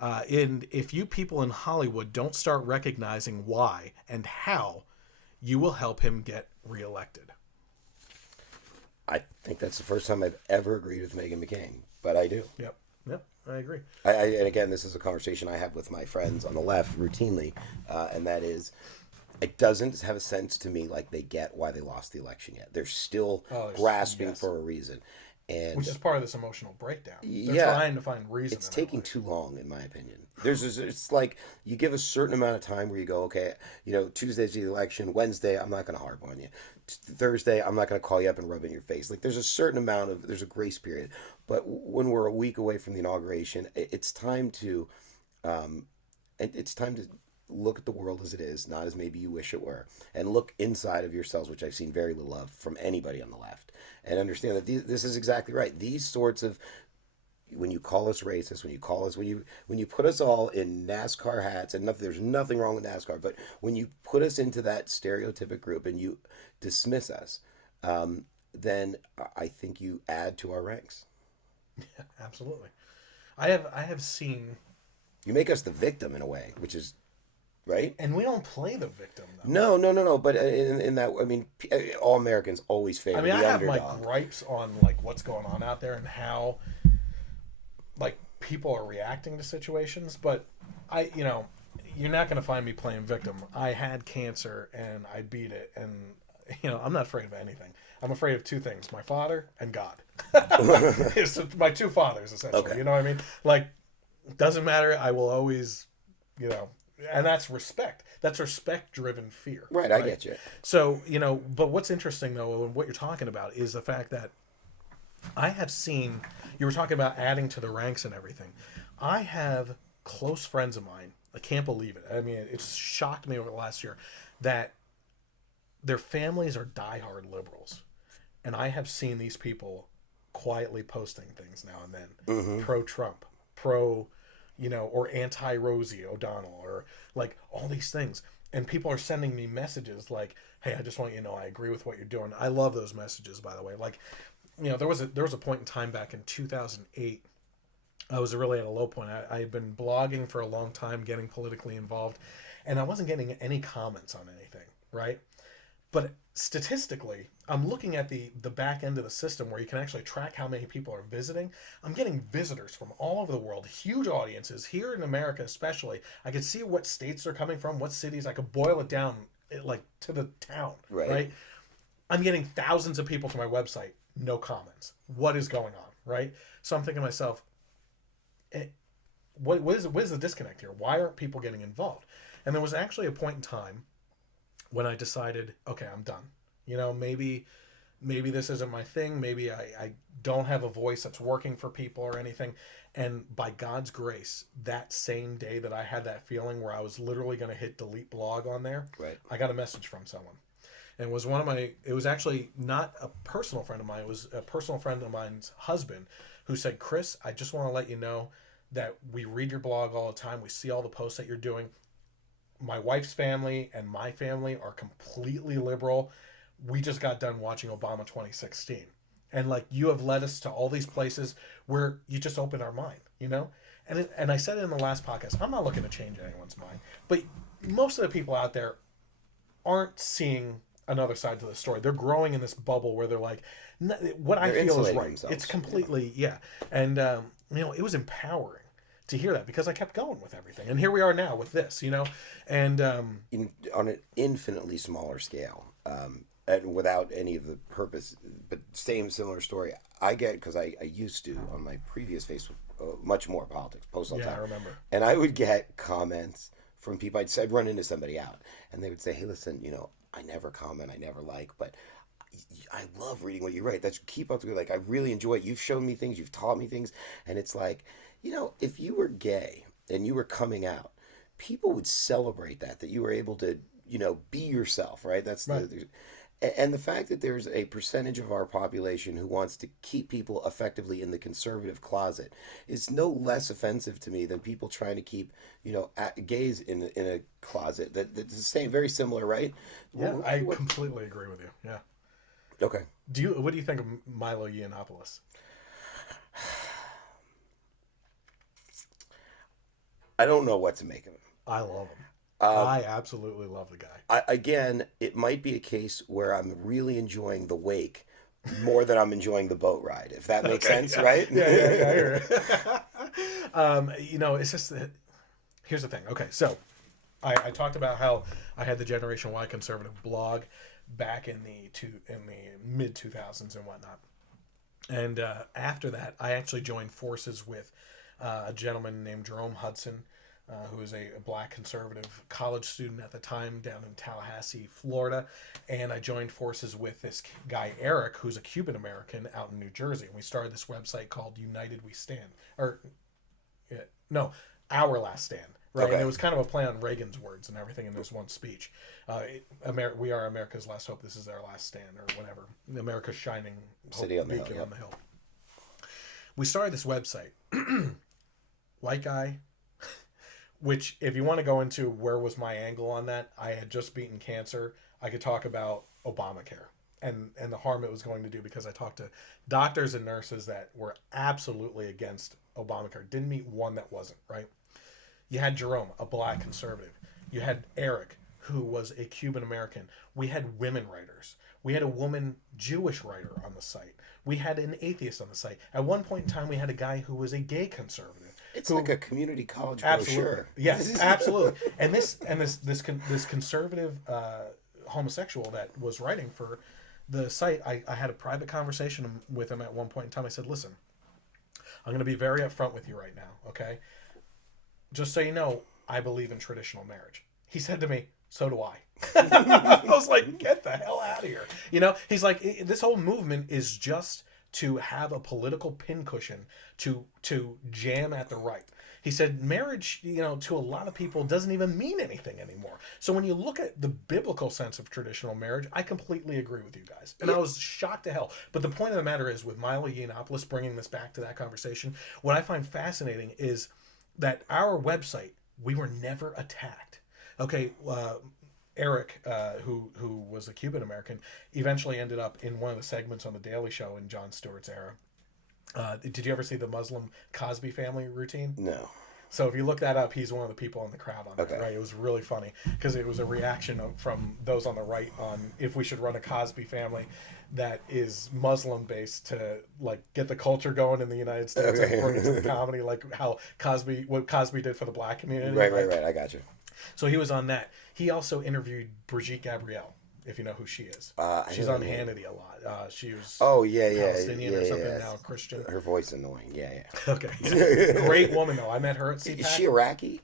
And if you people in Hollywood don't start recognizing why and how, you will help him get reelected. I think that's the first time I've ever agreed with Meghan McCain, but I do. Yep, I agree. And again, this is a conversation I have with my friends on the left routinely, and that is, it doesn't have a sense to me like they get why they lost the election yet. They're still grasping for a reason. And which is part of this emotional breakdown. They're trying to find reason. It's taking too long, in my opinion. It's like you give a certain amount of time where you go, okay, Tuesday's the election. Wednesday, I'm not going to harp on you. Thursday, I'm not going to call you up and rub it in your face. Like there's a certain amount of there's a grace period. But when we're a week away from the inauguration, it's time to look at the world as it is, not as maybe you wish it were, and look inside of yourselves, which I've seen very little of from anybody on the left, and understand that this is exactly right. These sorts of, when you call us racist, when you put us all in NASCAR hats, and there's nothing wrong with NASCAR, but when you put us into that stereotypic group and you dismiss us, then I think you add to our ranks. Yeah, absolutely. I have seen. You make us the victim in a way, which is. Right? And we don't play the victim, though. No. But in that, I mean, all Americans always favor the underdog. I have my gripes on, what's going on out there and how, people are reacting to situations. But, you're not going to find me playing victim. I had cancer, and I beat it. And, I'm not afraid of anything. I'm afraid of two things. My father and God. It's my two fathers, essentially. Okay. You know what I mean? Doesn't matter. I will always, And that's respect. That's respect-driven fear. Right, I get you. So, but what's interesting, though, and what you're talking about is the fact that I have seen, you were talking about adding to the ranks and everything. I have close friends of mine, I can't believe it. I mean, it's shocked me over the last year that their families are diehard liberals. And I have seen these people quietly posting things now and then. Pro-Trump, or anti-Rosie O'Donnell, or all these things. And people are sending me messages like, hey, I just want you to know I agree with what you're doing. I love those messages, by the way. There was a point in time back in 2008. I was really at a low point. I had been blogging for a long time, getting politically involved, and I wasn't getting any comments on anything, right? But statistically, I'm looking at the back end of the system where you can actually track how many people are visiting. I'm getting visitors from all over the world, huge audiences, here in America especially. I could see what states they're coming from, what cities. I could boil it down to the town, right? I'm getting thousands of people to my website, no comments. What is going on, right? So I'm thinking to myself, what is the disconnect here? Why aren't people getting involved? And there was actually a point in time when I decided, okay, I'm done. Maybe this isn't my thing. Maybe I don't have a voice that's working for people or anything. And by God's grace, that same day that I had that feeling where I was literally going to hit delete blog on there, right, I got a message from someone. And it was actually not a personal friend of mine. It was a personal friend of mine's husband who said, Chris, I just want to let you know that we read your blog all the time. We see all the posts that you're doing. My wife's family and my family are completely liberal. We just got done watching Obama 2016. And you have led us to all these places where you just open our mind, And I said it in the last podcast, I'm not looking to change anyone's mind. But most of the people out there aren't seeing another side to the story. They're growing in this bubble where they're like, what I feel is right. Themselves. It's completely, yeah. And, it was empowering to hear that because I kept going with everything. And here we are now with this, and on an infinitely smaller scale, and without any of the purpose, but similar story. I get, because I used to, on my previous Facebook, much more politics, post all the time. Yeah, I remember. And I would get comments from people. I'd run into somebody out, and they would say, "Hey, listen, I never comment, I never like, but I love reading what you write. That's keep up with. Like, I really enjoy it. You've shown me things, you've taught me things, and it's like, if you were gay and you were coming out, people would celebrate that you were able to, be yourself, right? That's Right. and the fact that there's a percentage of our population who wants to keep people effectively in the conservative closet is no less offensive to me than people trying to keep, gays in a closet. That's the same, very similar, right? Yeah, I completely agree with you. Yeah. Okay. What do you think of Milo Yiannopoulos? I don't know what to make of him. I love him. I absolutely love the guy. Again, it might be a case where I'm really enjoying the wake more than I'm enjoying the boat ride, if that makes sense, right? Yeah, I hear it. It's just that, here's the thing. Okay, so I talked about how I had the Generation Y conservative blog back in the mid 2000s and whatnot, and after that, I actually joined forces with a gentleman named Jerome Hudson, who was a black conservative college student at the time down in Tallahassee, Florida. And I joined forces with this guy, Eric, who's a Cuban American out in New Jersey. And we started this website called United We Stand. Our Last Stand. Right? Okay. And it was kind of a play on Reagan's words and everything in this one speech. We are America's last hope. This is our last stand, or whatever. America's shining city on the hill. beacon on the hill. We started this website. White guy. Which, if you want to go into where was my angle on that, I had just beaten cancer. I could talk about Obamacare and the harm it was going to do, because I talked to doctors and nurses that were absolutely against Obamacare. Didn't meet one that wasn't, right? You had Jerome, a black conservative. You had Eric, who was a Cuban American. We had women writers. We had a woman Jewish writer on the site. We had an atheist on the site. At one point in time, we had a guy who was a gay conservative. It's like a community college Absolutely. brochure. Yes, absolutely. And this conservative homosexual that was writing for the site, I had a private conversation with him at one point in time. I said, "Listen, I'm going to be very upfront with you right now, okay? Just so you know, I believe in traditional marriage." He said to me, "So do I." I was like, "Get the hell out of here." He's like, "This whole movement is just to have a political pincushion to jam at the right." He said marriage, to a lot of people doesn't even mean anything anymore. So when you look at the biblical sense of traditional marriage, I completely agree with you guys. And I was shocked to hell. But the point of the matter is, with Milo Yiannopoulos, bringing this back to that conversation, what I find fascinating is that our website, we were never attacked. Okay, Eric, who was a Cuban American, eventually ended up in one of the segments on The Daily Show in Jon Stewart's era. Did you ever see the Muslim Cosby family routine? No. So if you look that up, he's one of the people in the crowd on Okay. that, right? It was really funny because it was a reaction from those on the right on if we should run a Cosby family that is Muslim based to get the culture going in the United States and bring it to the comedy, like what Cosby did for the black community. Right. I got you. So he was on that. He also interviewed Brigitte Gabrielle, if you know who she is. She's on Hannity a lot. She was Palestinian or something, now Christian. Her voice annoying. Yeah. Okay. Great woman, though. I met her at CPAC. Is she Iraqi?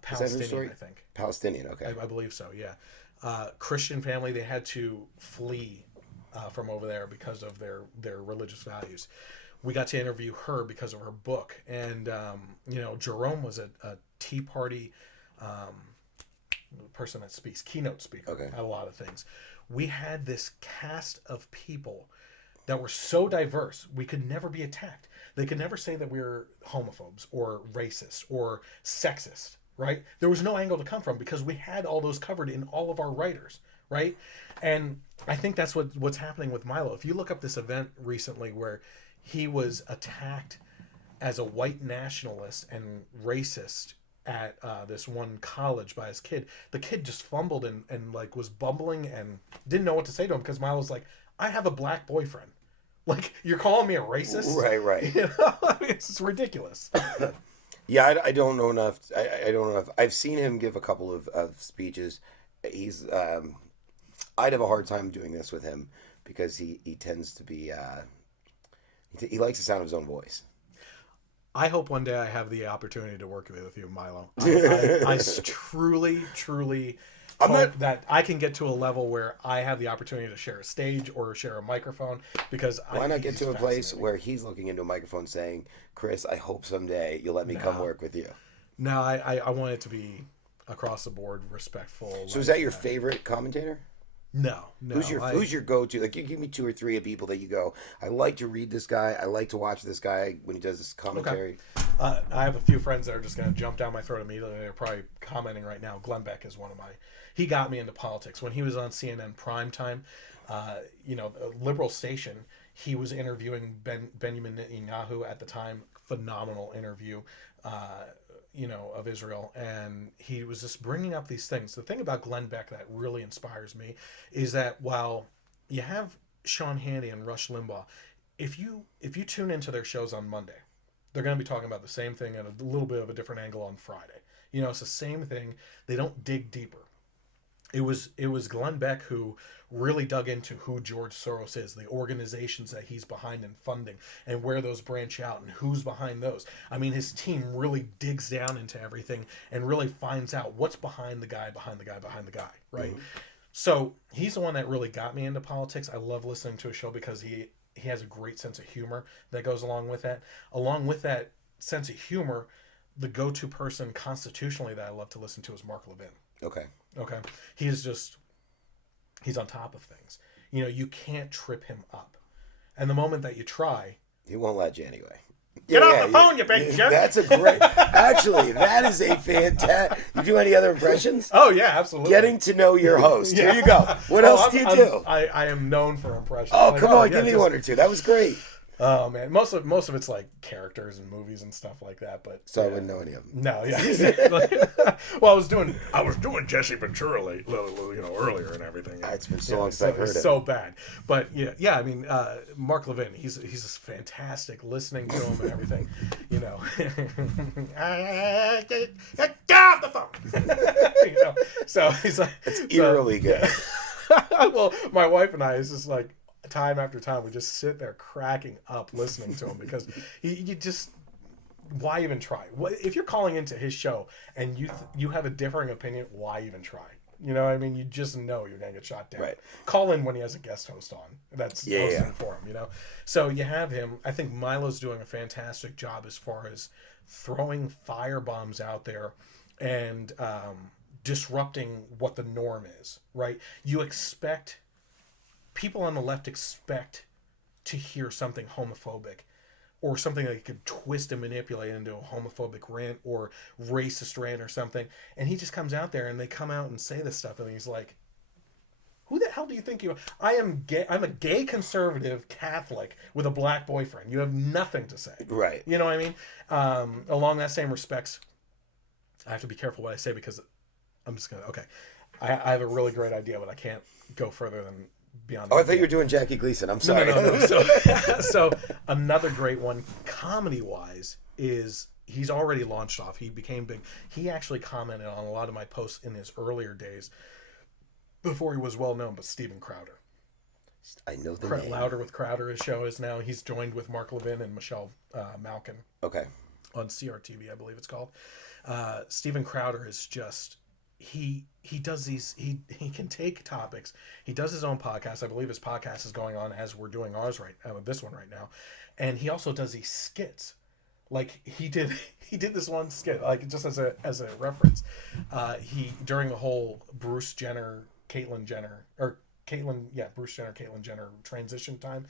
Palestinian, I think. Palestinian, okay. I believe so, yeah. Christian family, they had to flee from over there because of their religious values. We got to interview her because of her book. And, Jerome was a Tea Party person that speaks, keynote speaker at a lot of things. We had this cast of people that were so diverse, we could never be attacked. They could never say that we were homophobes or racist or sexist, right? There was no angle to come from because we had all those covered in all of our writers, right? And I think that's what's happening with Milo. If you look up this event recently where he was attacked as a white nationalist and racist at this one college by his kid. The kid just fumbled and was bumbling and didn't know what to say to him because Miles was like, "I have a black boyfriend. You're calling me a racist?" Right. It's ridiculous. Yeah, I don't know enough. I don't know if I've seen him give a couple of speeches. He's I'd have a hard time doing this with him because he tends to be he likes the sound of his own voice. I hope one day I have the opportunity to work with you, Milo. I truly, truly hope that I can get to a level where I have the opportunity to share a stage or share a microphone, because why not get to a place where he's looking into a microphone saying, Chris, I hope someday you'll let me come work with you. No, I want it to be across the board, respectful. So is that your favorite commentator? No. Who's your go-to? Like, you give me 2 or 3 of people that you go, I like to read this guy. I like to watch this guy when he does this commentary. Okay. I have a few friends that are just going to jump down my throat immediately. They're probably commenting right now. Glenn Beck is one of my... He got me into politics. When he was on CNN primetime, a liberal station, he was interviewing Benjamin Netanyahu at the time. Phenomenal interview. Of Israel, and he was just bringing up these things. The thing about Glenn Beck that really inspires me is that while you have Sean Hannity and Rush Limbaugh, if you tune into their shows on Monday, they're going to be talking about the same thing at a little bit of a different angle on Friday. It's the same thing. They don't dig deeper. It was Glenn Beck who really dug into who George Soros is, the organizations that he's behind and funding, and where those branch out and who's behind those. I mean, his team really digs down into everything and really finds out what's behind the guy, right? Mm-hmm. So he's the one that really got me into politics. I love listening to his show because he has a great sense of humor that goes along with that. Along with that sense of humor, the go-to person constitutionally that I love to listen to is Mark Levin. Okay. He's on top of things. You can't trip him up. And the moment that you try... He won't let you anyway. Get off the phone, you big jerk! That's a great... Actually, that is a fantastic... You do any other impressions? Oh, yeah, absolutely. Getting to know your host. Yeah. Here you go. What else do you do? I am known for impressions. Oh, come on. Give me 1 or 2. That was great. Oh man, most of it's like characters and movies and stuff like that. But so I wouldn't know any of them. No, yeah. Well, I was doing Jesse Ventura earlier and everything. It's been so long since I've heard it. So bad, but yeah. I mean, Mark Levin, he's just fantastic. Listening to him and everything, get off the phone. So he's like, it's eerily good. Well, my wife and I is just like, time after time, we just sit there cracking up listening to him because you just, why even try? If you're calling into his show and you have a differing opinion, why even try? You know what I mean? You just know you're going to get shot down. Right. Call in when he has a guest host on. That's hosting for him, So you have him. I think Milo's doing a fantastic job as far as throwing firebombs out there and disrupting what the norm is, right? People on the left expect to hear something homophobic or something that could twist and manipulate into a homophobic rant or racist rant or something. And he just comes out there and they come out and say this stuff. And he's like, who the hell do you think you are? I am gay. I'm a gay conservative Catholic with a black boyfriend. You have nothing to say. Right. You know what I mean? Along that same respects, I have to be careful what I say because I'm just going to, okay. I have a really great idea, but I can't go further than beyond. I thought you were doing Jackie Gleason. I'm sorry. No. So another great one, comedy-wise, is he's already launched off. He became big. He actually commented on a lot of my posts in his earlier days before he was well known, but Steven Crowder. I know the name. Louder with Crowder, his show is now. He's joined with Mark Levin and Michelle Malkin. Okay. On CRTV, I believe it's called. Steven Crowder is just... He does these, he can take topics. He does his own podcast. I believe his podcast is going on as we're doing ours this one right now. And he also does these skits. Like he did this one skit, like just as a reference. During the whole Bruce Jenner, Caitlyn Jenner transition time,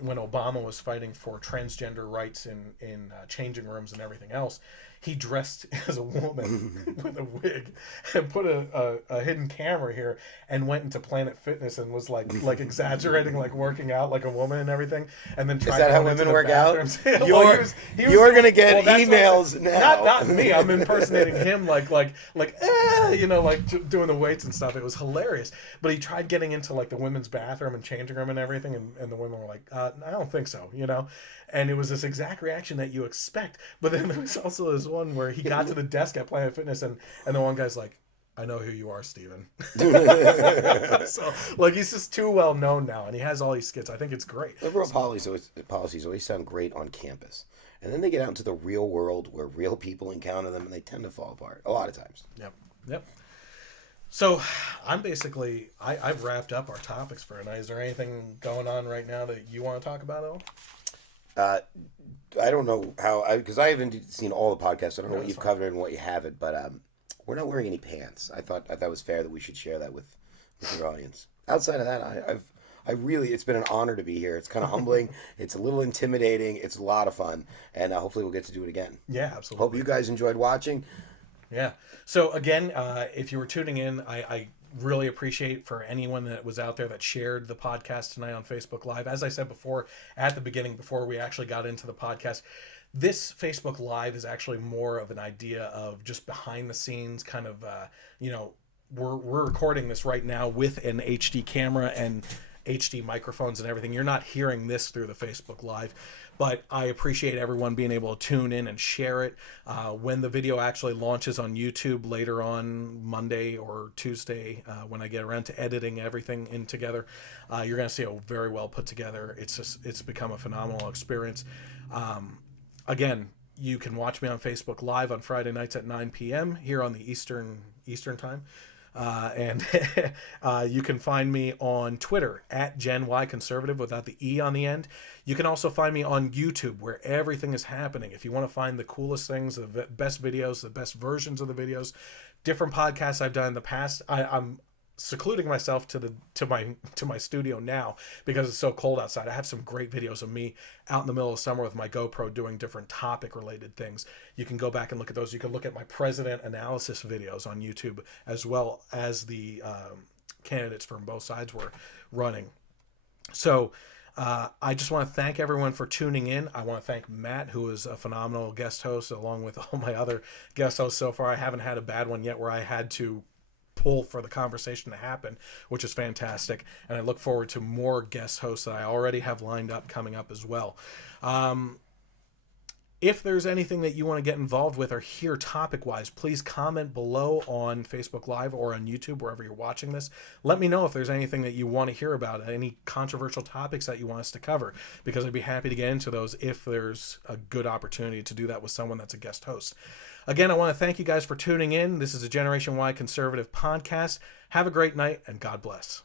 when Obama was fighting for transgender rights in changing rooms and everything else, he dressed as a woman with a wig and put a hidden camera here and went into Planet Fitness and was like exaggerating, like working out like a woman and everything. And then tried. Is that how women work out? You're gonna get emails now. Not me. I'm impersonating him, like doing the weights and stuff. It was hilarious. But he tried getting into like the women's bathroom and changing room and everything, and the women were like, I don't think so, And it was this exact reaction that you expect. But then there was also this one where he got to the desk at Planet Fitness and the one guy's like, I know who you are, Steven. So, he's just too well known now, and he has all these skits. I think it's great. Liberal policies always sound great on campus. and then they get out into the real world where real people encounter them, and they tend to fall apart a lot of times. Yep. So I'm basically, I've wrapped up our topics for tonight. Is there anything going on right now that you want to talk about at all? I don't know how, because I haven't seen all the podcasts. I don't know what you've fine. covered and what you haven't, but we're not wearing any pants. I thought it was fair that we should share that with your audience. Outside of that, I really, it's been an honor to be here. It's kind of humbling. It's a little intimidating. It's a lot of fun, and hopefully we'll get to do it again. Yeah, absolutely. Hope you guys enjoyed watching. Yeah. So again, if you were tuning in, I really appreciate for anyone that was out there that shared the podcast tonight on Facebook Live. As I said before, at the beginning, before we actually got into the podcast, this Facebook Live is actually more of an idea of just behind the scenes kind of, we're recording this right now with an HD camera and HD microphones and everything. You're not hearing this through the Facebook Live, but I appreciate everyone being able to tune in and share it. When the video actually launches on YouTube later on Monday or Tuesday, when I get around to editing everything in together, you're going to see a very well put together. It's become a phenomenal experience. Again, you can watch me on Facebook Live on Friday nights at 9 p.m. here on the Eastern time. And you can find me on Twitter at Gen Y Conservative without the E on the end. You can also find me on YouTube where everything is happening. If you want to find the coolest things, the best videos, the best versions of the videos, different podcasts I've done in the past, I'm secluding myself to my studio now because it's so cold outside. I have some great videos of me out in the middle of summer with my GoPro doing different topic related things. You can go back and look at those. You can look at my president analysis videos on YouTube, as well as the candidates from both sides were running. So I just want to thank everyone for tuning in. I want to thank Matt, who is a phenomenal guest host, along with all my other guest hosts so far. I haven't had a bad one yet where I had to pull for the conversation to happen, which is fantastic. And I look forward to more guest hosts that I already have lined up coming up as well. If there's anything that you want to get involved with or hear topic-wise, please comment below on Facebook Live or on YouTube, wherever you're watching this. Let me know if there's anything that you want to hear about, any controversial topics that you want us to cover, because I'd be happy to get into those if there's a good opportunity to do that with someone that's a guest host. Again, I want to thank you guys for tuning in. This is a Generation Y Conservative podcast. Have a great night, and God bless.